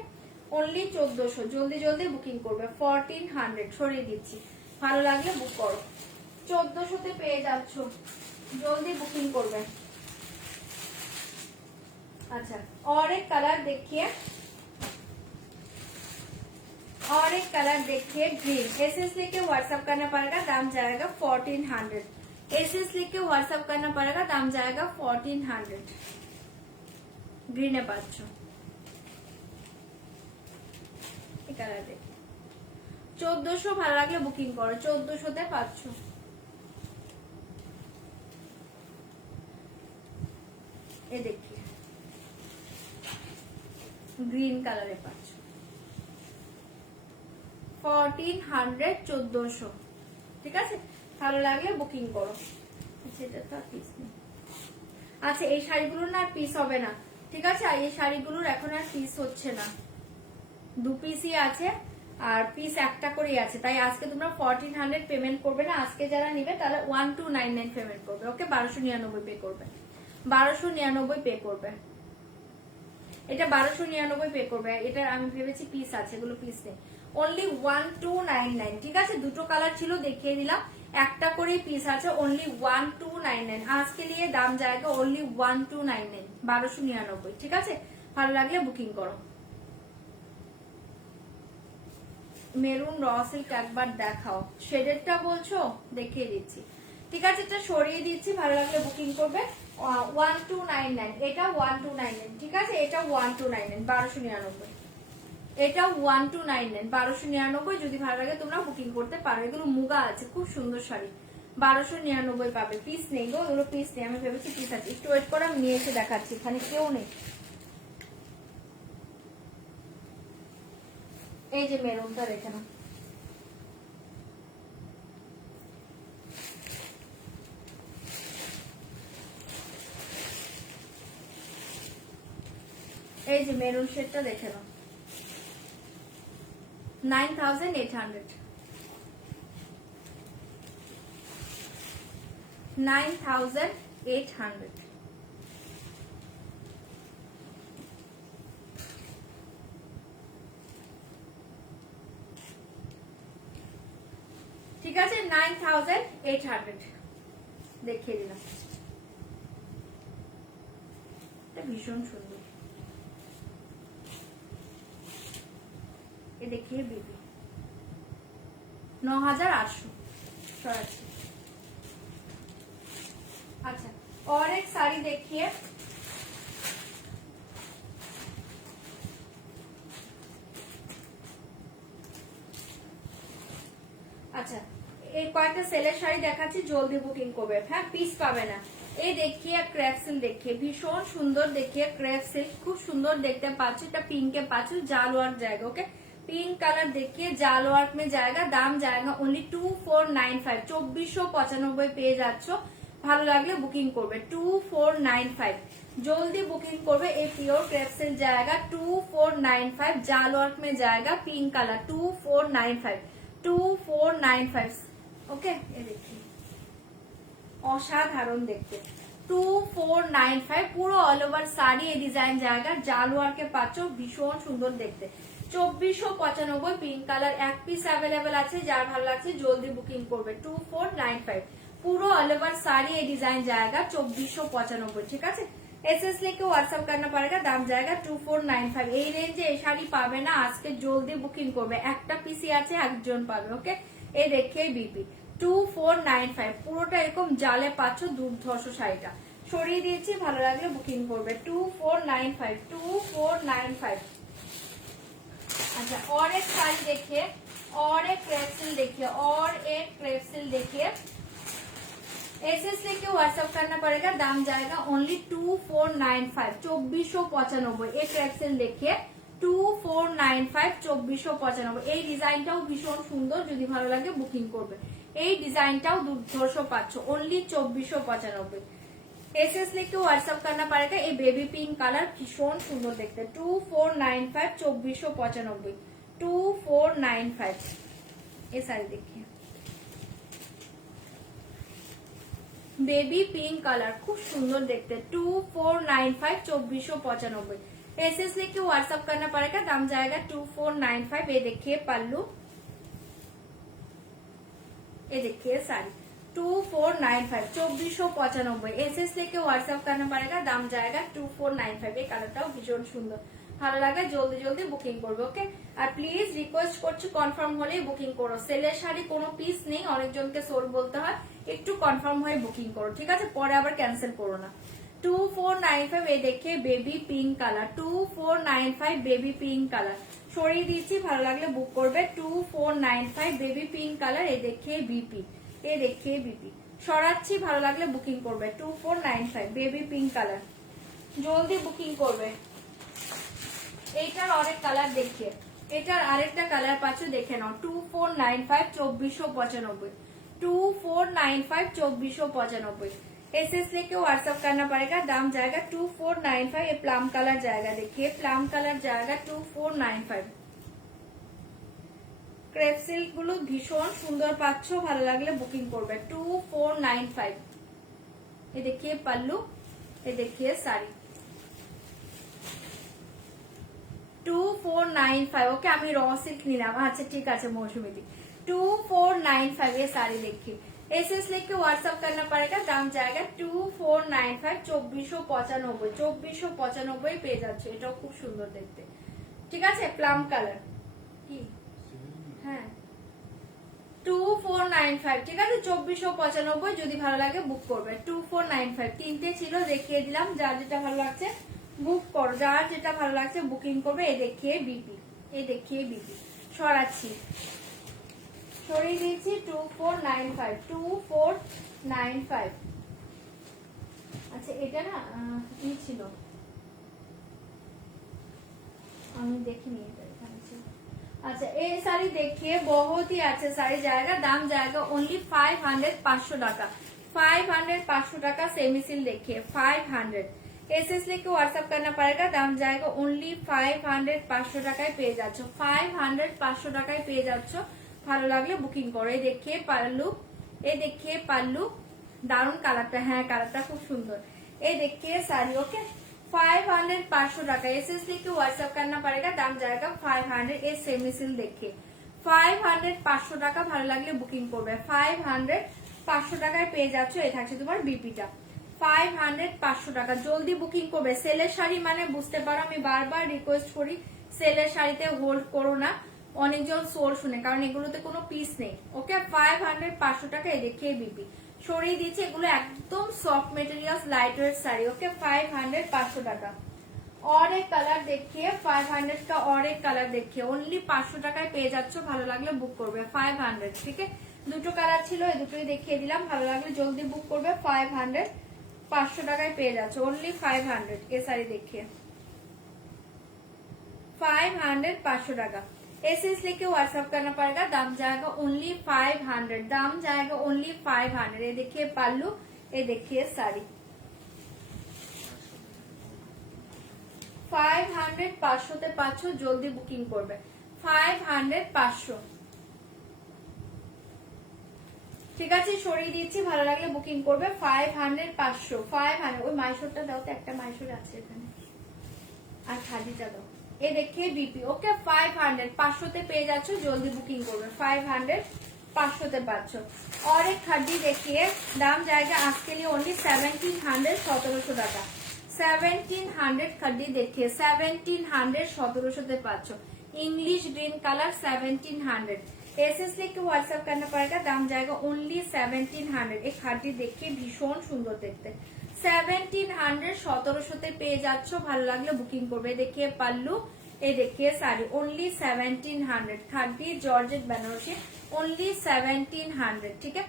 ओनली 1400, জলদি জলদি বুকিং করবে। 1400 সরিয়ে দিচ্ছি, ভালো লাগলে বুক করো। 1400 তে পেয়ে যাচ্ছ, जल्दी बुकिंग करबे। अच्छा, और एक कलर देखिए, और एक कलर देखिए ग्रीन। एसएस लिख के व्हाट्सएप करना पड़ेगा, दाम जाएगा 1400। एसएस लिख के व्हाट्सएप करना पड़ेगा, दाम जाएगा 1400। ग्रीने पाচ্ছো, এই কালার দেখি 1400। ভালো লাগলে বুকিং করো, 1400 তে পাচ্ছো। ये देखिए ग्रीन कलर पाচ্ছ, 1400 1400। ঠিক আছে, ভালো লাগলে বুকিং করো। সেটা তো পিস নেই। আচ্ছা, এই শাড়িগুলোর না পিস হবে না, ঠিক আছে? আর এই শাড়িগুলোর এখন আর পিস হচ্ছে না, 2 পিসই আছে, আর পিস একটা করেই আছে। তাই আজকে তোমরা 1400 পেমেন্ট করবে না, আজকে যারা নিবে তারা 1299 পেমেন্ট করবে। ওকে, 1299 পে করবে, 1299 পে করবে। এটা 1299 পে করবে। এটা আমি ভেবেছি পিস আছে, এগুলো পিস নেই। ओनली 1299। ঠিক আছে, দুটো কালার ছিল, দেখিয়ে দিলাম, একটা করে পিস আছে। ओनली 1299 आज के लिए, दाम जाएगा ओनली 1299, 1299। ঠিক আছে, ভালো লাগলে বুকিং করো। মেরুন র সিল্ক একবার দেখাও, শেডেরটা বলছো, দেখিয়ে দিচ্ছি। ঠিক আছে, এটা সরিয়ে দিচ্ছি, ভালো লাগলে বুকিং করবে। 1299, এটা 1299। ঠিক আছে, এটা 1299, 1299। এটা 1299, 1299। যদি ভালো লাগে তোমরা বুকিং করতে পারো। এগুলো মুগা আছে, খুব সুন্দর শাড়ি, 1299 পাবে। পিস নেই গো, এগুলো পিস নেই। আমি ভেবেছি পিস আছে, একটু ওয়েট করে আমি নিয়ে এসে দেখাচ্ছি, এখানে কেউ নেই। এই যে মেরুনটা দেখে নাও, এই যে মেরুন শেডটা দেখে নাও, 9800, 9800। ঠিক আছে, 9800 দেখিয়ে দিলাম। এটা ভীষণ সুন্দর, ये देखिए बेबी 9800 सराচ্ছি। अच्छा, और एक साड़ी देखिए, আচ্ছা এই কয়েকটা সেলের শাড়ি দেখাচ্ছি, জলদি বুকিং করবে। হ্যাঁ, পিস পাবে না, এই দেখিয়ে ক্রেপ সিল্ক দেখিয়ে ভীষণ সুন্দর দেখিয়ে ক্রেপ সিল্ক খুব সুন্দর দেখতে পাচ্ছ, এটা পিঙ্কে পাচ্ছ জাল ওয়ার্ক জায়গা। ওকে पिंक कलर देखिए जाल वर्क में जाएगा, दाम जाएगा ओनली 2495 2495 পেয়ে যাচ্ছ। ভালো লাগলে বুকিং করবে 2495 जल्दी बुकिंग করবে। এই পিওর ক্রেপসেল জায়গা 2495 জাল ওয়ার্ক में जाएगा पिंक कलर 2495 ওকে এই দেখি অসাধারণ দেখতে 2495 পুরো অল ওভার শাড়ি এই ডিজাইন জায়গা জাল ওয়ার্কে পাচ্ছ, ভীষণ সুন্দর দেখতে। 2495 পিঙ্ক কালার এক পিস अवेलेबल আছে, যার ভালো লাগছে জলদি বুকিং করবে 2495 পুরো অল ওভার শাড়ি এই ডিজাइन जाएगा 2495 ঠিক আছে। एसएस लेके व्हाट्सएप करना पड़ेगा, दाम जाएगा 2495 এই রেঞ্জে এই শাড়ি পাবে না, আজকে জলদি বুকিং করবে, একটা পিসি আছে একজন পাবে। ওকে এই দেখে বিপি 2495 পুরোটা এরকম জালে পাচ্ছ, দুর্ধর্ষ শাড়িটা সরিয়ে দিয়েছি, ভালো লাগলে বুকিং করবে 2495। अच्छा और एक साड़ी देखिए और एक क्रेप्सिल देखिए और एक क्रेप्सिल देखिए, एसएस लेके व्हाट्सएप करना पड़ेगा, दाम जाएगा ओनली 2495 2495। एक क्रेप्सिल देखिए 2495 2495। এই ডিজাইনটাও ভীষণ সুন্দর, যদি ভালো লাগে বুকিং করবে। এই ডিজাইনটাও দুর্ধর্ষ পাচ্ছ ओनली 2495। एसएस लेके व्हाट्सएप करना पड़ेगा। ये बेबी पिंक कलर भीषण सुंदर देखते 2495 2495 2495। ये साड़ी देखिए बेबी पिंक कलर खूब सुंदर देखते 2495 2495। एसएस लेके व्हाट्सएप करना पड़ेगा, दाम जाएगा 2495। ये देखिए पल्लू, ये देखिए साड़ी 2495 2495। एसएस लेके व्हाट्सएप करना पड़ेगा, दाम जाएगा 2495। এই কালারটাও ভীষণ সুন্দর, ভালো লাগে জলদি জলদি বুকিং করবে। ওকে আর প্লিজ রিকোয়েস্ট করছি কনফার্ম হলেই বুকিং করো, সেলের শাড়ি কোনো পিস নেই, অনেকজনকে সোল বলতে হয়, একটু কনফার্ম হয়ে বুকিং করো ঠিক আছে, পরে আবার ক্যান্সেল করো না। 2495 এই দেখে baby pink colour 2495 baby pink colour সরিয়ে দিচ্ছি, ভালো লাগলে বুক করবে 2495 বেবি পিঙ্ক কালার। এই দেখে বিপি, ये देखिए बीपी সরাচ্ছি, ভালো লাগলে বুকিং করবে 2495 বেবি পিঙ্ক কালার, জলদি বুকিং করবে। এইটার আরেক কালার দেখিয়ে, এটার আরেকটা কালার পাচ্ছ দেখে নাও 2495 2495 2495 2495। एसएस लेके व्हाट्सएप करना पड़ेगा, दाम जाएगा 2495। ये प्लम कलर जाएगा, देखिए प्लम कलर जाएगा 2495। ক্রেপ সিল্ক গুলো ভীষণ সুন্দর পাচ্ছ, ভালো লাগলে বুকিং করবে 2495। ये देखिए पल्लू, ये देखिए साड़ी 2495। ओके আমি র সিল্ক নিলাম, আচ্ছা ঠিক আছে মৌসুমীদি 2495। ये साड़ी देखिए एसएस लेके व्हाट्सएप करना पड़ेगा, दाम जाएगा 2495 2495 2495 পেয়ে যাচ্ছে, এটাও খুব সুন্দর দেখতে ঠিক আছে। প্লাম কালার কি হ্যাঁ 2495 ঠিক আছে 2495। যদি ভালো লাগে বুক করবে 2495। তিনটে ছিল দেখিয়ে দিলাম, যার যেটা ভালো লাগছে বুক করো, যার যেটা ভালো লাগছে বুকিং করবে। এই দেখিয়ে বিপি, এই দেখিয়ে বিপি সরাচ্ছি, সরিয়ে দিচ্ছি 2495 2495। আচ্ছা এটা না ই ছিল, আমি দেখিনি এটা এখানে ছিল। अच्छा ये साड़ी देखिए बहुत ही अच्छा साड़ी जाएगा, दाम जाएगा ओनली 500 500 টাকা 500 500 টাকা। सेमी सिल देखिए 500। एसएस लेके व्हाट्सएप करना पड़ेगा, दाम जाएगा ओनली 500 500 টাকায় পেয়ে যাচ্ছ, 500 500 টাকায় পেয়ে যাচ্ছ, ভালো লাগলে বুকিং করো। এই দেখিয়ে পাল্লু, এই দেখিয়ে পাল্লু দারুন কালারটা, হ্যাঁ কালারটা খুব সুন্দর। এই দেখিয়ে শাড়ি ওকে 500 500 টাকা। एसएस लेके व्हाट्सएप करना पड़ेगा, दाम जाएगा 500। ये सेमी सिल देखिए 500 500 টাকা, ভালো লাগলে বুকিং করবে 500 500 টাকায় পেয়ে যাচ্ছ। এই থাকছে তোমার বিপিটা 500 500 টাকা, জলদি বুকিং করবে। সেলের শাড়ি মানে বুঝতে পারো, আমি বারবার রিকোয়েস্ট করি সেলের শাড়িতে হোল্ড করো না, অনেকজন সোল শুনে, কারণ এগুলোতে কোনো পিস নেই। ওকে 500 500 টাকা। এই দেখিয়ে বিপি সরিয়ে দিচ্ছে, এগুলো একদম soft materials light weight sari. Okay 500 500 টাকা। और एक कलर देखिए 500 का, और एक कलर देखिए ओनली 500 টাকায় পেয়ে যাচ্ছ, ভালো লাগলে বুক করবে 500 ঠিক আছে। দুটো কালার ছিল, এই দুটোই দেখিয়ে দিলাম, ভালো লাগলে জলদি বুক করবে 500 500 টাকায় পেয়ে যাচ্ছে ओनली 500। ये साड़ी देखिए 500 500 টাকা। एसएस लेके व्हाट्सएप करना पड़ेगा, दाम जाएगा ओनली 500, दाम जाएगा ओनली 500। ये देखिए पल्लू, ये देखिए साड़ी 500 500 তে 500 জলদি বুকিং করবে 500 500। ঠিক আছে সরিয়ে দিচ্ছি, ভালো লাগলে বুকিং করবে 500 500 500। ওই মাইশোরটা দাও তো, একটা মাইশোর আছে এখানে, আর খাদিটা দাও। ये देखिए बीपी ओके 500 500 তে পেয়ে যাচ্ছ, জলদি বুকিং করবে 500 500 তে পাচ্ছ। और एक खड्डी देखिए, दाम जाएगा आज के लिए ओनली 1700 1700 টাকা। 1700 खड्डी देखिए 1700 1700 তে পাচ্ছ। English green colour 1700। एसएस लेके व्हाट्सएप करना पड़ेगा, दाम जाएगा ओनली 1700। एक खड्डी देखिए ভীষণ সুন্দর দেখতে, 1700 1700 তে পেয়ে যাচ্ছ, ভালো লাগলে বুকিং করবে। देखिए पल्लू, ये देखिए साड़ी ओनली 1700। खड्डी जॉर्जेट बनारसी ओनली 1700। ठीक है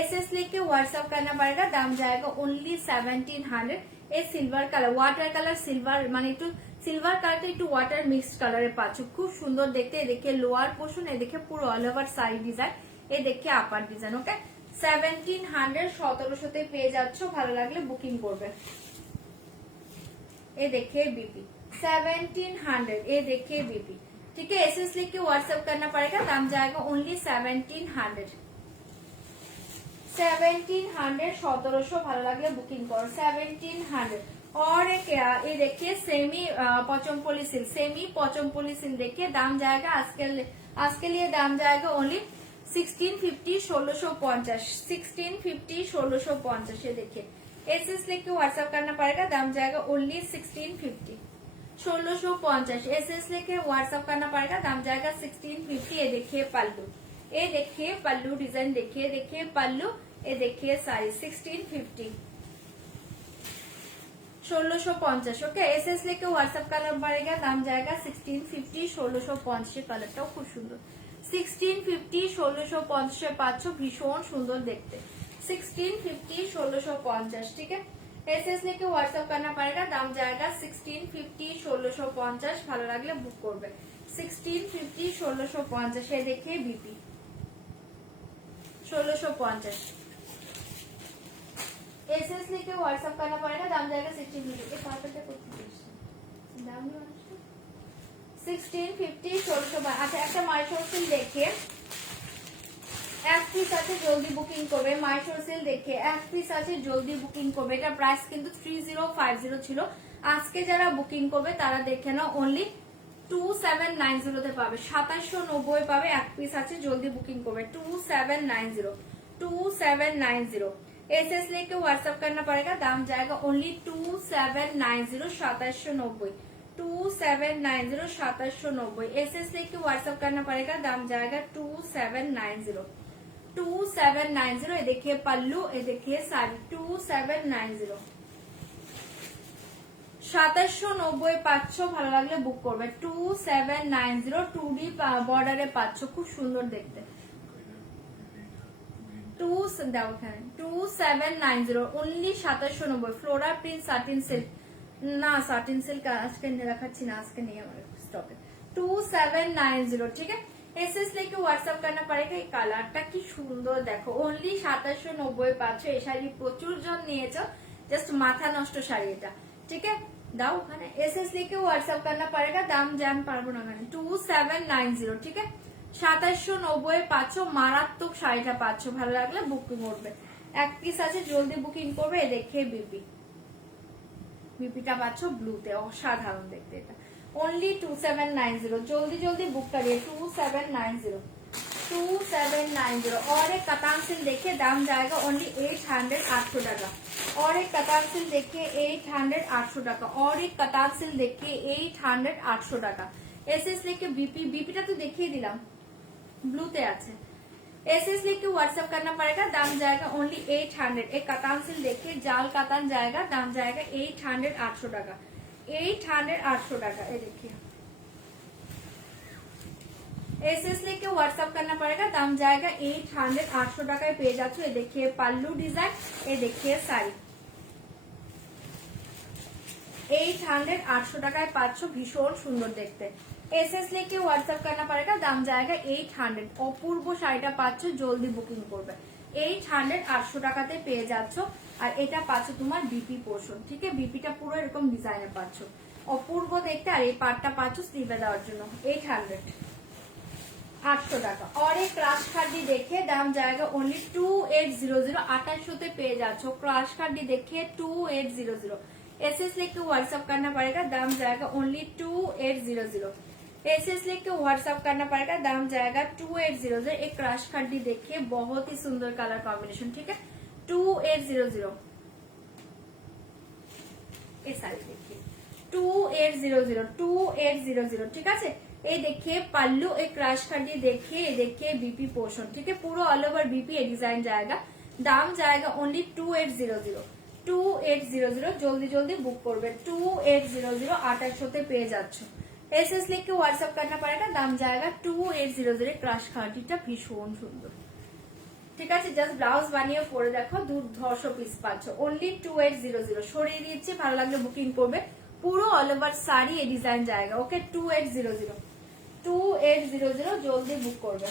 एसएस लेके व्हाट्सएप करना पड़ेगा, दाम जाएगा ओनली 1700। ये silver colour, water colour silver, মানে একটু সিলভার কালারটা একটু ওয়াটার মিক্সড কালারে পাচ্ছ, খুব সুন্দর দেখতে। দেখে লোয়ার পোর্শন, এ দেখে পুরো অল ওভার সাইড ডিজাইন, এ দেখে আপার ডিজাইন। ওকে 1700 1700 তে পেয়ে যাচ্ছ, ভালো লাগলে বুকিং করবে। ये देखिए बीपी 1700। ये देखिए बीपी। ठीक है एसएस लेके व्हाट्सएप करना पड़ेगा, दाम जाएगा ओनली 1700 1700 1700। ভালো লাগলে বুকিং করো 1700। और एक ये देखिए semi Pochampally silk, semi Pochampally silk देखिए, दाम जाएगा आज के लिए दाम जाएगा ओनली 1650 1650 1650 1650। ये देखिए एसएस लेके व्हाट्सएप करना पड़ेगा, दाम जाएगा ओनली 1650 1650। एसएस लेके व्हाट्सएप करना पड़ेगा, दाम जाएगा 1650। ये देखिए पल्लू, ये देखिए पल्लू डिजाइन देखिए, देखिए पल्लू, ये देखिए साड़ी 1650 1650। ओके एसएस लेके व्हाट्सएप करना पड़ेगा, दाम जाएगा 1650 1650। কালারটাও খুব সুন্দর 1650 1650 পাচ্ছ, ভীষণ সুন্দর দেখতে 1650 1650। ठीक है एसएस लेके व्हाट्सएप करना पड़ेगा, दाम जाएगा 1650 1650। ভালো লাগলে বুক করবে 1650 1650। ये देखिए बीपी 1650। एसएस लेके व्हाट्सएप करना पड़ेगा, दाम जाएगा 1650 1650। अच्छा একটা মাইশোর সিল देखिए, এক পিস আছে জলদি বুকিং করবে। মাইশোর সেল দেখে এক পিস আছে জলদি বুকিং করবে। এটা প্রাইস কিন্তু 3050 ছিল, আজকে যারা বুকিং করবে তারা দেখে নাও ওনলি 2790 তে পাবে, 2790 পাবে। এক পিস আছে জলদি বুকিং করবে 2790 2790। एसएस लेके व्हाट्सएप करना पड़ेगा, दाम जाएगा ओनली 2790 2790 2790 2790। एसएस लेके व्हाट्सएप करना पड़ेगा, दाम जाएगा 2790 2790। ये देखिए पल्लू, ये देखिए साड़ी 2790 2790 পাচ্ছ, ভালো লাগলে বুক করবে 2790। 2D বর্ডারে পাচ্ছ, খুব সুন্দর দেখতে 2790 only 2790। Flora print satin silk না, সাটিন সিল্ক আজকে দেখাচ্ছি না, আজকে নেই আমার স্টকে 2790। ठीक है एसएस लेके व्हाट्सएप करना पड़ेगा। এই কালারটা কি সুন্দর দেখো, ओनली 2790 পাচ্ছ। এই শাড়ি প্রচুর জন নিয়েছো, জাস্ট মাথা নষ্ট শাড়ি এটা। ठीक है দাও ওখানে एसएस लेके व्हाट्सएप करना पड़ेगा, দাম জান পারবো না মানে 2790। ठीक है 2790 পাচ্ছ, মারাত্মক শাড়িটা পাচ্ছ, ভালো লাগলে বুকিং করবে। এক পিস আছে জলদি বুকিং করবে। দেখে বিপি, বিপিটা পাচ্ছ ব্লুতে, অসাধারণ দেখতে এটা ओनली 2790। जल्दी जल्दी बुक करिए 2790 2790। और एक कतान सिल्क देखिए, दाम जाएगा ओनली 800 800 টাকা। और एक कतान सिल्क देखिए 800 800 টাকা। और एक कतान सिल्क देखिए 800 800 টাকা। एसएस लेके बीपी, बीपीটা তো দেখিয়ে দিলাম, ব্লুতে আছে। एसएस लेके व्हाट्सएप करना पड़ेगा, दाम जाएगा ओनली 800। एक कतान सिल्क देखिए, जाल कतान जाएगा, दाम जाएगा 800 800 টাকা 800 800 টাকা। ये देखिए एसएस लेके व्हाट्सएप करना पड़ेगा, दाम जाएगा 800 800 টাকায় পেয়ে যাচ্ছ। ये देखिए पल्लू डिजाइन, ये देखिए साड़ी 800 800 টাকায় পাচ্ছ, ভীষণ সুন্দর দেখতে। এসএস लेके व्हाट्सएप करना पड़ेगा, দাম জায়গা 800। অপূর্ব শাড়িটা পাচ্ছ, জলদি বুকিং করবে। 800 800 টাকাতে পেয়ে যাচ্ছ। আর এটা পাচ্ছ তোমার বিপি পোর্শন, ঠিক আছে? বিপিটা পুরো এরকম ডিজাইনে পাচ্ছ, অপূর্ব দেখতে। আর এই পাটটা পাচ্ছ স্লিভে দেওয়ার জন্য। 800 800 টাকা। और एक क्राश खाडी देखिए, दाम जाएगा ओनली 2800। 2800 পেয়ে যাচ্ছ। क्राश खाडी देखिए 2800। एसएस लेके व्हाट्सएप करना पड़ेगा, दाम जाएगा ओनली 2800। एसएस लेके व्हाट्सएप करना पड़ेगा, दाम जाएगा 2800। एक क्राश खाडी देखिए, बहुत ही सुंदर कलर कॉम्बिनेशन, ठीक है? 2800। ये साड़ी देखिए 2800 2800, ঠিক আছে? এই দেখে পাল্লু, एक क्राश खाडी देखिए, देखिए बीपी पोर्शन, ठीक है? पूरा ऑल ओवर बीपी ये डिजाइन जाएगा। दाम जाएगा ओनली 2800। 2800 জলদি জলদি বুক করবে। 2800 2800 পেয়ে যাচ্ছ। এসএস লিখে হোয়াটসঅ্যাপ करना पड़ेगा, দাম जाएगा 2800। ক্রাশ খাডিটা ভীষণ সুন্দর, ঠিক আছে? জাস্ট ব্লাউজ বানিয়ে পরে দেখো, দুর্ধর্ষ পিস পাচ্ছ। অনলি 2800 সরিয়ে দিচ্ছি, ভালো লাগলে বুকিং করবে। পুরো অল ওভার শাড়ি এই ডিজাইন জায়গা, ওকে? 2800 2800 জলদি বুক করবে।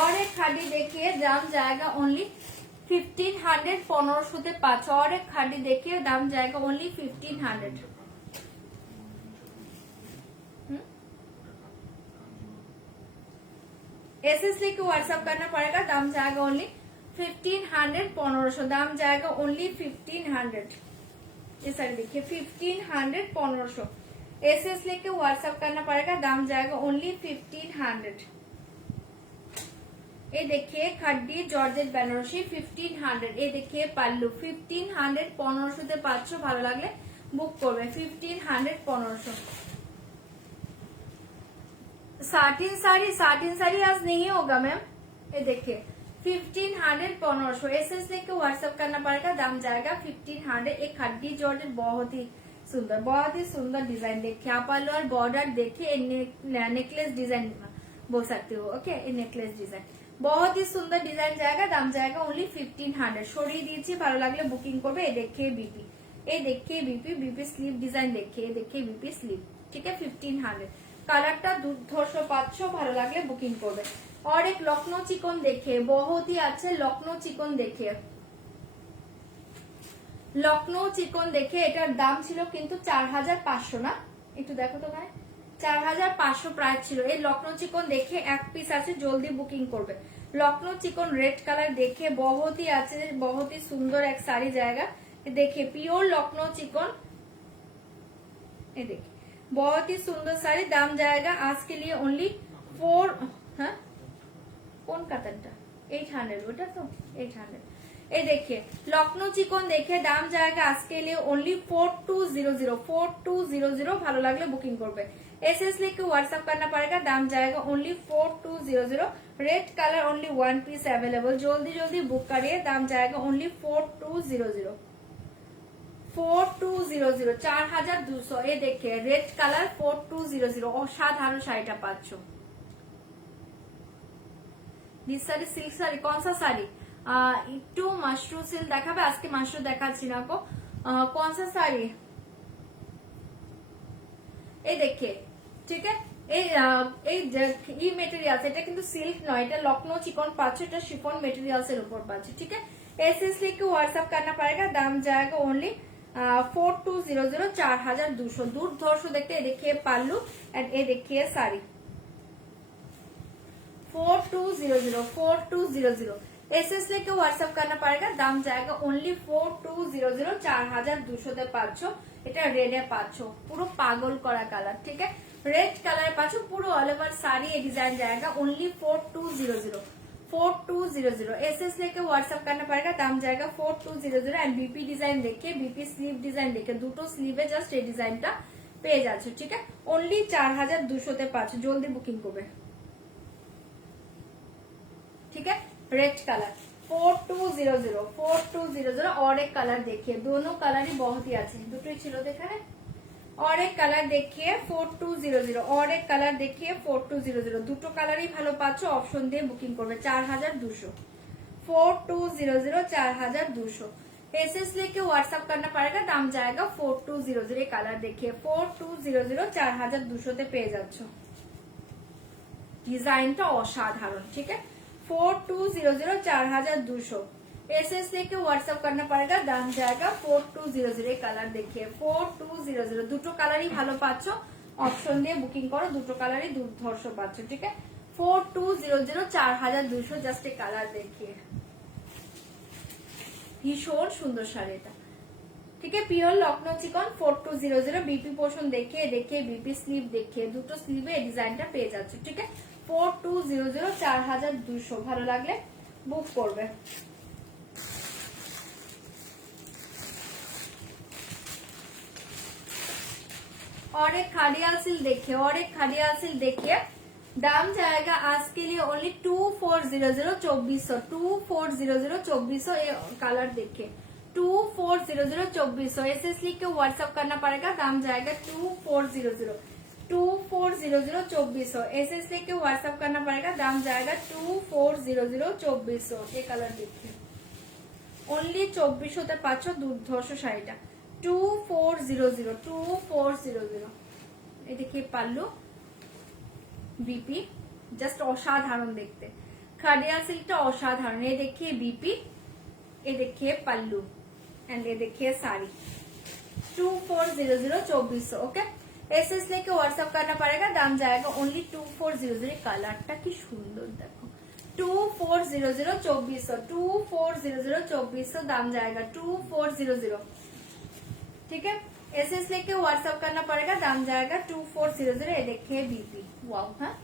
और एक खाड़ी देखिए, दाम जाएगा ओनली 1500। 1500 पाँच। और एक खाड़ी देखिए, दाम जाएगा ओनली 1500। एसएस लेके व्हाट्सएप करना पड़ेगा, दाम जाएगा ओनली 1500। 1500 दाम जाएगा ओनली 1500। ये साड़ी देखिए 1500 1500। एसएस लेके व्हाट्सएप करना पड़ेगा, दाम जाएगा ओनली 1500। ये देखिए खड्डी जॉर्जेट बेनारसी 1500। ये देखिए पाल्लू 1500। 1500 पाচ্ছ, ভালো লাগলে বুক করবে। 1500 1500। साटिन साड़ी आज नहीं होगा मैम। ये देखिए 1500 1500। एसएस लेके व्हाट्सएप करना पड़ेगा, दाम जाएगा 1500। एक खड्डी जॉर्जेट बहुत ही सुंदर डिजाइन देखिए आप। पाल्लू और बॉर्डर देखिए, नेकलेस डिजाइन बोल सकते हो, ओके? ये नेकलेस डिजाइन बहुत ही सुंदर डिजाइन जाएगा, दाम जाएगा ओनली 1500। সরিয়ে দিয়েছি, ভালো লাগলে বুকিং করবে। এই देखिए बीपी, এই देखिए बीपी, बीपी स्लीव डिजाइन देखिए, ये देखिए बीपी स्लीव, ठीक है? 1500। কালারটা দুর্ধর্ষ পাচ্ছ, ভালো লাগলে বুকিং করবে। और एक लखनऊ चिकन देखिए, बहुत ही अच्छे लखनऊ चिकन देखिए। লখনৌ চিকন দেখে, এটার দাম ছিল কিন্তু 4500 না? একটু দেখো তো ভাই, 4500 প্রাইস ছিল। এই লখনৌ চিকন দেখে এক পিস আছে, জলদি বুকিং করবে। লখনৌ চিকন रेड कलर देखिए, बहुत ही अच्छे, बहुत ही सुंदर एक साड़ी जाएगा। देखिए प्योर लखनऊ चिकन, ये देखिए बहुत ही सुंदर साड़ी। दाम जाएगा आज के लिए ओनली 4। हाँ कौन कातनटा 800, ওটা তো 800। ये देखिए लखनऊ चिकन देखिए, दाम जाएगा आज के लिए ओनली 4200। 4200 ভালো লাগলে বুকিং করবে। एसएस लेके व्हाट्सएप करना पड़ेगा, दाम जाएगा only 4200। Red colour only 1 piece available, जल्दी जल्दी बुक करिए। दाम जाएगा ओनली 4200। 4200 4200। ये देखिए रेड कलर 4200। অসাধারণ শাড়িটা পাচ্ছ। দিস শাড়ি সিল্ক শাড়ি, কোন সা শাড়ি? একটু মাশরুম সিল্ক দেখাবে আজকে, মাশরুম দেখাচ্ছি না কো। কোন সা শাড়ি? এই देखिए, ঠিক আছে? এই মেটেরিয়ালস, এটা কিন্তু সিল্ক নয়, এটা লখনৌ চিকন পাচ্ছ, এটা শিফন মেটেরিয়ালস এর উপর পাচ্ছ, ঠিক আছে? एसएस लेके व्हाट्सएप करना पड़ेगा, दाम जाएगा ओनली 4200। 4200 দুর্ধর্ষ দেখতে। ये देखिए पाल्लू एंड ये देखिए साड़ी 4200 4200। एसएस लेके व्हाट्सएप करना पड़ेगा, दाम जाएगा ओनली 4200। 4200 পাচ্ছ। এটা রেডে পাচ্ছ, পুরো পাগল করা কালার, ঠিক আছে? रेड कलर पाচ্ছ, পুরো অল ওভার শাড়ি এই ডিজাইন जाएगा ओनली 4200। 4200। एसएस लेके व्हाट्सएप करना पड़ेगा, दाम जाएगा 4200। एंड बीपी डिजाइन देखिए, बीपी स्लीव डिजाइन देखिए, দুটো স্লিভে জাস্ট এই ডিজাইনটা পেয়ে যাচ্ছে, ঠিক আছে? ओनली 4200 তে পাচ্ছ, জলদি বুকিং করবে, ठीक है? Red colour 4200 4200। और एक कलर देखिए, दोनों कलर ही बहुत ही अच्छे, দুটোই ছিল দেখানে। और एक कलर देखिए 4200। और एक कलर देखिए 4200। দুটো কালারই ভালো পাচ্ছ, অপশন দিয়ে বুকিং করবে। 4200। 4200 4200। एसएस लेके व्हाट्सएप करना पड़ेगा, दाम जाएगा 4200। कलर देखिए 4200 4200 তে পেয়ে যাচ্ছ। ডিজাইনটা অসাধারণ, ঠিক है 4200 4200। एसएस लेके व्हाट्सएप करना पड़ेगा, दाम जाएगा 4200। कलर देखिए 4200, দুটো কালারই ভালো পাচ্ছ, অপশন দিয়ে বুকিং করো, দুটো কালারই দুর্ধর্ষ পাচ্ছ, ঠিক है 4200 4200। জাস্ট এই কালার देखिए, ভীষণ সুন্দর শাড়ি এটা, ঠিক है পিওর লখনৌ চিকন 4200। বিপি পোর্শন দেখিয়ে দেখিয়ে বিপি স্লিভ দেখিয়ে দুটো স্লিভে এই ডিজাইনটা পেয়ে যাচ্ছে, ঠিক है 4200 4200। ভালো লাগলে বুক করবে। और एक खाडियाल सिल्क देखिए, और एक खाडियाल सिल्क देखिए, दाम जाएगा आज के लिए ओनली 2400 2400 2400 2400। ये कलर देखिए 2400 2400। एसएस लिख के व्हाट्सएप करना पड़ेगा, दाम जाएगा 2400 2400 2400। एसएस लिख के व्हाट्सएप करना पड़ेगा, दाम जाएगा 2400 2400। ये कलर देखिए ओनली 2400 তে পাচ্ছ দুর্ধর্ষ শাড়িটা 2400 2400। ये देखिए पल्लू बीपी जस्ट असाधारण देखते, खाडिया सिल्कটা असाधारण। ये देखिए बीपी, ये देखिए पल्लू एंड ये देखिए साड़ी 2400 2400। ओके एसएस लेके व्हाट्सएप करना पड़ेगा, दाम जाएगा ओनली 2400। कलरটা কি সুন্দর দেখো 2400 2400 2400 2400। दाम जाएगा 2400, ठीक है एसएस लेके व्हाट्सएप करना पड़ेगा, दाम जाएगा 2400। ये देखिए बीपी ওয়াও। হ্যাঁ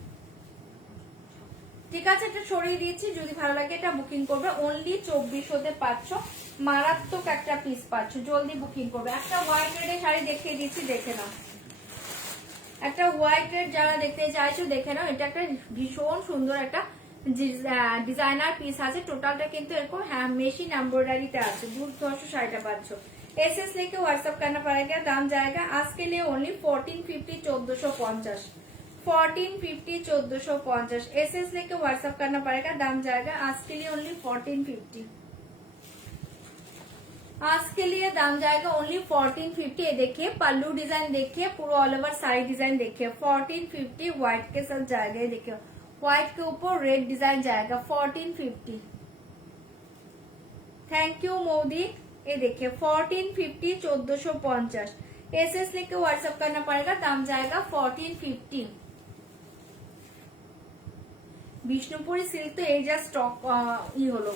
ঠিক আছে, এটা সরিয়ে দিয়েছি, যদি ভালো লাগে এটা বুকিং করবে, অনলি 2400 তে পাচ্ছ, মারাত্মক একটা পিস পাচ্ছ, জলদি বুকিং করবে। একটা হোয়াইট রেডের শাড়ি দেখিয়ে দিচ্ছি, দেখে নাও, একটা হোয়াইট রেড যারা দেখতে চাইছো দেখে নাও। এটা একটা ভীষণ সুন্দর একটা ডিজাইনার পিস আছে, টোটালটা কিন্তু এরকম হ্যাঁ মেশিন এমব্রয়ডারিটা আছে, দুর্ধর্ষ শাড়িটা পাচ্ছ। एसएस लेके व्हाट्सएप करना पड़ेगा, दाम जाएगा आज के लिए ओनली 1450 1450 1450 1450। एसएस लेके व्हाट्सएप करना पड़ेगा, दाम जाएगा आज के लिए ओनली 1450। आज के लिए दाम जाएगा ओनली 1450। ये देखिए पल्लू डिजाइन देखिए, पूरा ऑल ओवर साड़ी डिजाइन देखिए 1450 व्हाइट के साथ जाएगा। ये देखिए व्हाइट के ऊपर रेड डिजाइन जाएगा 1450। Thank you Modi. ये देखिए 1450 1450। एसएस लेके व्हाट्सएप करना पड़ेगा, दाम जाएगा 1450। বিষ্ণুপুরি সিল্ক তো এই যা স্টক হলো,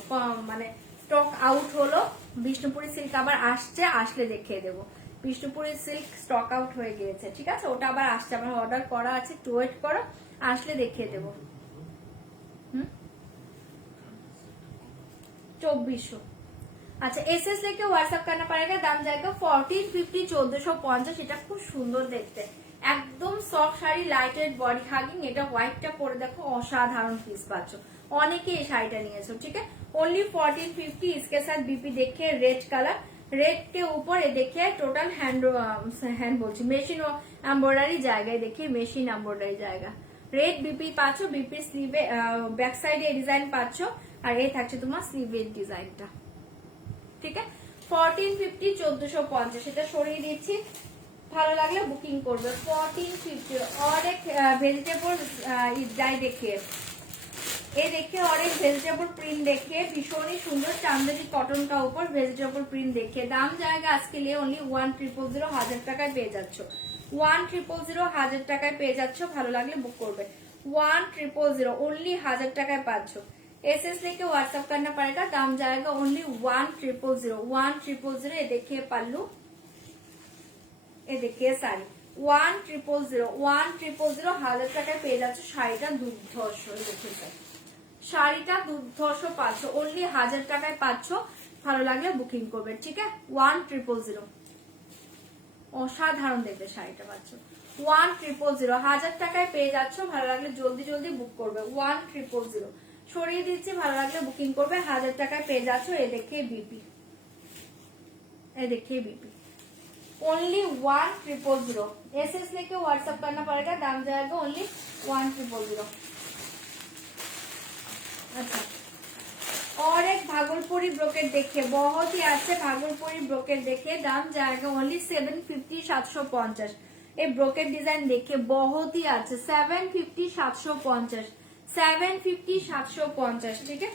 মানে স্টক আউট হলো। বিষ্ণুপুরি সিল্ক আবার আসছে, আসলে দেখিয়ে দেবো। বিষ্ণুপুরি সিল্ক স্টক আউট হয়ে গিয়েছে, ঠিক আছে ওটা আবার আসছে, আমার অর্ডার করা আছে, একটু ওয়েট করো, আসলে দেখিয়ে দেবো। 2400। अच्छा एसएस लेके व्हाट्सएप करना पड़ेगा, दाम जाएगा 1450 1450। এটা খুব সুন্দর দেখতে, একদম soft sari, light weight body hugging. এটা হোয়াইটটা পরে দেখো অসাধারণ পিস পাচ্ছ, অনেকে এই শাড়িটা নিয়েছো, ठीक है ओनली 1450। इसके साथ बीपी देखिए रेड कलर, रेड के ऊपर ये देखिए टोटल हैंड बोलছি মেশিন এমব্রয়ডারি জায়গায়, देखिए মেশিন এমব্রয়ডারি জায়গা। রেড বিপি পাচ্ছ, বিপি স্লিভে ব্যাক সাইডে এই ডিজাইন পাচ্ছ, আর এই থাকছে তোমার স্লিভের ডিজাইনটা, ঠিক है 1450 1450। এটা সরিয়ে দিচ্ছি, ভালো লাগলে বুকিং করবে 1450। और एक वेजिटेबल डाई देखिए, ये देखिए और एक वेजिटेबल प्रिंट देखिए, भीषण ही सुंदर चांदेरी कॉटन का ऊपर वेजिटेबल प्रिंट देखिए। दाम जाएगा आज के लिए ओनली 1000 1000 টাকায় পেয়ে যাচ্ছ, 1000 1000 টাকায় পেয়ে যাচ্ছ। ভালো লাগলে বুক করবে 1000 ओनली 1000 টাকায় পাচ্ছ। एसएस लेके व्हाट्सएप करना पड़ेगा, दाम जाएगा ओनली 1000 1000। ये देखिए पल्लू, ये देखिए साड़ी 1000 1000 1000 টাকায় পেয়ে যাচ্ছ। শাড়িটা দুর্ধর্ষ, দেখে শাড়িটা দুর্ধর্ষ পাচ্ছ, ओनली 1000 টাকায় পাচ্ছ। ভালো লাগলে বুকিং করবে, ঠিক है 1000। অসাধারণ দেখবে শাড়িটা পাচ্ছ 1000 1000 টাকায় পেয়ে যাচ্ছ। ভালো লাগলে জলদি জলদি বুক করবে 1000। সরিয়ে দিচ্ছি, ভালো লাগলে বুকিং করবে, 1000 টাকায় পেয়ে যাচ্ছ। ये देखिए बीपी, ये देखिए बीपी ओनली 1000। एसएस लेके व्हाट्सएप करना पड़ेगा, दाम जाएगा ओनली 1000। अच्छा और एक भागलपुरी ब्रोकेट देखिए, बहुत ही अच्छे भागलपुरी ब्रोकेट देखिए, दाम जाएगा ओनली 750 750। ये ब्रोकेट डिजाइन देखिए बहुत ही अच्छे, 750 750, 750 750। ठीक है,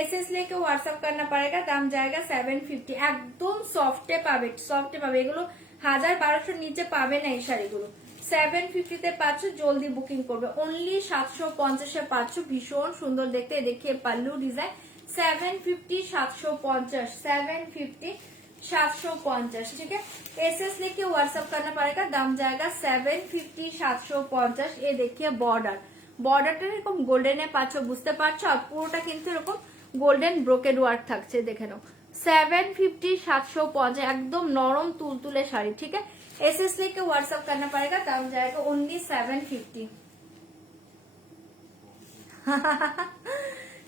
एसएस लेके व्हाट्सअप करना पड़ेगा, दाम जाएगा 750। একদম সফটে পাবে, সফটে পাবে, এগুলো 1000-1200 নিচে পাবে না এই শাড়িগুলো। 750 তে পাচ্ছ, জলদি বুকিং করবে, অনলি 750 এ পাচ্ছ, ভীষণ সুন্দর দেখতে। দেখিয়ে পাল্লু ডিজাইন 750 750, 750 750। ठीक है, एसएस लेके व्हाट्सअप करना पड़ेगा, दाम जाएगा 750 750। ये देखिए बॉर्डर, বর্ডারটা এরকম গোল্ডেনে পাচ্ছ, বুঝতে পারছো, আর পুরোটা কিন্তু এরকম গোল্ডেন ব্রোকেড ওয়ার্ক থাকছে, দেখে নাও। 750 750, একদম নরম তুলতুলে শাড়ি। ঠিক है, एसएस लेके व्हाट्सअप करना पड़ेगा, दाम जाएगा ओनली 750।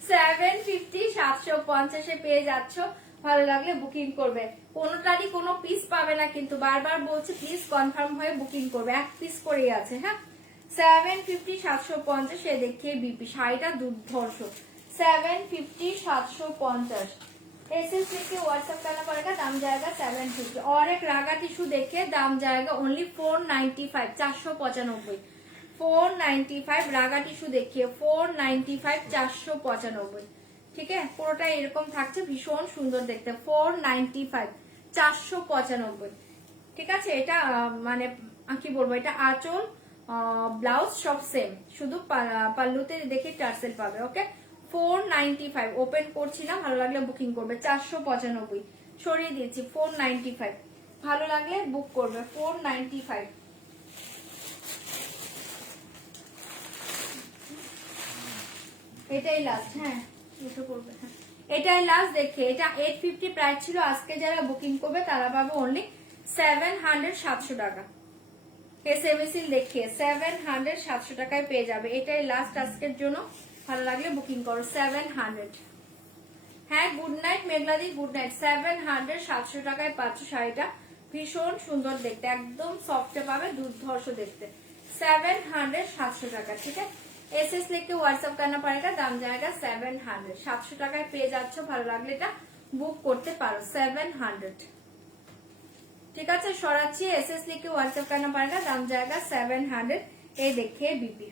750 750 পেয়ে যাচ্ছ, ভালো লাগলে বুকিং করবে। কোনোটারই কোনো পিস পাবে না কিন্তু, বারবার বলছি প্লিজ কনফার্ম হয়ে বুকিং করবে, এক পিস করেই আছে। হ্যাঁ, 750 750। ये देखिए बीपी শাড়িটা দুর্ধর্ষ, 750 750। एसएस लेके व्हाट्सएप करना पड़ेगा, दाम जाएगा 750। और एक रागा टिश्यू देखिए, दाम जाएगा ओनली 495, 495, 495। রাগা টিস্যু দেখিয়ে 495, 495। ঠিক আছে, পুরোটা এরকম থাকছে, ভীষণ সুন্দর দেখতে, 495, 495। ঠিক আছে, এটা মানে কি বলবো, এটা আঁচল ব্লাউজ সব সেম, শুধু পাল্লুতে দেখে টার্সেল পাবে। ওকে, 495 ওপেন করছি না, ভালো লাগলে বুকিং করবে। 495 সরিয়ে দিয়েছি, 495 ভালো লাগলে বুক করবে, 495। এটাই লাস্ট। হ্যাঁ, এটা করবে। হ্যাঁ, এটাই লাস্ট। দেখে এটা 850 প্রাইস ছিল, আজকে যারা বুকিং করবে তারা পাবে অনলি 700 700 টাকা। এসএমএসিল দেখিয়ে 700 700 টাকায় পেয়ে যাবে, এটাই লাস্ট আজকের জন্য, ভালো লাগলে বুকিং করো, 700। হ্যাঁ, গুড নাইট মেঘলাদি, গুড নাইট। 700 700 টাকায় পাচ্ছ শাড়িটা, ভীষণ সুন্দর দেখতে, একদম সফটে পাবে, দুর্ধর্ষ দেখতে, 700 700 টাকা। ঠিক আছে, एसएस लेके व्हाट्सएप करना पड़ेगा, दाम जाएगा 700, 700 টাকায় পেয়ে যাচ্ছ, ভালো লাগলে এটা বুক করতে পারো, 700। ঠিক আছে, সরাচ্ছি, एसएस लेके व्हाट्सएप करना पड़ेगा, दाम जाएगा 700। এই দেখে বিপি,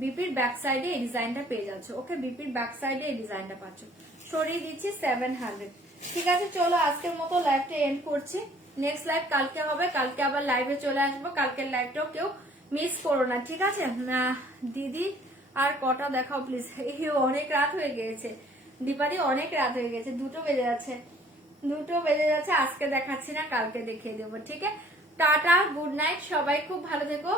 বিপির ব্যাক সাইডে এই ডিজাইনটা পেয়ে যাচ্ছ। ওকে, বিপির ব্যাক সাইডে এই ডিজাইনটা পাচ্ছ, সরিয়ে দিচ্ছি 700। ঠিক আছে, চলো আজকের মতো লাইভটা এন্ড করছি, নেক্সট লাইভ কালকে হবে, কালকে আবার লাইভে চলে আসবো, কালকের লাইভটাও কেউ মিস করো না। ঠিক আছে, দিদি আর কটা দেখাও প্লিজ, অনেক রাত হয়ে গিয়েছে দীপালি, অনেক রাত হয়ে গেছে, 2টো বেজে যাচ্ছে, 2টো বেজে যাচ্ছে, আজকে দেখাচ্ছি না, কালকে দেখিয়ে দেবো। ঠিক আছে, টাটা, গুড নাইট, সবাই খুব ভালো থেকো।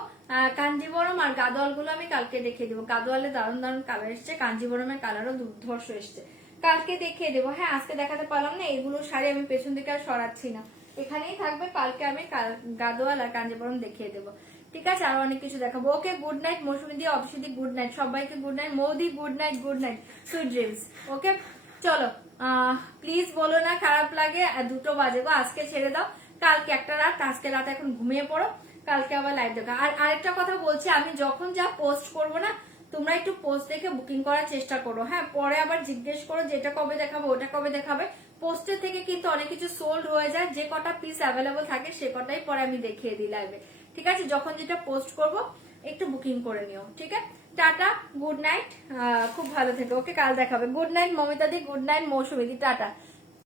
কাঞ্জিবরম আর গাদোয়াল গুলো আমি কালকে দেখিয়ে দেবো, গাদোয়ালে দারুণ দারুণ কালার এসছে, কাঞ্জিবরমের কালারও দুর্ধর্ষ এসছে, কালকে দেখিয়ে দেবো। হ্যাঁ, আজকে দেখাতে পারলাম না, এগুলো শাড়ি আমি পেছন দিকে আর সরাচ্ছি না, এখানেই থাকবে, কালকে আমি গাদোয়াল আর কাঞ্জিবরম দেখিয়ে দেবো। ঠিক আছে, আরো অনেক কিছু দেখাবো। ওকে, গুড নাইট মৌসুমী দি, অবশ্যই গুড নাইট, সবাইকে গুড নাইট, মৌদি good night, good night, sweet dreams. Okay, চলো, প্লিজ বলো না খারাপ লাগে, 2টো বাজে গো, আজকে ছেড়ে দাও, কালকে একটা রাত, আজকে রাত এখন ঘুমিয়ে পড়ো, কালকে আবার লাইভ দেখা। আর আরেকটা কথা বলছি, আমি যখন যা পোস্ট করবো না, তোমরা একটু পোস্ট দেখে বুকিং করার চেষ্টা করো। হ্যাঁ, পরে আবার জিজ্ঞেস করো যেটা কবে দেখাবো, ওটা কবে দেখাবে, পোস্টের থেকে কিন্তু অনেক কিছু সোল্ড হয়ে যায়, যে কটা পিস অ্যাভেলেবল থাকে সে কটাই পরে আমি দেখিয়ে দিই লাইভে। ঠিক আছে, যখন যেটা পোস্ট করব একটু বুকিং করে নিও। ঠিক আছে, টাটা, গুড নাইট, খুব ভালো থেকো। ওকে, কাল দেখাবে। গুড নাইট মমিতা দি, গুড নাইট মৌসুমী দি, টাটা।